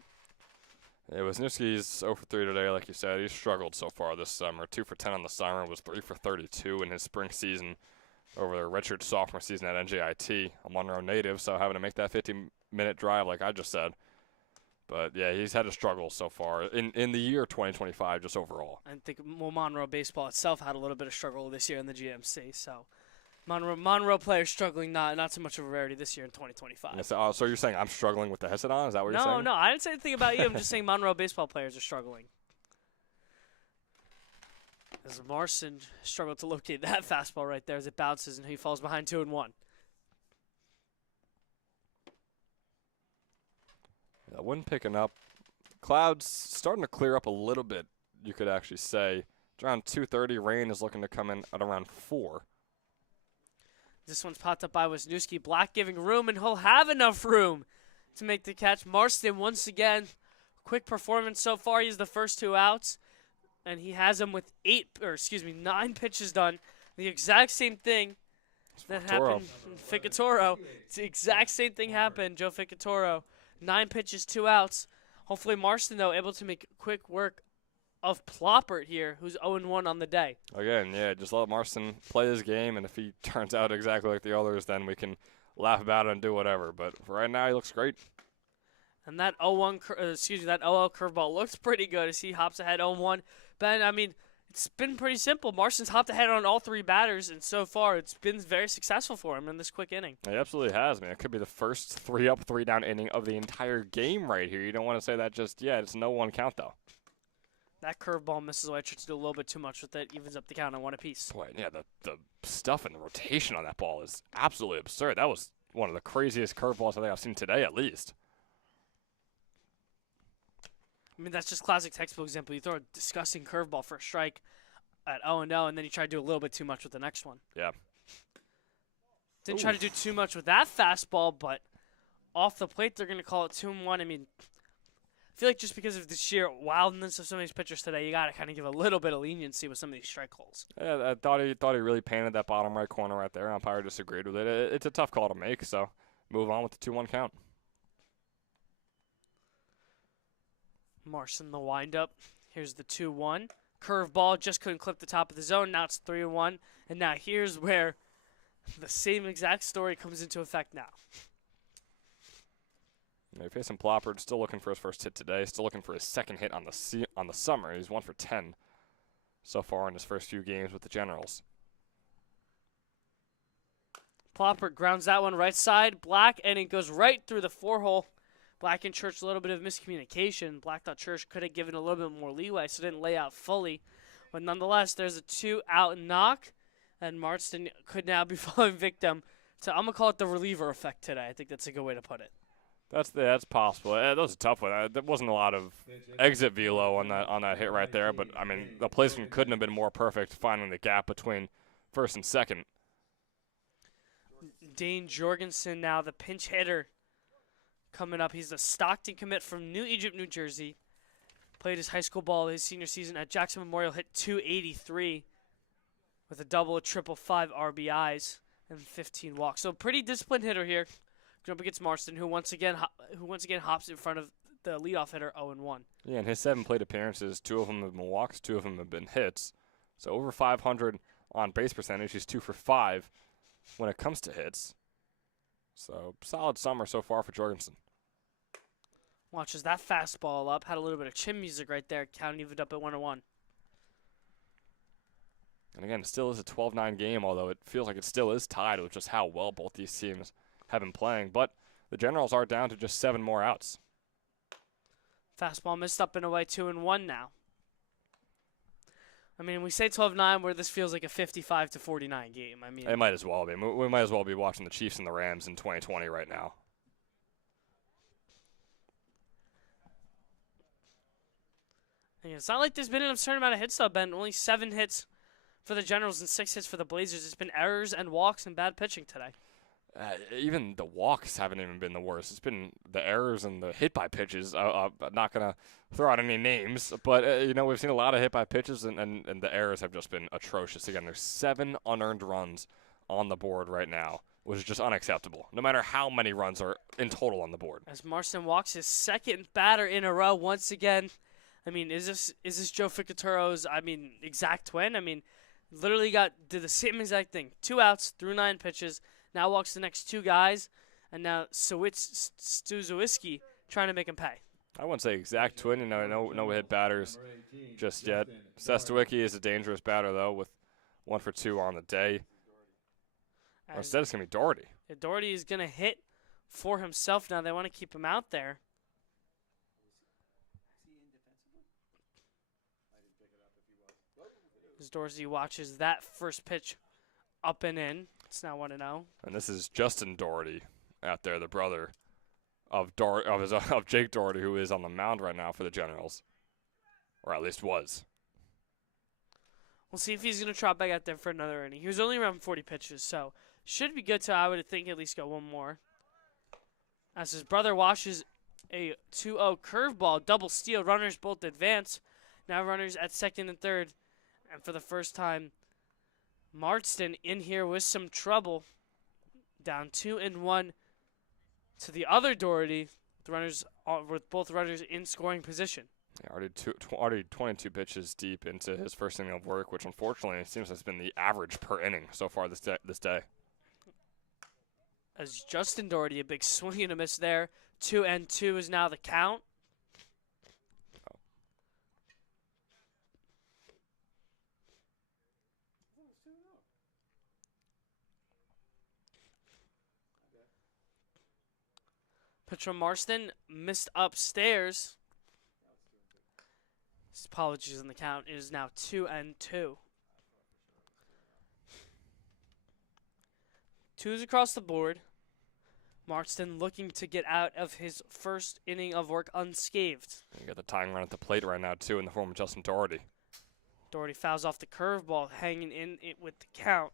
Yeah, Wisniewski's 0 for 3 today, like you said. He's struggled so far this summer. 2 for 10 on the summer, was 3 for 32 in his spring season over their redshirt sophomore season at NJIT. A Monroe native, so having to make that 50-minute drive like I just said. But, yeah, he's had a struggle so far in the year 2025 just overall. I think Monroe baseball itself had a little bit of struggle this year in the GMC, so Monroe players struggling, not so much of a rarity this year in 2025. Yeah, so you're saying I'm struggling with the headset on? Is that what you're saying? No, I didn't say anything about you. I'm just saying Monroe baseball players are struggling. As Marston struggled to locate that fastball right there as it bounces and he falls behind 2-1. Yeah, wind picking up. Clouds starting to clear up a little bit, you could actually say. It's around 2:30. Rain is looking to come in at around 4. This one's popped up by Wisniewski. Black giving room, and he'll have enough room to make the catch. Marston, once again, quick performance so far. He's the first 2 outs, and he has them with 9 pitches done. The exact same thing that happened in Ficatoro. It's the exact same thing happened, Joe Ficatoro. 9 pitches, 2 outs. Hopefully Marston, though, able to make quick work of Ploppert here, who's 0-1 on the day. Again, yeah, just let Marston play his game, and if he turns out exactly like the others, then we can laugh about it and do whatever. But for right now, he looks great. And that 0-0 curveball looks pretty good as he hops ahead 0-1. Ben, I mean, it's been pretty simple. Marston's hopped ahead on all 3 batters, and so far it's been very successful for him in this quick inning. He absolutely has, man. It could be the first 3-up, 3-down inning of the entire game right here. You don't want to say that just yet. It's no 1 count, though. That curveball misses away. Tries to do a little bit too much with it. Evens up the count on 1 apiece. Boy, yeah, the stuff and the rotation on that ball is absolutely absurd. That was one of the craziest curveballs I think I've seen today, at least. I mean, that's just classic textbook example. You throw a disgusting curveball for a strike at 0-0, and then you try to do a little bit too much with the next one. Yeah. Didn't try to do too much with that fastball, but off the plate, they're going to call it 2-1. I mean, I feel like just because of the sheer wildness of some of these pitchers today, you got to kind of give a little bit of leniency with some of these strike calls. Yeah, I thought he really painted that bottom right corner right there. Umpire disagreed with it. It's a tough call to make, so move on with the 2-1 count. Marston, the windup. Here's the 2-1. Curveball, just couldn't clip the top of the zone. Now it's 3-1. And now here's where the same exact story comes into effect now. They're facing Ploppard, still looking for his first hit today. Still looking for his second hit on the summer. He's 1 for 10 so far in his first few games with the Generals. Ploppard grounds that one right side. Black, and it goes right through the 4-hole. Black and Church, a little bit of miscommunication. Black thought Church could have given a little bit more leeway, so didn't lay out fully. But nonetheless, there's a 2-out knock, and Marston could now be falling victim to, I'm going to call it the reliever effect today. I think that's a good way to put it. That's possible. That was a tough one. There wasn't a lot of exit velo on that hit right there, but I mean the placement couldn't have been more perfect, finding the gap between first and second. Dane Jorgensen now the pinch hitter coming up. He's the Stockton commit from New Egypt, New Jersey. Played his high school ball his senior season at Jackson Memorial. Hit .283 with a double, a triple, 5 RBIs and 15 walks. So pretty disciplined hitter here. Going up against Marston, who once again hops in front of the leadoff hitter 0-1. Yeah, in his 7 plate appearances, 2 of them have been walks, 2 of them have been hits. So over 500 on base percentage. He's 2 for 5 when it comes to hits. So solid summer so far for Jorgensen. Watches that fastball up. Had a little bit of chin music right there. Count evened up at 1-1. And again, it still is a 12-9 game, although it feels like it still is tied with just how well both these teams have been playing. But the Generals are down to just 7 more outs. Fastball missed up and away, 2-1 now. I mean, we say 12-9 where this feels like a 55-49 game. I mean, it might as well be. We might as well be watching the Chiefs and the Rams in 2020 right now. And it's not like there's been an absurd amount of hits, though, Ben. Only 7 hits for the Generals and 6 hits for the Blazers. It's been errors and walks and bad pitching today. Even the walks haven't even been the worst. It's been the errors and the hit by pitches. I'm not going to throw out any names, but, we've seen a lot of hit by pitches, and the errors have just been atrocious. Again, there's 7 unearned runs on the board right now, which is just unacceptable, no matter how many runs are in total on the board. As Marston walks his second batter in a row once again. I mean, is this Joe Ficaturo's, exact twin? I mean, literally did the same exact thing. 2 outs through 9 pitches. Now walks the next 2 guys, and now Stuzowiski trying to make him pay. I wouldn't say exact twin, no hit batters just yet. Sestowicki is a dangerous batter, though, with 1 for 2 on the day. Instead, it's going to be Doherty. Yeah, Doherty is going to hit for himself now. They want to keep him out there. As Dorsey watches that first pitch up and in. It's now 1-0. And this is Justin Doherty out there, the brother of Jake Doherty, who is on the mound right now for the Generals, or at least was. We'll see if he's going to trot back out there for another inning. He was only around 40 pitches, so should be good to, I would think, at least go 1 more. As his brother washes a 2-0 curveball, double steal. Runners both advance. Now runners at second and third. And for the first time, Marston in here with some trouble. Down 2-1 to the other Doherty. The runners with both runners in scoring position. Yeah, already 22 pitches deep into his first inning of work, which unfortunately seems to have been the average per inning so far this day. As Justin Doherty, a big swing and a miss there. 2-2 is now the count. Pitch from Marston missed upstairs. His apologies on the count. It is now 2-2. 2s across the board. Marston looking to get out of his first inning of work unscathed. You got the tying run at the plate right now, too, in the form of Justin Doherty. Doherty fouls off the curveball, hanging in it with the count.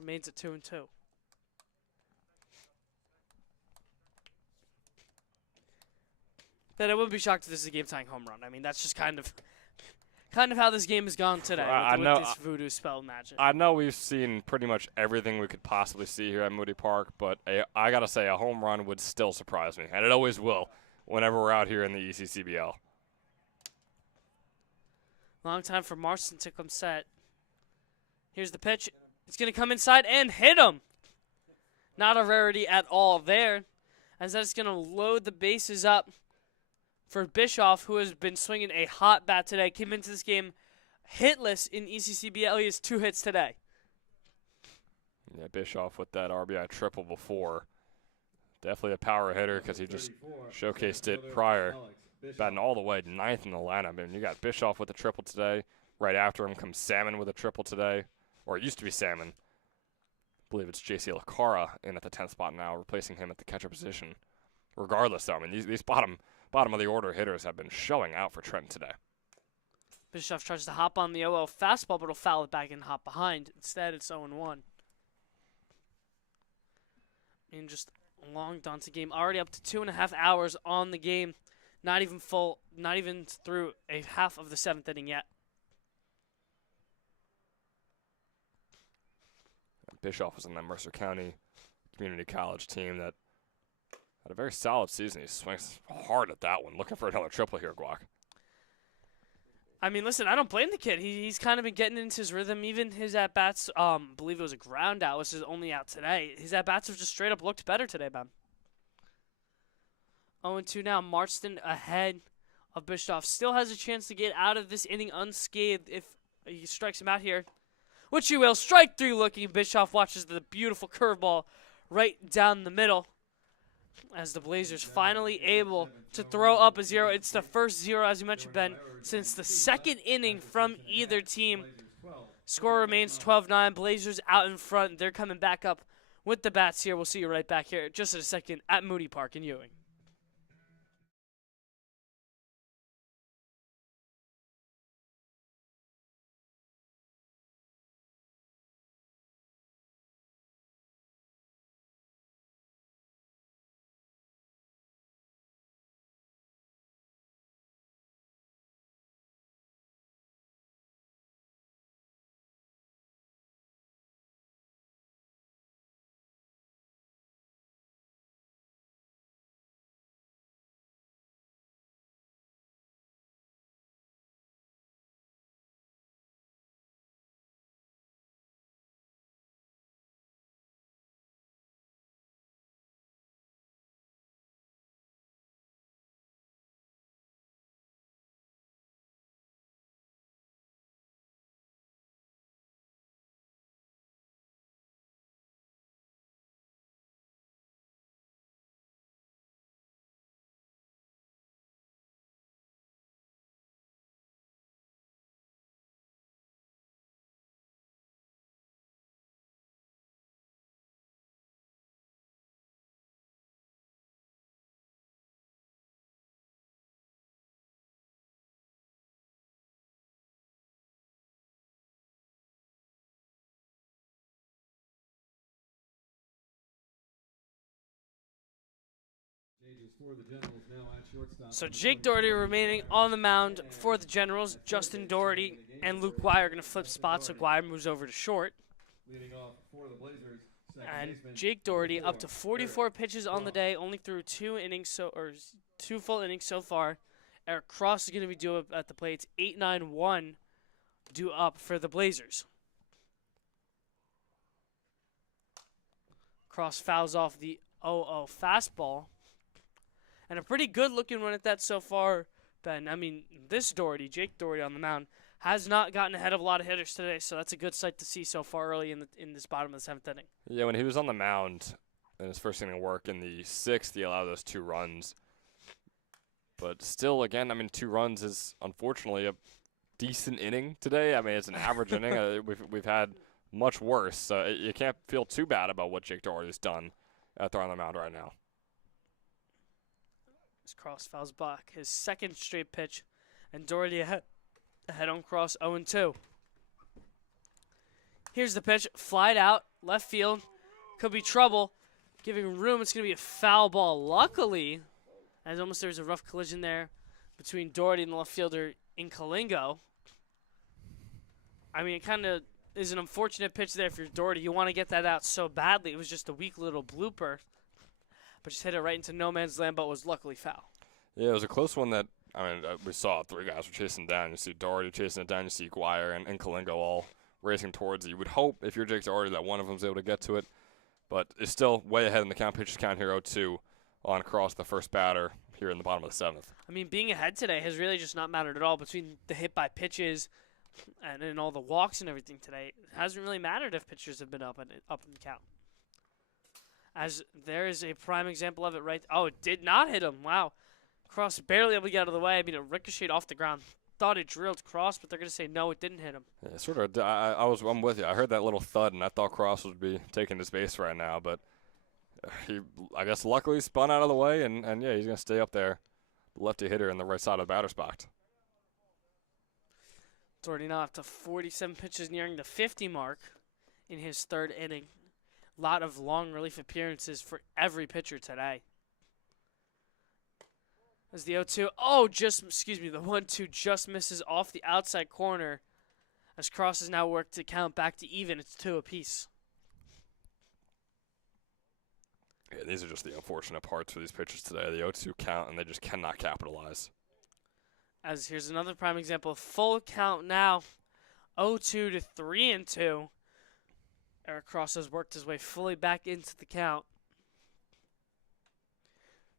Remains at 2-2. Then I wouldn't be shocked if this is a game-tying home run. I mean, that's just kind of how this game has gone today with this voodoo spell magic. I know we've seen pretty much everything we could possibly see here at Moody Park, but I got to say a home run would still surprise me, and it always will whenever we're out here in the ECCBL. Long time for Marston to come set. Here's the pitch. It's going to come inside and hit him. Not a rarity at all there, as that's going to load the bases up for Bischoff, who has been swinging a hot bat today. Came into this game hitless in ECCBL. He has 2 hits today. Yeah, Bischoff with that RBI triple before. Definitely a power hitter because he just showcased it prior. Batting all the way 9th in the lineup. I mean, you got Bischoff with a triple today. Right after him comes Salmon with a triple today. Or it used to be Salmon. I believe it's J.C. Lacara in at the 10th spot now, replacing him at the catcher position. Regardless, though, I mean, these bottom of the order hitters have been showing out for Trenton today. Bischoff tries to hop on the 0-0 fastball, but he'll foul it back and hop behind. Instead, it's 0-1. And just a long daunting game. Already up to 2.5 hours on the game. Not even through a half of the 7th inning yet. Bischoff was on that Mercer County Community College team that had a very solid season. He swings hard at that one. Looking for another triple here, Guac. I mean, listen, I don't blame the kid. He's kind of been getting into his rhythm. Even his at-bats, believe it was a ground out, was his only out today. His at-bats have just straight up looked better today, man. 0-2 now. Marston ahead of Bischoff. Still has a chance to get out of this inning unscathed if he strikes him out here. Which he will. Strike 3 looking. Bischoff watches the beautiful curveball right down the middle. As the Blazers finally able to throw up a 0. It's the first 0, as you mentioned, Ben, since the 2nd inning from either team. Score remains 12-9. Blazers out in front. They're coming back up with the bats here. We'll see you right back here just in a second at Moody Park in Ewing. So Jake Doherty remaining on the mound for the Generals. Justin Doherty and Luke Guire are going to flip spots, so Guire moves over to short. And Jake Doherty up to 44 pitches on the day, only threw 2 full innings so far. Eric Cross is going to be due up at the plate. It's 8-9-1 due up for the Blazers. Cross fouls off the 0-0 fastball. And a pretty good-looking one at that so far, Ben. I mean, this Doherty, Jake Doherty on the mound, has not gotten ahead of a lot of hitters today, so that's a good sight to see so far early in this bottom of the 7th inning. Yeah, when he was on the mound in his first inning of work in the 6th, he allowed those 2 runs. But still, again, I mean, 2 runs is unfortunately a decent inning today. I mean, it's an average inning. We've had much worse, so you can't feel too bad about what Jake Doherty's done out there on the mound right now. As Cross fouls back his 2nd straight pitch, and Doherty ahead on Cross 0-2. Here's the pitch, flied out, left field, could be trouble, giving room. It's going to be a foul ball. Luckily, As almost there was a rough collision there between Doherty and the left fielder in Kalingo. I mean, it kind of is an unfortunate pitch there for Doherty. You want to get that out so badly. It was just a weak little blooper. But just hit it right into no man's land, but was luckily foul. Yeah, it was a close one that, we saw three guys were chasing down. You see Doherty chasing it down. You see Guire and Kalingo all racing towards it. You would hope, if you're Jake Doherty, that one of them is able to get to it. But it's still way ahead in the count. Pitchers count here 0-2 on across the first batter here in the bottom of the seventh. I mean, being ahead today has really just not mattered at all between the hit by pitches and all the walks and everything today. It hasn't really mattered if pitchers have been up in the count. As there is a prime example of it right. Oh, it did not hit him. Wow. Cross barely able to get out of the way. I mean, it ricocheted off the ground. Thought it drilled Cross, but they're going to say no, it didn't hit him. Yeah, sort of. I'm with you. I heard that little thud, and I thought Cross would be taking his base right now, but he, I guess, luckily spun out of the way, and yeah, he's going to stay up there. Lefty hitter in the right side of the batter's box. Doherty now up to 47 pitches, nearing the 50 mark in his third inning. A lot of long relief appearances for every pitcher today. As the 0-2, the 1-2 just misses off the outside corner. As Cross has now worked to count back to even, it's 2 apiece. Yeah, these are just the unfortunate parts for these pitchers today. The 0-2 count, and they just cannot capitalize. As here's another prime example of full count now. 0-2 to 3-2. Eric Cross has worked his way fully back into the count.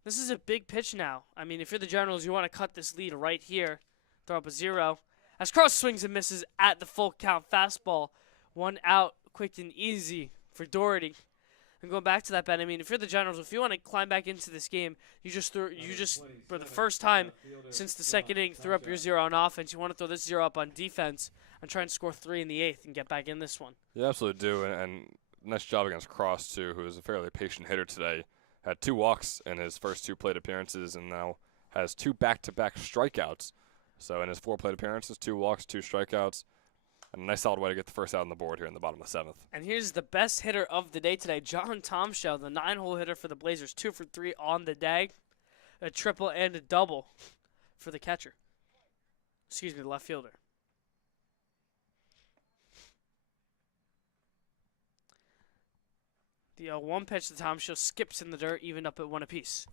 This is a big pitch now. I mean, if you're the Generals, you want to cut this lead right here. Throw up a 0. As Cross swings and misses at the full count fastball. 1 out, quick and easy for Doherty. And going back to that, Ben, I mean, if you're the Generals, if you want to climb back into this game, you just for the first time since the second inning, threw up your 0 on offense. You want to throw this 0 up on defense and try and score 3 in the 8th and get back in this one. You absolutely do, and nice job against Cross, too, who is a fairly patient hitter today. Had 2 walks in his first 2 plate appearances and now has 2 back-to-back strikeouts. So in his 4 plate appearances, 2 walks, 2 strikeouts. And a nice solid way to get the first out on the board here in the bottom of the 7th. And here's the best hitter of the day today, John Tomshaw, the 9-hole hitter for the Blazers, 2 for 3 on the day. A triple and a double for the catcher. The left fielder. The 1 pitch to Tomshaw skips in the dirt, even up at 1 apiece.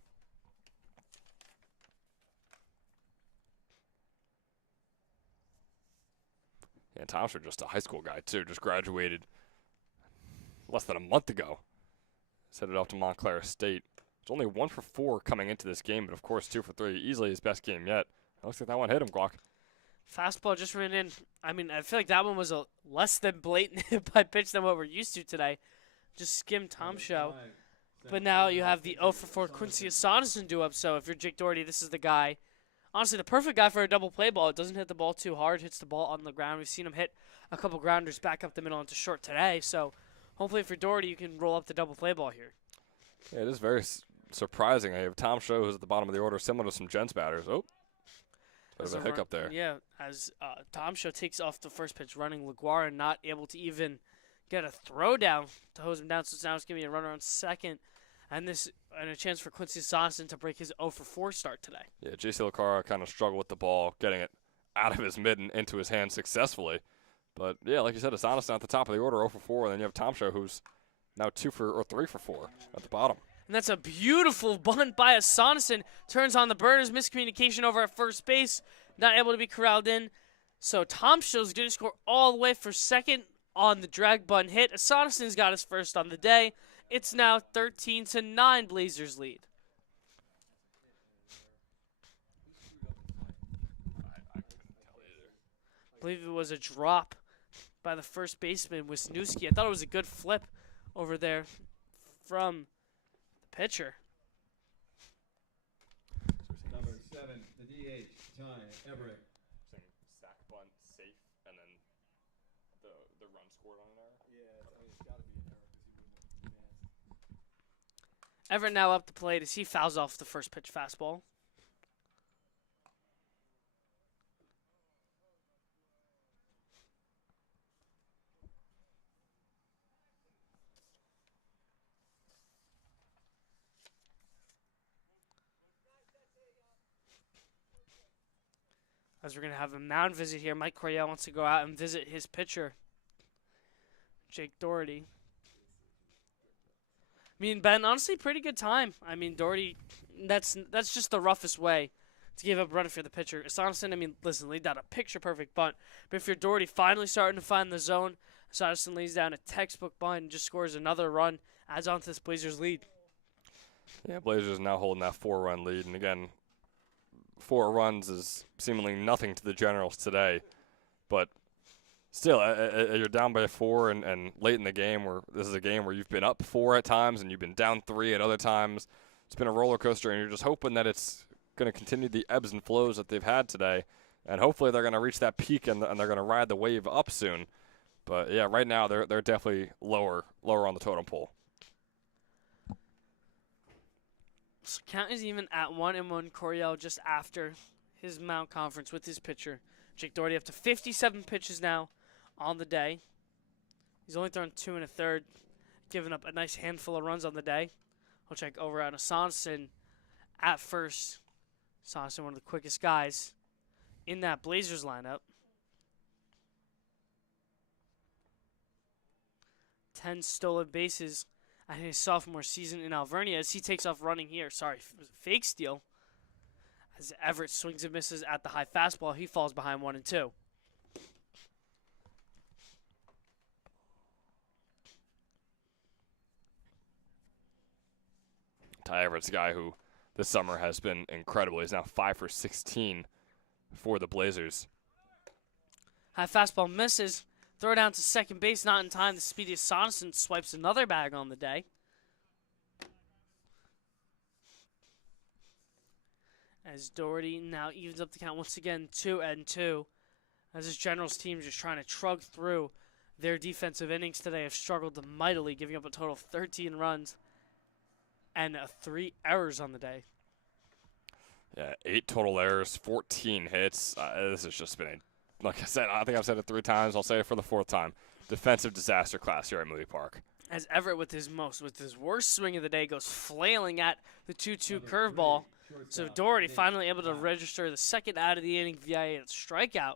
Yeah, Tom's just a high school guy, too. Just graduated less than a month ago. Headed off to Montclair State. It's only 1 for 4 coming into this game, but of course 2 for 3. Easily his best game yet. It looks like that one hit him, Guac. Fastball just ran in. I mean, I feel like that one was a less than blatant hit by pitch than what we're used to today. Just skimmed Tomshaw. But now you have the 0 for 4 Quincy Asanason due up. So if you're Jake Doherty, this is the guy. Honestly, the perfect guy for a double play ball. It doesn't hit the ball too hard. Hits the ball on the ground. We've seen him hit a couple grounders back up the middle into short today. So hopefully for Doherty, you can roll up the double play ball here. Yeah, it is very surprising. I have Tomshaw, who's at the bottom of the order, similar to some Gents batters. Oh, there's a hiccup there. Yeah, as Tomshaw takes off the first pitch, running LaGuardia, not able to even get a throw down to hose him down. So now it's going to be a runner on second. And a chance for Quincy Sonson to break his 0 for 4 start today. Yeah, J.C. LaCara kind of struggled with the ball, getting it out of his mid and into his hand successfully. But, yeah, like you said, Sonson at the top of the order, 0 for 4. And then you have Tomshaw, who's now 3 for 4 at the bottom. And that's a beautiful bunt by Sonson. Turns on the burners, miscommunication over at first base. Not able to be corralled in. So Tomshaw's going to score all the way for second on the drag bunt hit. Sonson's got his first on the day. It's now 13-9 Blazers lead. I believe it was a drop by the first baseman, Wisniewski. I thought it was a good flip over there from the pitcher. Number 7, the DH, Ty Everett. Sack bunt safe, and then the run scored on an error. Yeah, it's got to be an error because he wouldn't have advanced. Everett now up the plate as he fouls off the first pitch fastball. as we're going to have a mound visit here. Mike Coryell wants to go out and visit his pitcher, Jake Doherty. I mean, Ben, honestly, pretty good time. I mean, Doherty, that's just the roughest way to give up a run for the pitcher. Sonderson, I mean, listen, laid down a picture-perfect bunt. But if you're Doherty finally starting to find the zone, Sonderson lays down a textbook bunt and just scores another run, adds on to this Blazers lead. Yeah, Blazers now holding that 4-run lead. And again, 4 runs is seemingly nothing to the Generals today. But still, you're down by 4 and late in the game, where this is a game where you've been up 4 at times and you've been down 3 at other times. It's been a roller coaster, and you're just hoping that it's going to continue the ebbs and flows that they've had today. And hopefully they're going to reach that peak and they're going to ride the wave up soon. But, yeah, right now they're definitely lower on the totem pole. So count is even at 1-1. Coryell just after his mound conference with his pitcher. Jake Doherty up to 57 pitches now on the day. He's only thrown 2 1/3, giving up a nice handful of runs on the day. We'll check over out Sonderson at first. Sonderson, one of the quickest guys in that Blazers lineup. 10 stolen bases at his sophomore season in Alvernia as he takes off running here. Sorry, it was a fake steal. As Everett swings and misses at the high fastball, he falls behind 1-2. Ty Everett's a guy who this summer has been incredible. He's now 5 for 16 for the Blazers. High fastball misses. Throw down to second base, not in time. The speediest Sonderson swipes another bag on the day. As Doherty now evens up the count once again, 2-2. As his Generals team is just trying to trug through their defensive innings today, have struggled mightily, giving up a total of 13 runs and 3 errors on the day. Yeah, 8 total errors, 14 hits. This has just been like I said, I think I've said it 3 times. I'll say it for the 4th time. Defensive disaster class here at Moody Park. As Everett with his worst swing of the day goes flailing at the 2-2 curveball. So Doherty finally able to register the second out of the inning via a strikeout.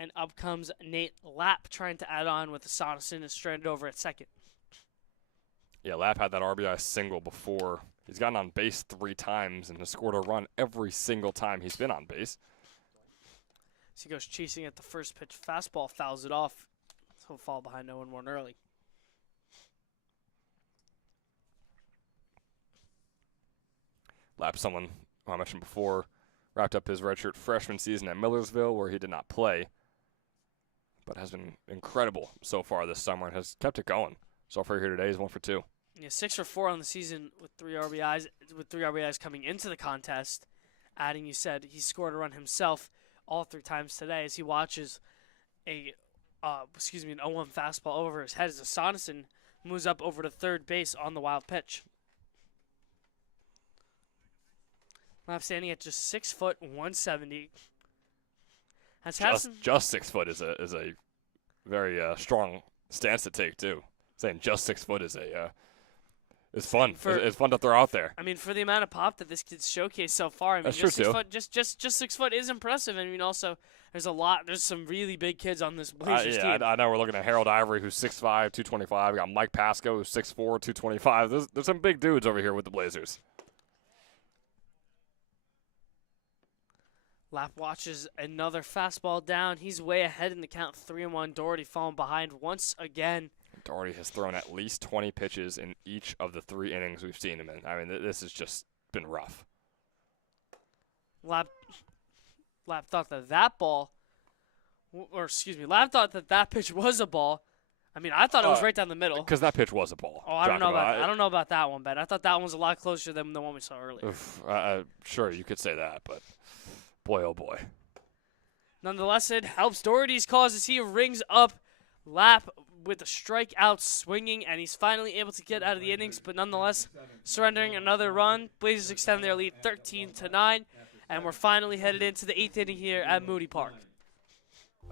And up comes Nate Lapp trying to add on with the Sonderson is stranded over at second. Yeah, Lapp had that RBI single before. He's gotten on base 3 times and has scored a run every single time he's been on base. So he goes chasing at the first pitch. Fastball fouls it off. So he'll fall behind 0-1 early. Lapp, someone who I mentioned before, wrapped up his redshirt freshman season at Millersville where he did not play, but has been incredible so far this summer and has kept it going. So far here today, he's 1 for 2. Yeah, 6 for 4 on the season with 3 RBIs. With 3 RBIs coming into the contest. Adding, you said he scored a run himself all 3 times today as he watches an 0-1 fastball over his head as Sonderson moves up over to third base on the wild pitch. Lapp standing at just 6 foot 170. Just 6 foot is a very strong stance to take too. Saying just 6 foot is fun. It's fun to throw out there. I mean, for the amount of pop that this kid's showcased so far, I mean, That's just true 6 too. foot, just 6 foot is impressive. I mean, also there's some really big kids on this Blazers team. I know we're looking at Harold Ivory, who's 6'5", 225. We got Mike Pasco, who's 6'4", 225. There's some big dudes over here with the Blazers. Lapp watches another fastball down. He's way ahead in the count, 3-1. Doherty falling behind once again. Doherty has thrown at least 20 pitches in each of the 3 innings we've seen him in. I mean, this has just been rough. Lapp thought Lapp thought that pitch was a ball. I mean, I thought it was right down the middle. Because that pitch was a ball. Oh, I don't know about that one, Ben. I thought that one was a lot closer than the one we saw earlier. Sure, you could say that, but boy, oh boy. Nonetheless, it helps Doherty's cause as he rings up Lapp with a strikeout swinging, and he's finally able to get out of the innings, but nonetheless, surrendering another run. Blazers extend their lead 13-9, and we're finally headed into the 8th inning here at Moody Park.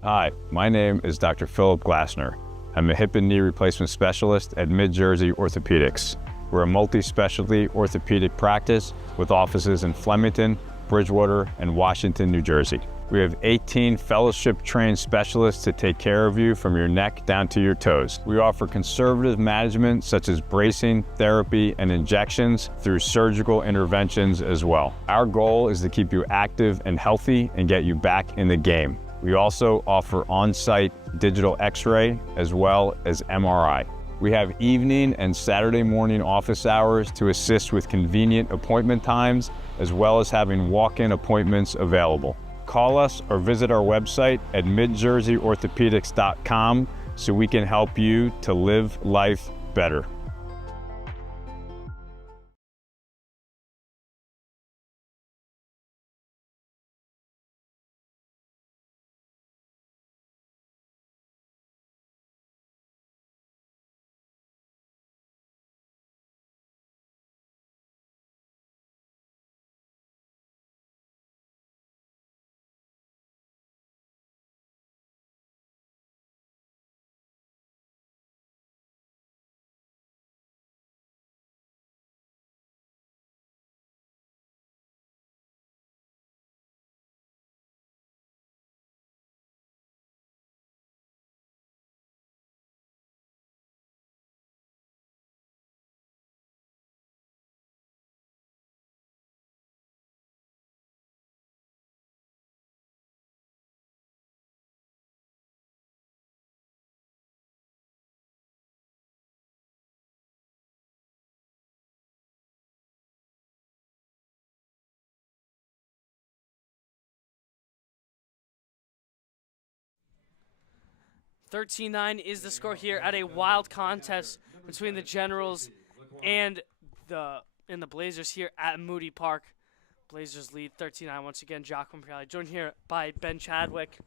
Hi, my name is Dr. Philip Glassner. I'm a hip and knee replacement specialist at Mid-Jersey Orthopedics. We're a multi-specialty orthopedic practice with offices in Flemington, Bridgewater, and Washington, New Jersey. We have 18 fellowship-trained specialists to take care of you from your neck down to your toes. We offer conservative management such as bracing, therapy, and injections through surgical interventions as well. Our goal is to keep you active and healthy and get you back in the game. We also offer on-site digital x-ray as well as MRI. We have evening and Saturday morning office hours to assist with convenient appointment times, as well as having walk-in appointments available. Call us or visit our website at midjerseyorthopedics.com so we can help you to live life better. "13-9 is the score here at a wild contest between the Generals and the Blazers here at Moody Park. Blazers lead 13-9 once again. Jock Mompriali joined here by Ben Chadwick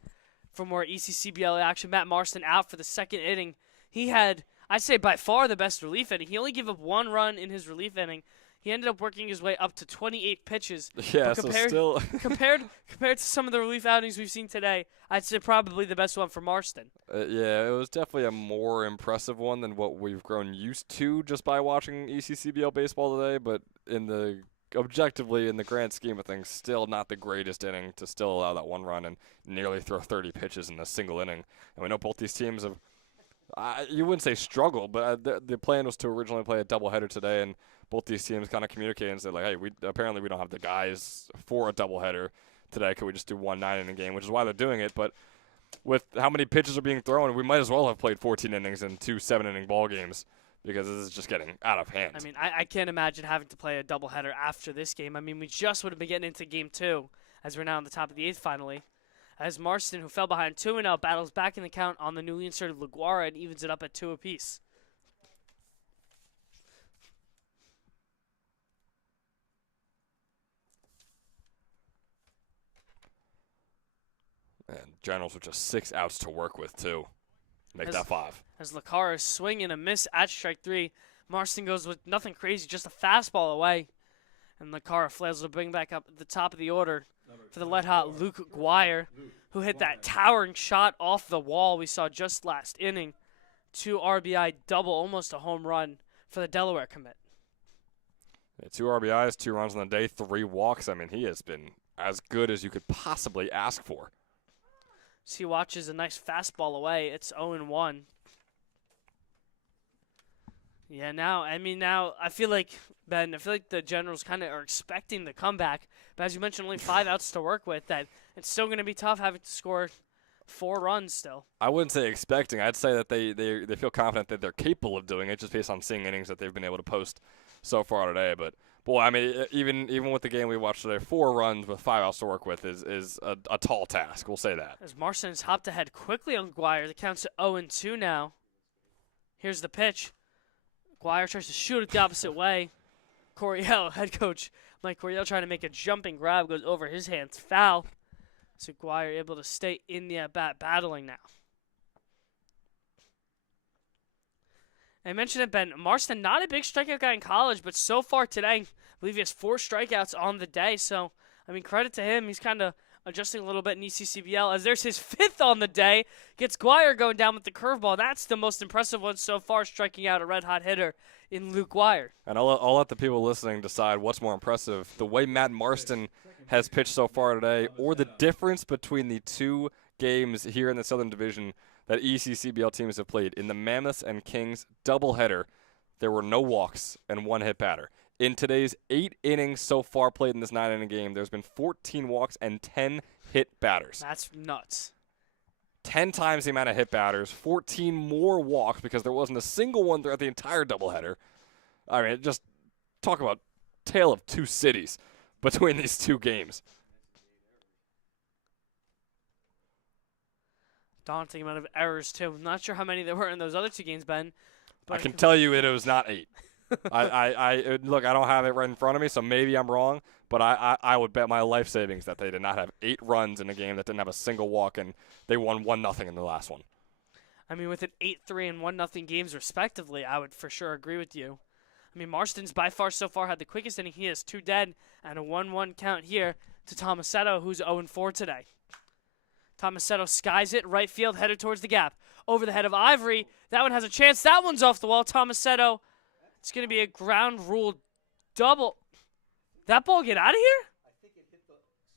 for more ECCBL action. Matt Marston out for the second inning. He had, I'd say, by far the best relief inning. He only gave up one run in his relief inning. He ended up working his way up to 28 pitches. Yeah, But so still. compared to some of the relief outings we've seen today, I'd say probably the best one for Marston. Yeah, it was definitely a more impressive one than what we've grown used to just by watching ECCBL baseball today. But objectively, in the grand scheme of things, still not the greatest inning to still allow that one run and nearly throw 30 pitches in a single inning. And we know both these teams have, you wouldn't say struggled, but the plan was to originally play a doubleheader today, and both these teams kind of communicated and said, like, hey, we don't have the guys for a doubleheader today. Could we just do 1 9-inning game, which is why they're doing it. But with how many pitches are being thrown, we might as well have played 14 innings and 2 7-inning ball games because this is just getting out of hand. I mean, I can't imagine having to play a doubleheader after this game. I mean, we just would have been getting into game 2 as we're now on the top of the 8th finally. As Marston, who fell behind 2-0, battles back in the count on the newly inserted LaGuara and evens it up at 2 apiece. And Generals with just 6 outs to work with, too. Make that 5. As LaCara is swinging a miss at strike 3, Marston goes with nothing crazy, just a fastball away. And LaCara flails to bring back up at the top of the order for the lead-hot Luke Guire, who hit that towering shot off the wall we saw just last inning. 2 RBI double, almost a home run for the Delaware commit. Yeah, 2 RBIs, 2 runs on the day, 3 walks. I mean, he has been as good as you could possibly ask for. So he watches a nice fastball away. It's 0-1. Yeah, now I feel like, Ben, the Generals kind of are expecting the comeback. But as you mentioned, only 5 outs to work with. That it's still going to be tough having to score 4 runs still. I wouldn't say expecting. I'd say that they feel confident that they're capable of doing it just based on seeing innings that they've been able to post so far today. But, boy, I mean, even with the game we watched today, 4 runs with 5 outs to work with is a tall task. We'll say that. As Marston's hopped ahead quickly on Guire, the count's at 0-2 now. Here's the pitch. Guire tries to shoot it the opposite way. Coryell, head coach Mike Coryell, trying to make a jumping grab, goes over his hands, foul. So Guire able to stay in the at-bat, battling now. I mentioned it, Ben. Marston, not a big strikeout guy in college, but so far today, I believe he has 4 strikeouts on the day. So, I mean, credit to him. He's kind of adjusting a little bit in ECCBL, as there's his 5th on the day. Gets Guire going down with the curveball. That's the most impressive one so far, striking out a red-hot hitter in Luke Wire. And I'll let the people listening decide what's more impressive, the way Matt Marston has pitched so far today, or the difference between the two games here in the Southern Division that ECCBL teams have played. In the Mammoths and Kings doubleheader, there were no walks and one hit batter. In today's 8 innings so far played in this 9-inning game, there's been 14 walks and 10 hit batters. That's nuts. 10 times the amount of hit batters, 14 more walks because there wasn't a single one throughout the entire doubleheader. I mean, just talk about tale of two cities between these two games. Daunting amount of errors, too. I'm not sure how many there were in those other two games, Ben. I can tell you it was not 8. Look, I don't have it right in front of me, so maybe I'm wrong, but I would bet my life savings that they did not have 8 runs in a game that didn't have a single walk, and they won 1-0 in the last one. I mean, with an 8-3 and 1-0 games respectively, I would for sure agree with you. I mean, Marston's by far so far had the quickest inning. He has 2 dead and a 1-1 count here to Tomasetto, who's 0-4 today. Tomasetto skies it, right field, headed towards the gap. Over the head of Ivory. That one has a chance. That one's off the wall. Tomasetto. It's going to be a ground rule double. That ball get out of here? I think it hit the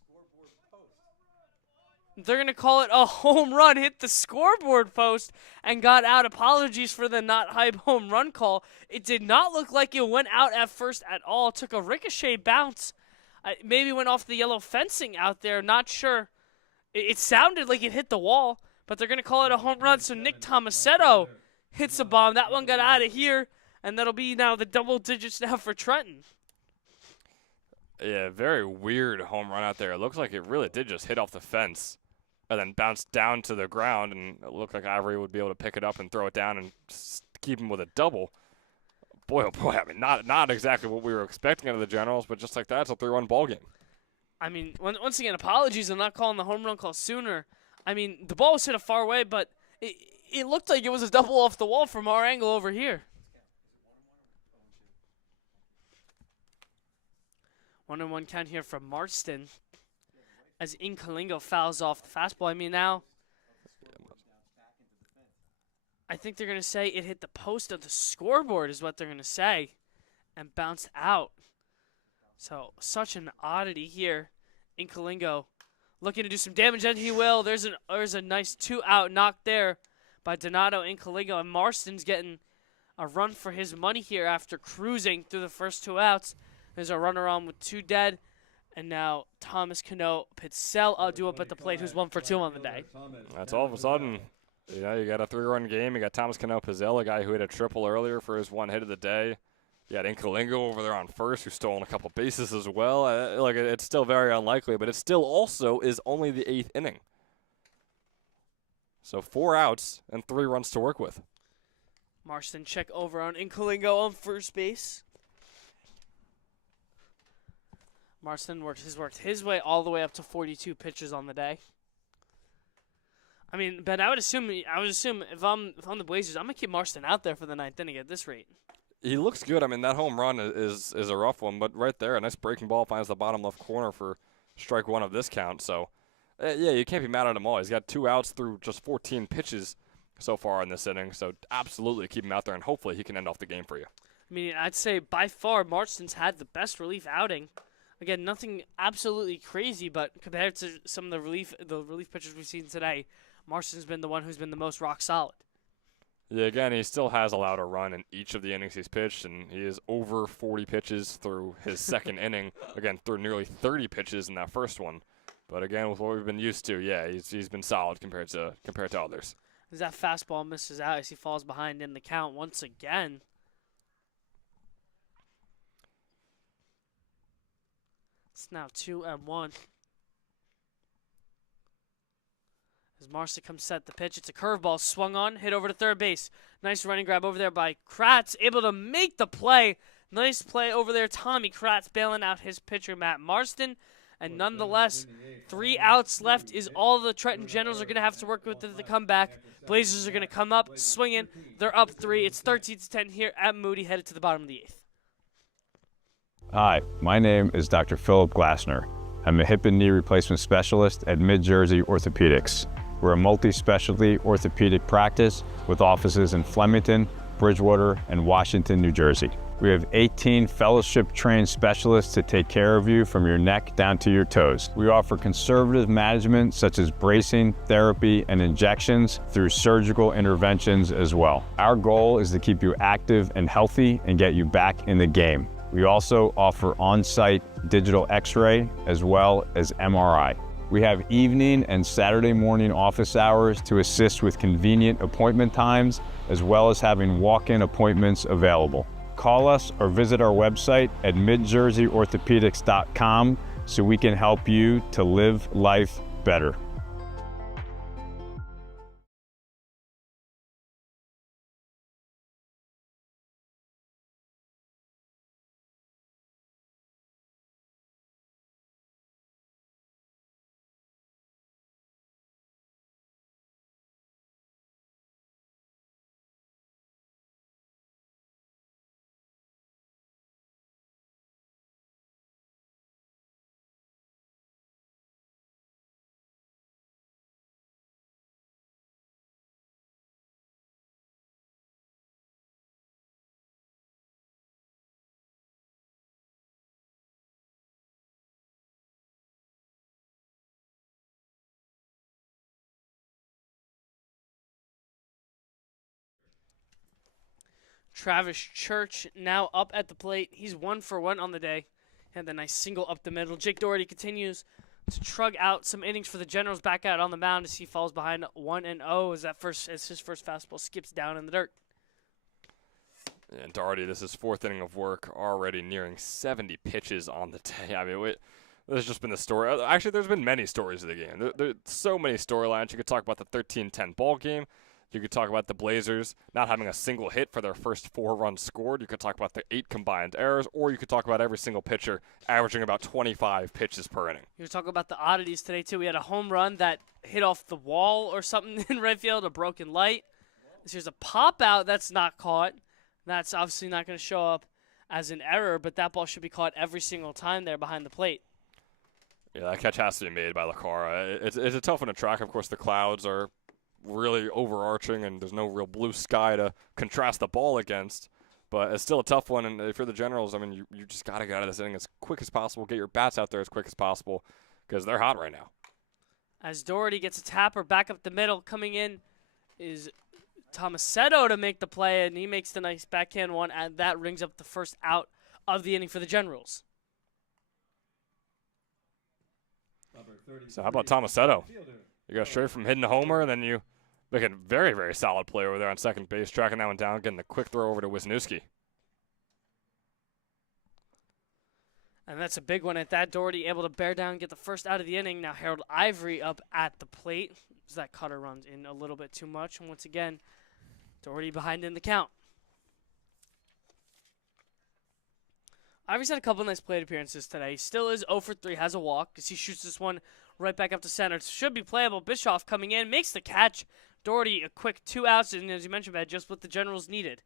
scoreboard post. They're going to call it a home run. Hit the scoreboard post and got out. Apologies for the not hype home run call. It did not look like it went out at first at all. It took a ricochet bounce. Maybe went off the yellow fencing out there. Not sure. It sounded like it hit the wall, but they're going to call it a home run. So Nick Tomasetto hits a bomb. That one got out of here, and that'll be now the double digits now for Trenton. Yeah, very weird home run out there. It looks like it really did just hit off the fence and then bounce down to the ground, and it looked like Ivory would be able to pick it up and throw it down and keep him with a double. Boy, oh boy, I mean, not exactly what we were expecting out of the Generals, but just like that, it's a 3-1 ball game. I mean, once again, apologies on not calling the home run call sooner. I mean, the ball was hit a far away, but it looked like it was a double off the wall from our angle over here. 1-1 count here from Marston as Inkalingo fouls off the fastball. I mean, now I think they're going to say it hit the post of the scoreboard is what they're going to say and bounced out. So, such an oddity here. Inkalingo looking to do some damage, and he will. There's a nice 2-out knock there by Donato Inkalingo, and Marston's getting a run for his money here after cruising through the first 2 outs. There's a runner on with 2 dead, and now Thomas Cano Pitzel due up at the plate, who's 1 for 2 on the day. That's all of a sudden. You know, you got a 3-run game. You got Thomas Cano Pitzel, a guy who hit a triple earlier for his 1 hit of the day. You got Inkalingo over there on first, who's stolen a couple bases as well. It's still very unlikely, but it still also is only the 8th inning. So 4 outs and 3 runs to work with. Marston check over on Inkalingo on first base. Marston worked his way all the way up to 42 pitches on the day. I mean, Ben, I would assume if I'm the Blazers, I'm gonna keep Marston out there for the 9th inning at this rate. He looks good. I mean, that home run is a rough one, but right there, a nice breaking ball finds the bottom left corner for strike 1 of this count. So, yeah, you can't be mad at him all. He's got 2 outs through just 14 pitches so far in this inning. So, absolutely keep him out there, and hopefully he can end off the game for you. I mean, I'd say by far Marston's had the best relief outing. Again, nothing absolutely crazy, but compared to some of the relief pitchers we've seen today, Marston's been the one who's been the most rock solid. Yeah, again, he still has allowed a run in each of the innings he's pitched, and he is over 40 pitches through his 2nd inning. Again, through nearly 30 pitches in that first one. But again, with what we've been used to, yeah, he's been solid compared to others. As that fastball misses out, as he falls behind in the count once again. It's now 2-1. As Marston comes set the pitch, it's a curveball swung on, hit over to third base. Nice running grab over there by Kratz, able to make the play. Nice play over there. Tommy Kratz bailing out his pitcher, Matt Marston. And nonetheless, 3 outs left is all the Trenton Generals are going to have to work with at the comeback. Blazers are going to come up, swinging. They're up 3. It's 13-10 here at Moody, headed to the bottom of the 8th. Hi, my name is Dr. Philip Glassner. I'm a hip and knee replacement specialist at Mid-Jersey Orthopedics. We're a multi-specialty orthopedic practice with offices in Flemington, Bridgewater, and Washington, New Jersey. We have 18 fellowship-trained specialists to take care of you from your neck down to your toes. We offer conservative management such as bracing, therapy, and injections through surgical interventions as well. Our goal is to keep you active and healthy and get you back in the game. We also offer on-site digital x-ray as well as MRI. We have evening and Saturday morning office hours to assist with convenient appointment times, as well as having walk-in appointments available. Call us or visit our website at midjerseyorthopedics.com so we can help you to live life better. Travis Church now up at the plate. He's 1 for 1 on the day. Had the nice single up the middle. Jake Doherty continues to trug out some innings for the Generals back out on the mound as he falls behind 1-0 as his first fastball skips down in the dirt. And Doherty, this is 4th inning of work, already nearing 70 pitches on the day. I mean, there's just been the story. Actually, there's been many stories of the game. There's so many storylines. You could talk about the 13-10 ball game. You could talk about the Blazers not having a single hit for their first 4 runs scored. You could talk about the 8 combined errors, or you could talk about every single pitcher averaging about 25 pitches per inning. You could talk about the oddities today, too. We had a home run that hit off the wall or something in right field, a broken light. Here's a pop-out that's not caught. That's obviously not going to show up as an error, but that ball should be caught every single time there behind the plate. Yeah, that catch has to be made by LaCara. It's a tough one to track. Of course, the clouds are really overarching, and there's no real blue sky to contrast the ball against. But it's still a tough one, and if you're the Generals, I mean, you just got to get out of this inning as quick as possible, get your bats out there as quick as possible, because they're hot right now. As Doherty gets a tapper back up the middle, coming in is Tomasetto to make the play, and he makes the nice backhand one, and that rings up the first out of the inning for the Generals. So how about Tomasetto? You go straight from hitting a homer, and then you make a very, very solid play over there on second base, tracking that one down, getting the quick throw over to Wisniewski. And that's a big one at that. Doherty able to bear down, get the first out of the inning. Now Harold Ivory up at the plate. As that cutter runs in a little bit too much. And once again, Doherty behind in the count. Ivory's had a couple nice plate appearances today. He still is 0 for 3, has a walk because he shoots this one right back up to center. It should be playable. Bischoff coming in, makes the catch. Doherty a quick 2 outs, and as you mentioned, Brad, just what the Generals needed.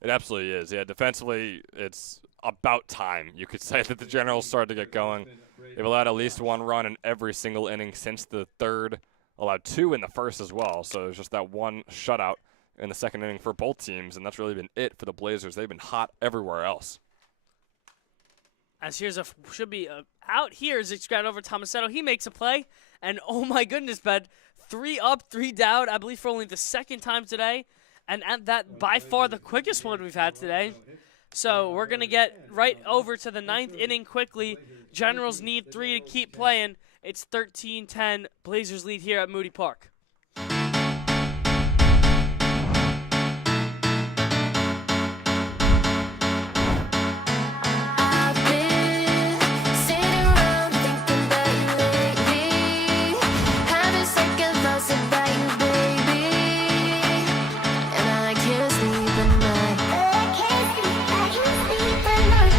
It absolutely is. Yeah, defensively, it's about time. You could say that the Generals started to get going. They've allowed at least 1 run in every single inning since the third, allowed 2 in the first as well. So it's just that 1 shutout in the second inning for both teams, and that's really been it for the Blazers. They've been hot everywhere else. As here's should be out here as it's ground over Tomasetto. He makes a play, and oh my goodness, bud, 3 up, 3 down, I believe for only the second time today, and at that by far the quickest one we've had today. So we're going to get right over to the 9th inning quickly. Generals need 3 to keep playing. It's 13-10. Blazers lead here at Moody Park. I've been sitting around thinking about you lately, having second thoughts about you, baby, and I can't sleep at night. I can't sleep at night.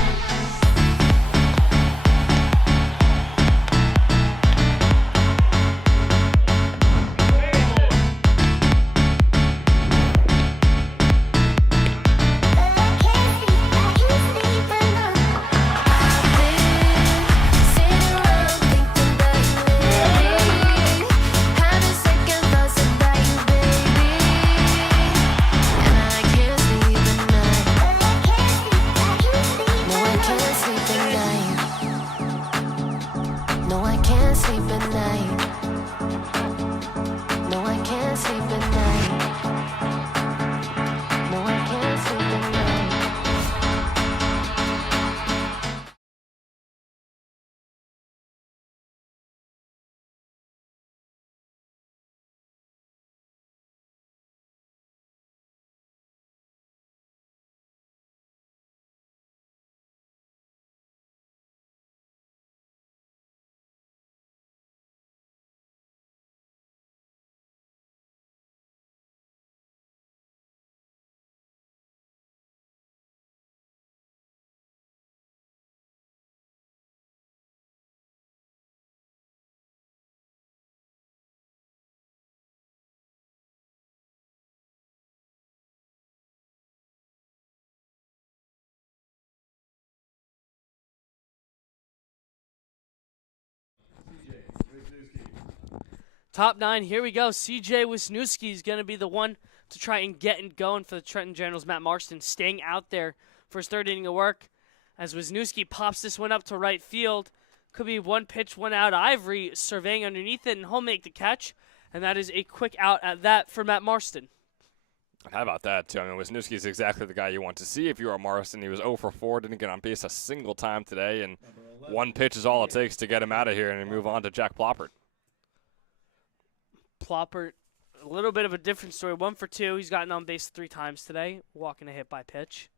sleep at night. No, I can't sleep at night. No, I can't sleep at night. Top 9, here we go. CJ Wisniewski is going to be the one to try and get and going for the Trenton Generals. Matt Marston staying out there for his third inning of work as Wisniewski pops this one up to right field. Could be one pitch, one out. Ivory surveying underneath it, and he'll make the catch. And that is a quick out at that for Matt Marston. How about that, too? I mean, Wisniewski is exactly the guy you want to see if you are Marston. He was 0 for 4, didn't get on base a single time today, and one pitch is all it takes to get him out of here and move on to Jack Ploppert. Ploppert, a little bit of a different story. 1 for 2. He's gotten on base 3 times today, walking a hit by pitch.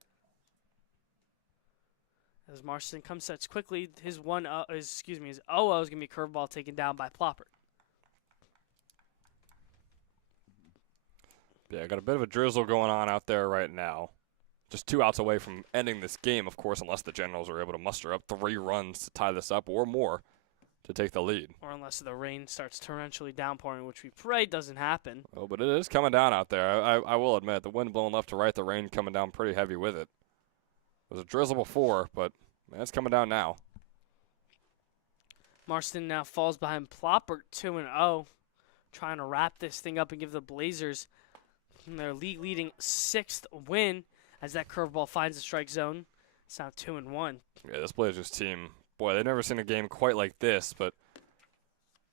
As Marston comes sets quickly, his 0-0 is going to be curveball taken down by Ploppert. Yeah, got a bit of a drizzle going on out there right now. Just 2 outs away from ending this game, of course, unless the Generals are able to muster up 3 runs to tie this up or more to take the lead. Or unless the rain starts torrentially downpouring, which we pray doesn't happen. Oh, but it is coming down out there. I will admit, the wind blowing left to right, the rain coming down pretty heavy with it. It was a drizzle before, but man, it's coming down now. Marston now falls behind Ploppert 2-0, trying to wrap this thing up and give the Blazers their league-leading 6th win as that curveball finds the strike zone. It's now 2-1. Yeah, this Blazers team, boy, they've never seen a game quite like this, but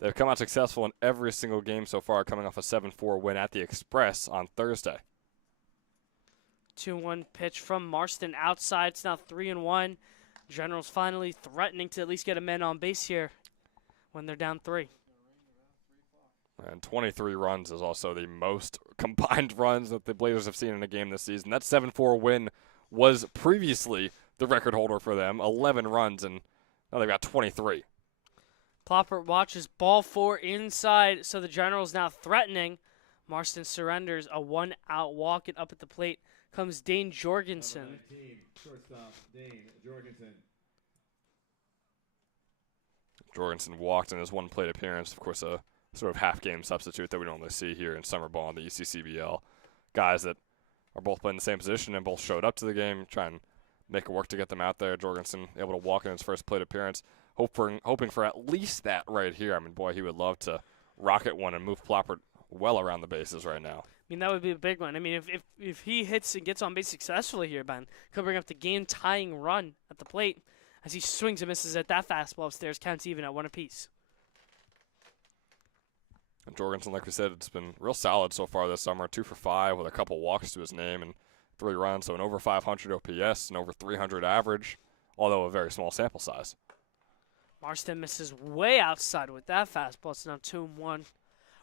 they've come out successful in every single game so far, coming off a 7-4 win at the Express on Thursday. 2-1 pitch from Marston outside. It's now 3-1. Generals finally threatening to at least get a man on base here when they're down 3. And 23 runs is also the most combined runs that the Blazers have seen in a game this season. That 7-4 win was previously the record holder for them, 11 runs, and now they've got 23. Ploppert watches ball 4 inside, so the Generals now threatening. Marston surrenders a 1-out walk, and up at the plate comes Dane Jorgensen. Shortstop Dane Jorgensen. Jorgensen walked in his 1 plate appearance, of course, a sort of half-game substitute that we normally see here in summer ball in the ECCBL. Guys that are both playing the same position and both showed up to the game, trying to make it work to get them out there. Jorgensen able to walk in his first plate appearance, hoping for at least that right here. I mean, boy, he would love to rocket one and move Ploppert well around the bases right now. I mean, that would be a big one. I mean, if he hits and gets on base successfully here, Ben, could bring up the game-tying run at the plate as he swings and misses at that fastball upstairs, counts even at 1 apiece. And Jorgensen, like we said, it's been real solid so far this summer. 2 for 5 with a couple walks to his name and 3 runs, so an over 500 OPS and over 300 average, although a very small sample size. Marston misses way outside with that fastball. It's now 2-1.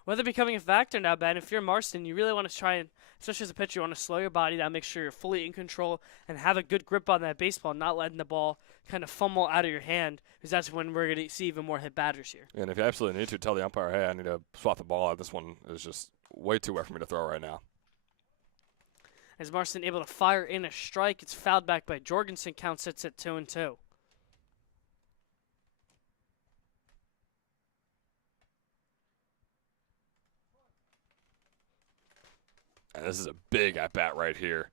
Weather becoming a factor now, Ben. If you're Marston, you really want to try and, especially as a pitcher, you want to slow your body down, make sure you're fully in control, and have a good grip on that baseball, not letting the ball kind of fumble out of your hand, because that's when we're going to see even more hit batters here. And if you absolutely need to, tell the umpire, hey, I need to swap the ball out. This one is just way too wet for me to throw right now. As Marston able to fire in a strike, it's fouled back by Jorgensen. Count sits at 2-2. And this is a big at-bat right here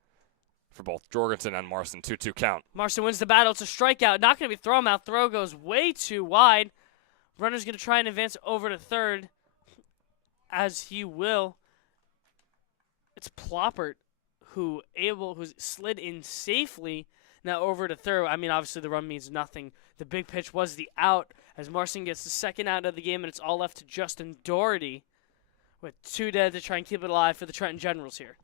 for both Jorgensen and Marston. 2-2 count. Marston wins the battle. It's a strikeout. Not going to be thrown out. Throw goes way too wide. Runner's going to try and advance over to third, as he will. It's Ploppert who's slid in safely now over to third. I mean, obviously the run means nothing. The big pitch was the out as Marston gets the second out of the game, and it's all left to Justin Doherty with 2 dead to try and keep it alive for the Trenton Generals here.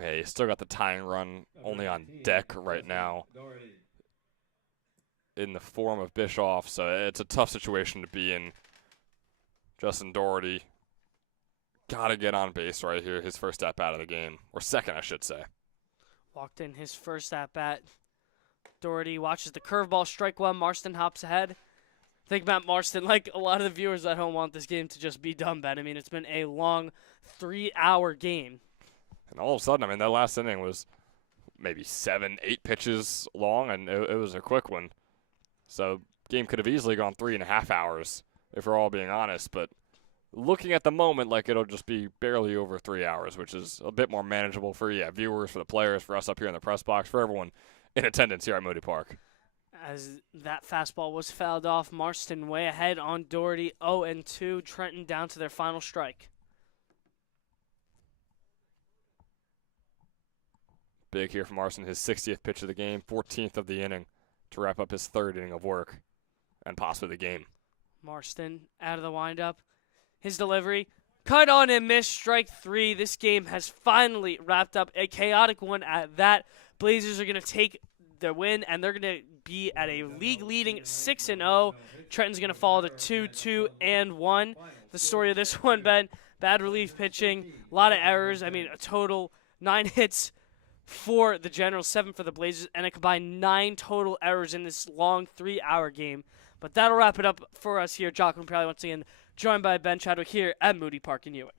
Yeah, you still got the tying run only on deck right now Doherty. in the form of Bischoff, so it's a tough situation to be in. Justin Doherty got to get on base right here, his first at-bat of the game, or second, I should say. Walked in his first at-bat. Doherty watches the curveball strike one. Marston hops ahead. Think about Marston, like a lot of the viewers at home want this game to just be done, Ben. I mean, it's been a long 3-hour game. And all of a sudden, I mean, that last inning was maybe 7, 8 pitches long, and it was a quick one. So game could have easily gone 3.5 hours, if we're all being honest. But looking at the moment, like it'll just be barely over 3 hours, which is a bit more manageable for viewers, for the players, for us up here in the press box, for everyone in attendance here at Moody Park. As that fastball was fouled off, Marston way ahead on Doherty, 0-2. Trenton down to their final strike. Big here from Marston, his 60th pitch of the game, 14th of the inning to wrap up his 3rd inning of work and possibly the game. Marston out of the windup. His delivery, cut on and miss, strike 3. This game has finally wrapped up, a chaotic one at that. Blazers are going to take the win, and they're going to be at a league-leading 6-0. Trenton's going to fall to 2-2-1. The story of this one, Ben, bad relief pitching, a lot of errors. I mean, a total 9 hits for the Generals, 7 for the Blazers, and a combined 9 total errors in this long 3-hour game. But that'll wrap it up for us here. Jocelyn Pirelli once again, joined by Ben Chadwick here at Moody Park in Ewing.